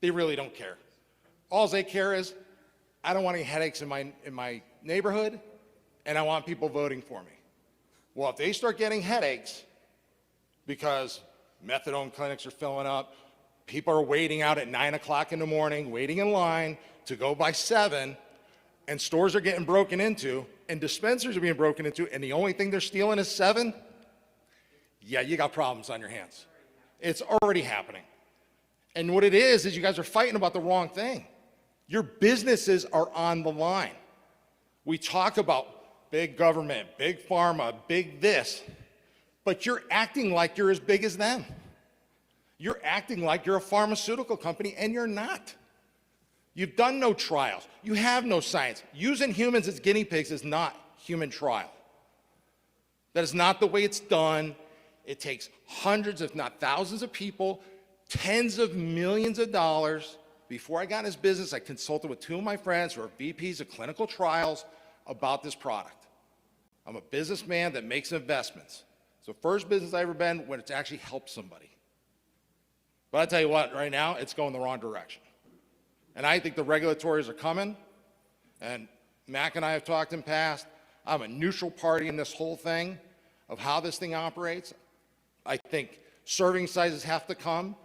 They really don't care. All they care is, I don't want any headaches in my neighborhood, and I want people voting for me. Well, if they start getting headaches because methadone clinics are filling up, people are waiting out at 9 o'clock in the morning, waiting in line to go by 7, and stores are getting broken into, and dispensaries are being broken into, and the only thing they're stealing is 7, yeah, you got problems on your hands. It's already happening. And what it is you guys are fighting about the wrong thing. Your businesses are on the line. We talk about big government, big pharma, big this, but you're acting like you're as big as them. You're acting like you're a pharmaceutical company, and you're not. You've done no trials. You have no science. Using humans as guinea pigs is not human trial. That is not the way it's done. It takes hundreds, if not thousands of people, tens of millions of dollars. Before I got in this business, I consulted with 2 of my friends who are VPs of clinical trials about this product. I'm a businessman that makes investments. It's the first business I've ever been when it's actually helped somebody. But I tell you what, right now, it's going the wrong direction. And I think the regulatories are coming, and Mac and I have talked in the past. I'm a neutral party in this whole thing of how this thing operates. I think serving sizes have to come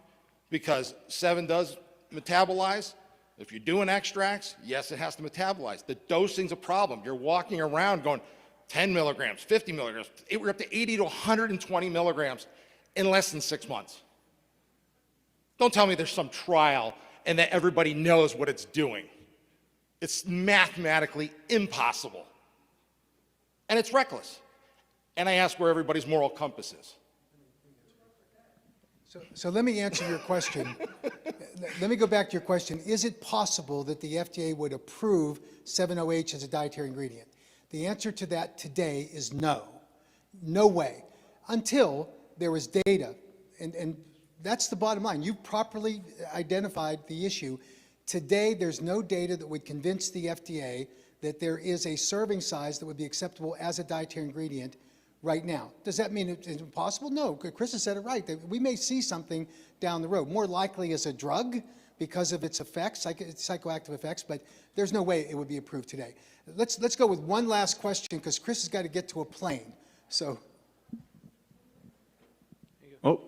because 7 does metabolize. If you're doing extracts, yes, it has to metabolize. The dosing's a problem. You're walking around going 10 milligrams, 50 milligrams, we're up to 80 to 120 milligrams in less than 6 months. Don't tell me there's some trial and that everybody knows what it's doing. It's mathematically impossible. And it's reckless. And I ask where everybody's moral compass is. So let me answer your question. Let me go back to your question. Is it possible that the FDA would approve 7-OH as a dietary ingredient? The answer to that today is no. No way. Until there was data. And that's the bottom line. You've properly identified the issue. Today, there's no data that would convince the FDA that there is a serving size that would be acceptable as a dietary ingredient right now. Does that mean it's impossible? No. Chris has said it right. That we may see something down the road, more likely as a drug because of its effects, psychoactive effects, but there's no way it would be approved today. Let's go with one last question because Chris has got to get to a plane. So. Oh.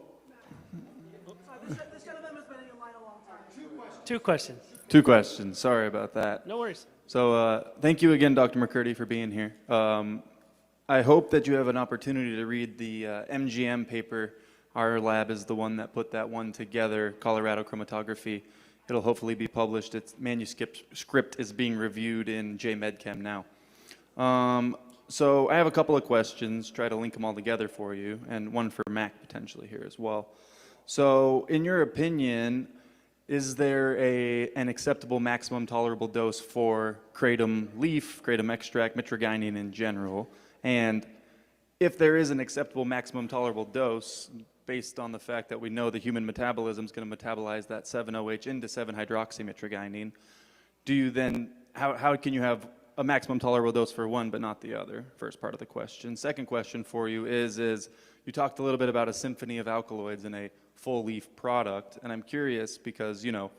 This gentleman has been in line a long time. 2 questions. 2 questions. Sorry about that. No worries. So thank you again, Dr. McCurdy, for being here. I hope that you have an opportunity to read the MGM paper. Our lab is the one that put that one together, Colorado Chromatography. It'll hopefully be published. Its manuscript is being reviewed in JMedChem now. So I have a couple of questions, try to link them all together for you, and one for Mac potentially here as well. So in your opinion, is there an acceptable maximum tolerable dose for kratom leaf, kratom extract, mitragynine in general? And if there is an acceptable maximum tolerable dose, based on the fact that we know the human metabolism is going to metabolize that 7-OH into 7-hydroxymitragynine, do you then, how can you have a maximum tolerable dose for one but not the other? First part of the question. Second question for you is you talked a little bit about a symphony of alkaloids in a full leaf product, and I'm curious because, you know,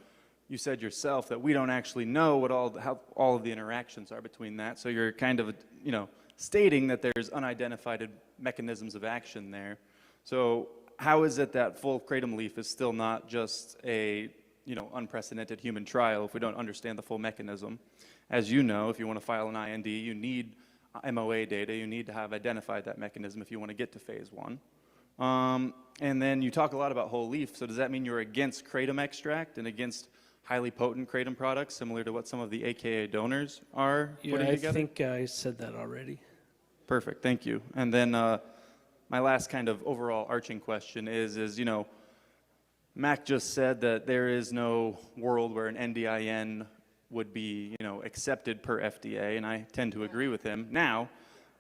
you said yourself that we don't actually know how all of the interactions are between that, so you're kind of, you know, stating that there's unidentified mechanisms of action there. So how is it that full kratom leaf is still not just a, you know, unprecedented human trial if we don't understand the full mechanism? As you know, if you want to file an IND, you need MOA data. You need to have identified that mechanism if you want to get to phase 1. And then you talk a lot about whole leaf. So does that mean you're against kratom extract and against highly potent kratom products, similar to what some of the AKA donors are putting together? I think I said that already. Perfect, thank you. And then my last kind of overall arching question is, you know, Mac just said that there is no world where an NDIN would be, you know, accepted per FDA, and I tend to agree with him. Now,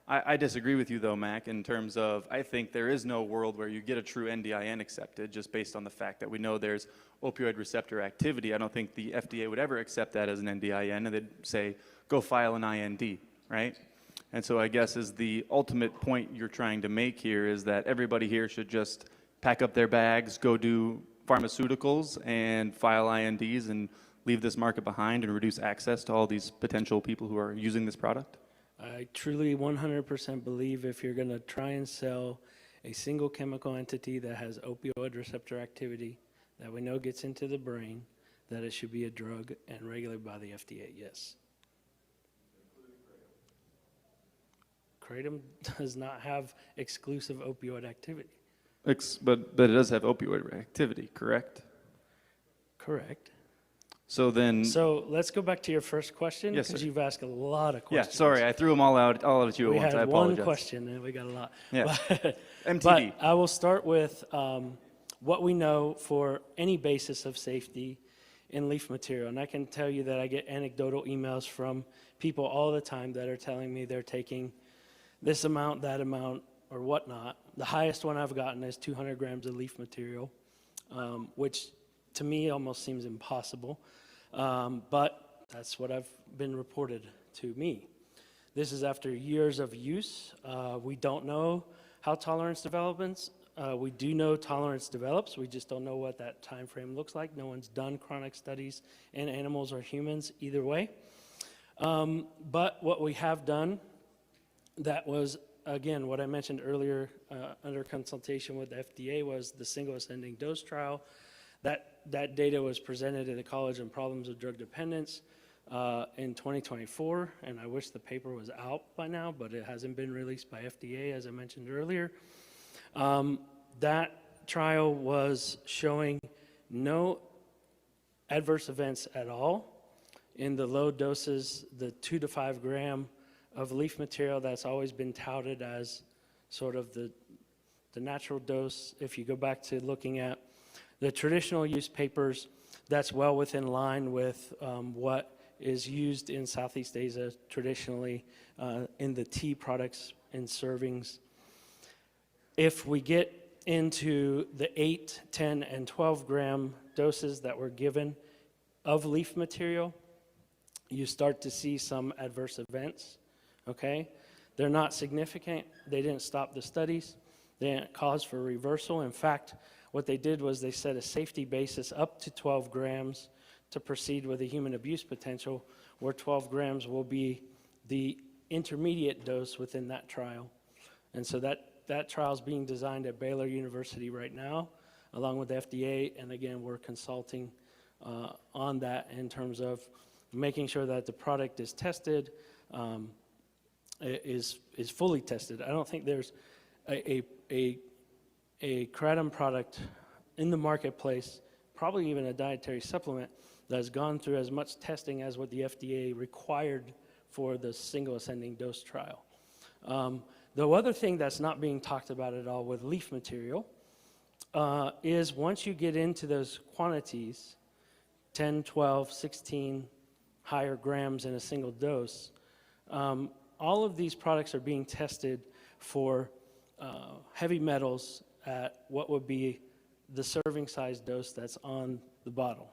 I disagree with you though, Mac, in terms of I think there is no world where you get a true NDIN accepted just based on the fact that we know there's opioid receptor activity. I don't think the FDA would ever accept that as an NDIN, and they'd say, go file an IND, right? And so I guess is the ultimate point you're trying to make here is that everybody here should just pack up their bags, go do pharmaceuticals and file INDs and leave this market behind and reduce access to all these potential people who are using this product? I truly 100% believe if you're going to try and sell a single chemical entity that has opioid receptor activity that we know gets into the brain, that it should be a drug and regulated by the FDA, yes. Kratom does not have exclusive opioid activity. But it does have opioid activity, correct? Correct. So then, So let's go back to your first question, Yes, because sir. you've asked a lot of yeah, questions. sorry, I threw them all out at you We at once. I had one apologize. question and we got a lot. Yeah. But, MTD. but I will start with what we know for any basis of safety in leaf material. And I can tell you that I get anecdotal emails from people all the time that are telling me they're taking this amount, that amount, or whatnot. The highest one I've gotten is 200 grams of leaf material, which to me almost seems impossible. But that's what I've been reported to me. This is after years of use. We don't know how tolerance develops. We do know tolerance develops. We just don't know what that time frame looks like. No one's done chronic studies in animals or humans either way. But what we have done, that was, again, what I mentioned earlier under consultation with the FDA, was the single ascending dose trial. That data was presented at the College on Problems of Drug Dependence in 2024, and I wish the paper was out by now, but it hasn't been released by FDA, as I mentioned earlier. That trial was showing no adverse events at all in the low doses, the 2 to 5 gram of leaf material that's always been touted as sort of the natural dose. If you go back to looking at the traditional use papers, that's well within line with what is used in Southeast Asia traditionally in the tea products and servings. If we get into the 8, 10, and 12 gram doses that were given of leaf material, you start to see some adverse events, okay? They're not significant. They didn't stop the studies. They didn't cause for reversal. In fact, what they did was they set a safety basis up to 12 grams to proceed with a human abuse potential, where 12 grams will be the intermediate dose within that trial. And so that trial is being designed at Baylor University right now, along with the FDA, and again, we're consulting on that in terms of making sure that the product is tested, is fully tested. I don't think there's a kratom product in the marketplace, probably even a dietary supplement, that has gone through as much testing as what the FDA required for the single ascending dose trial. The other thing that's not being talked about at all with leaf material is once you get into those quantities, 10, 12, 16 higher grams in a single dose, all of these products are being tested for heavy metals at what would be the serving size dose that's on the bottle,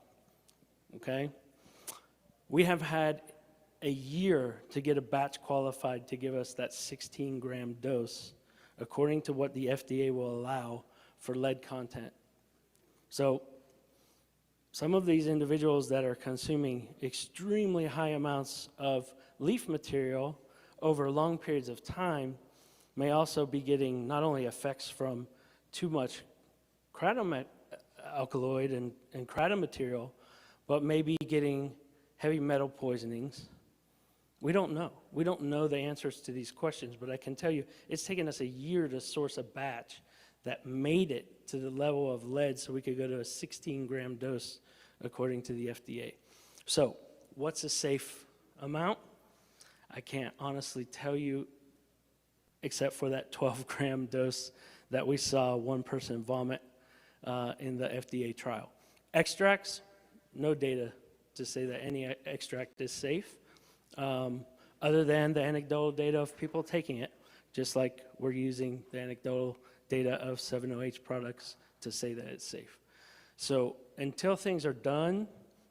okay? We have had a year to get a batch qualified to give us that 16 gram dose according to what the FDA will allow for lead content. So some of these individuals that are consuming extremely high amounts of leaf material over long periods of time may also be getting not only effects from too much kratom alkaloid and kratom material, but maybe getting heavy metal poisonings. We don't know. We don't know the answers to these questions, but I can tell you it's taken us a year to source a batch that made it to the level of lead so we could go to a 16 gram dose according to the FDA. So what's a safe amount? I can't honestly tell you, except for that 12 gram dose that we saw one person vomit in the FDA trial. Extracts, no data to say that any extract is safe, other than the anecdotal data of people taking it, just like we're using the anecdotal data of 7-OH products to say that it's safe. So until things are done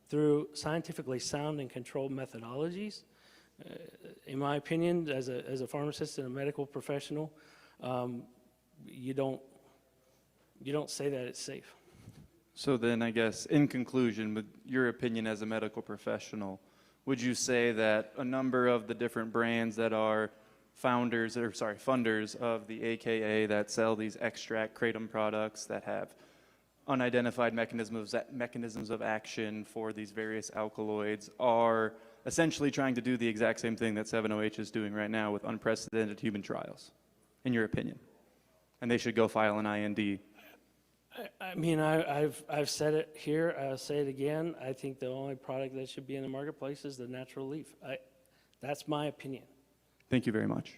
through scientifically sound and controlled methodologies, In my opinion, as a pharmacist and a medical professional, you don't say that it's safe. So then I guess in conclusion, with your opinion as a medical professional, would you say that a number of the different brands that are funders of the AKA that sell these extract kratom products that have unidentified mechanisms of action for these various alkaloids are essentially trying to do the exact same thing that 7OH is doing right now with unprecedented human trials, in your opinion? And they should go file an IND. I mean, I've said it here, I'll say it again. I think the only product that should be in the marketplace is the natural leaf. That's my opinion. Thank you very much.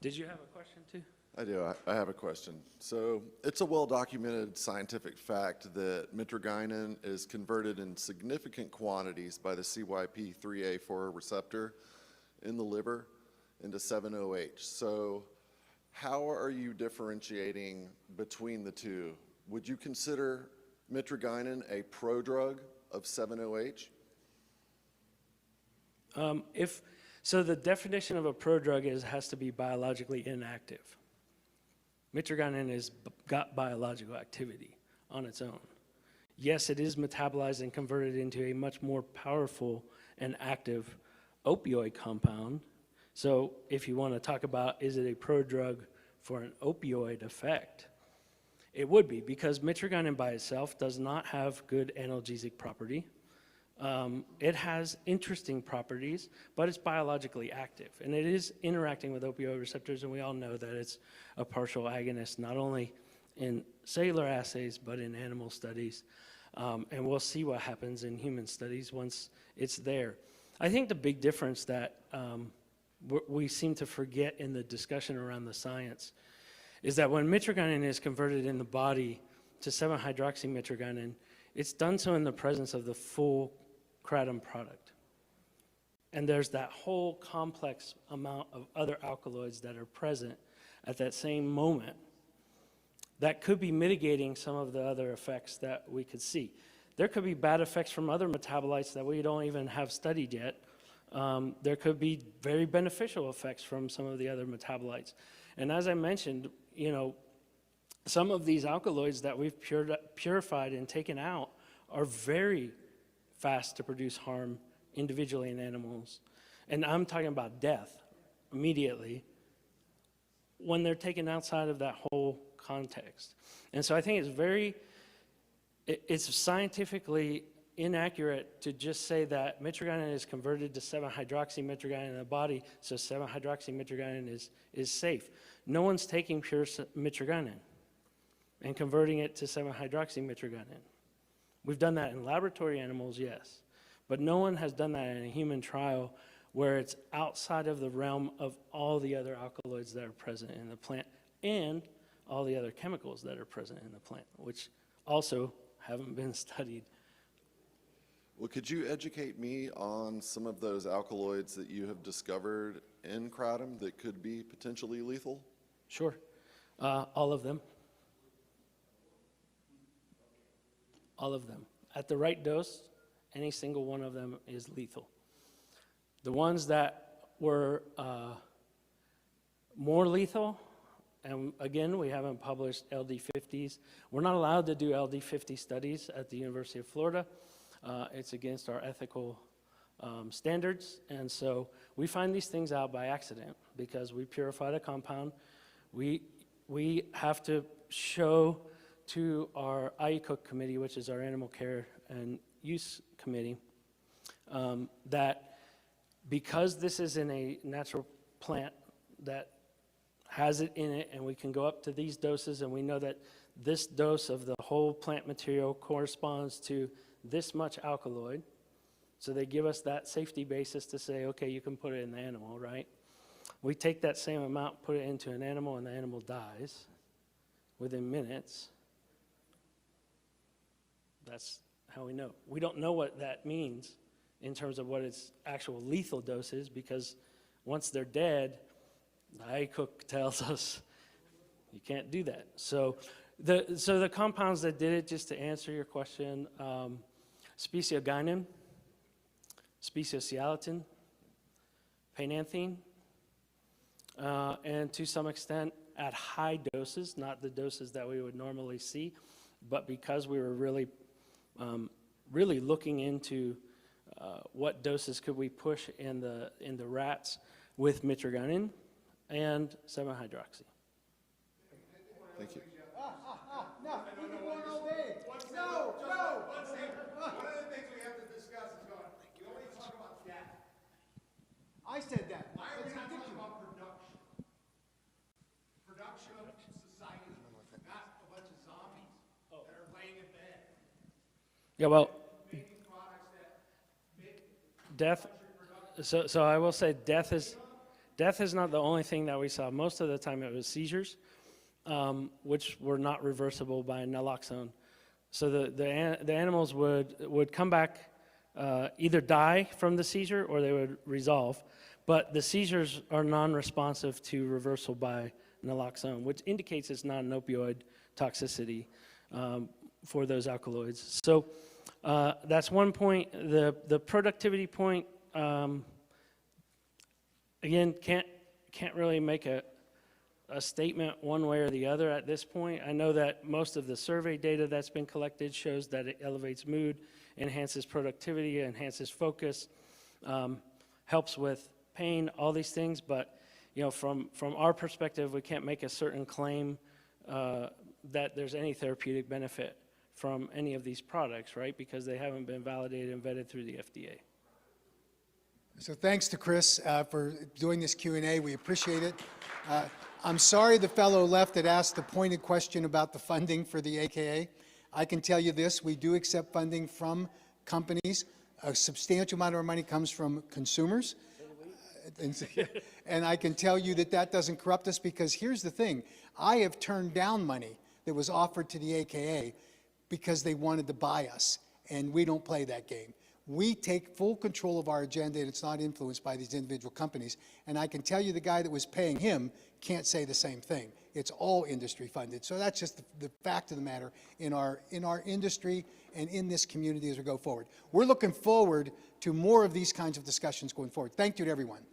Did you have a question too? I do. I have a question. So it's a well-documented scientific fact that mitragynine is converted in significant quantities by the CYP3A4 receptor in the liver into 7OH. So how are you differentiating between the two? Would you consider mitragynine a prodrug of 7OH? So the definition of a prodrug has to be biologically inactive. Mitragynine has got biological activity on its own. Yes, it is metabolized and converted into a much more powerful and active opioid compound. So if you want to talk about, is it a prodrug for an opioid effect? It would be, because mitragynine by itself does not have good analgesic property. It has interesting properties, but it's biologically active, and it is interacting with opioid receptors, and we all know that it's a partial agonist, not only in cellular assays, but in animal studies. And we'll see what happens in human studies once it's there. I think the big difference that we seem to forget in the discussion around the science is that when mitragynine is converted in the body to 7-hydroxymitragynine, it's done so in the presence of the full kratom product. And there's that whole complex amount of other alkaloids that are present at that same moment that could be mitigating some of the other effects that we could see. There could be bad effects from other metabolites that we don't even have studied yet. There could be very beneficial effects from some of the other metabolites. And as I mentioned, you know, some of these alkaloids that we've purified and taken out are very fast to produce harm individually in animals. And I'm talking about death immediately when they're taken outside of that whole context. And so I think it's scientifically inaccurate to just say that mitragynine is converted to 7-hydroxymitragynine in the body, so 7-hydroxymitragynine is safe. No one's taking pure mitragynine and converting it to 7-hydroxymitragynine. We've done that in laboratory animals, yes, but no one has done that in a human trial where it's outside of the realm of all the other alkaloids that are present in the plant and all the other chemicals that are present in the plant, which also haven't been studied. Well, could you educate me on some of those alkaloids that you have discovered in kratom that could be potentially lethal? Sure. All of them. All of them. At the right dose, any single one of them is lethal. The ones that were more lethal, and again, we haven't published LD50s. We're not allowed to do LD50 studies at the University of Florida. It's against our ethical standards, and so we find these things out by accident because we purify the compound. We have to show to our IECOOC committee, which is our animal care and use committee, that because this is in a natural plant that has it in it, and we can go up to these doses, and we know that this dose of the whole plant material corresponds to this much alkaloid. So they give us that safety basis to say, okay, you can put it in the animal, right? We take that same amount, put it into an animal, and the animal dies within minutes. That's how we know. We don't know what that means in terms of what its actual lethal dose is, because once they're dead, the IECOOC tells us you can't do that. So the compounds that did it, just to answer your question, speciogynin, speciosialatin, pananthine, and to some extent at high doses, not the doses that we would normally see, but because we were really looking into what doses could we push in the rats with mitragynine and 7-hydroxy. Thank you. No, we've been going all day. No, no. One of the things we have to discuss is going, we always talk about death. I said that. Why are we That's not talking ridiculous. about production? Production of society, not a bunch of zombies that are laying in bed, Yeah, well, making products that make death, so I will say death is not the only thing that we saw. Most of the time it was seizures, which were not reversible by naloxone. So the animals would come back, either die from the seizure or they would resolve. But the seizures are non-responsive to reversal by naloxone, which indicates it's not an opioid toxicity for those alkaloids. So that's one point. The productivity point, again, can't really make a statement one way or the other at this point. I know that most of the survey data that's been collected shows that it elevates mood, enhances productivity, enhances focus, helps with pain, all these things. But from our perspective, we can't make a certain claim that there's any therapeutic benefit from any of these products, right? Because they haven't been validated and vetted through the FDA. So thanks to Chris for doing this Q&A. We appreciate it. I'm sorry the fellow left that asked the pointed question about the funding for the AKA. I can tell you this, we do accept funding from companies. A substantial amount of our money comes from consumers. And I can tell you that that doesn't corrupt us, because here's the thing. I have turned down money that was offered to the AKA because they wanted to buy us, and we don't play that game. We take full control of our agenda, and it's not influenced by these individual companies. And I can tell you the guy that was paying him can't say the same thing. It's all industry funded. So that's just the fact of the matter in our industry and in this community as we go forward. We're looking forward to more of these kinds of discussions going forward. Thank you to everyone.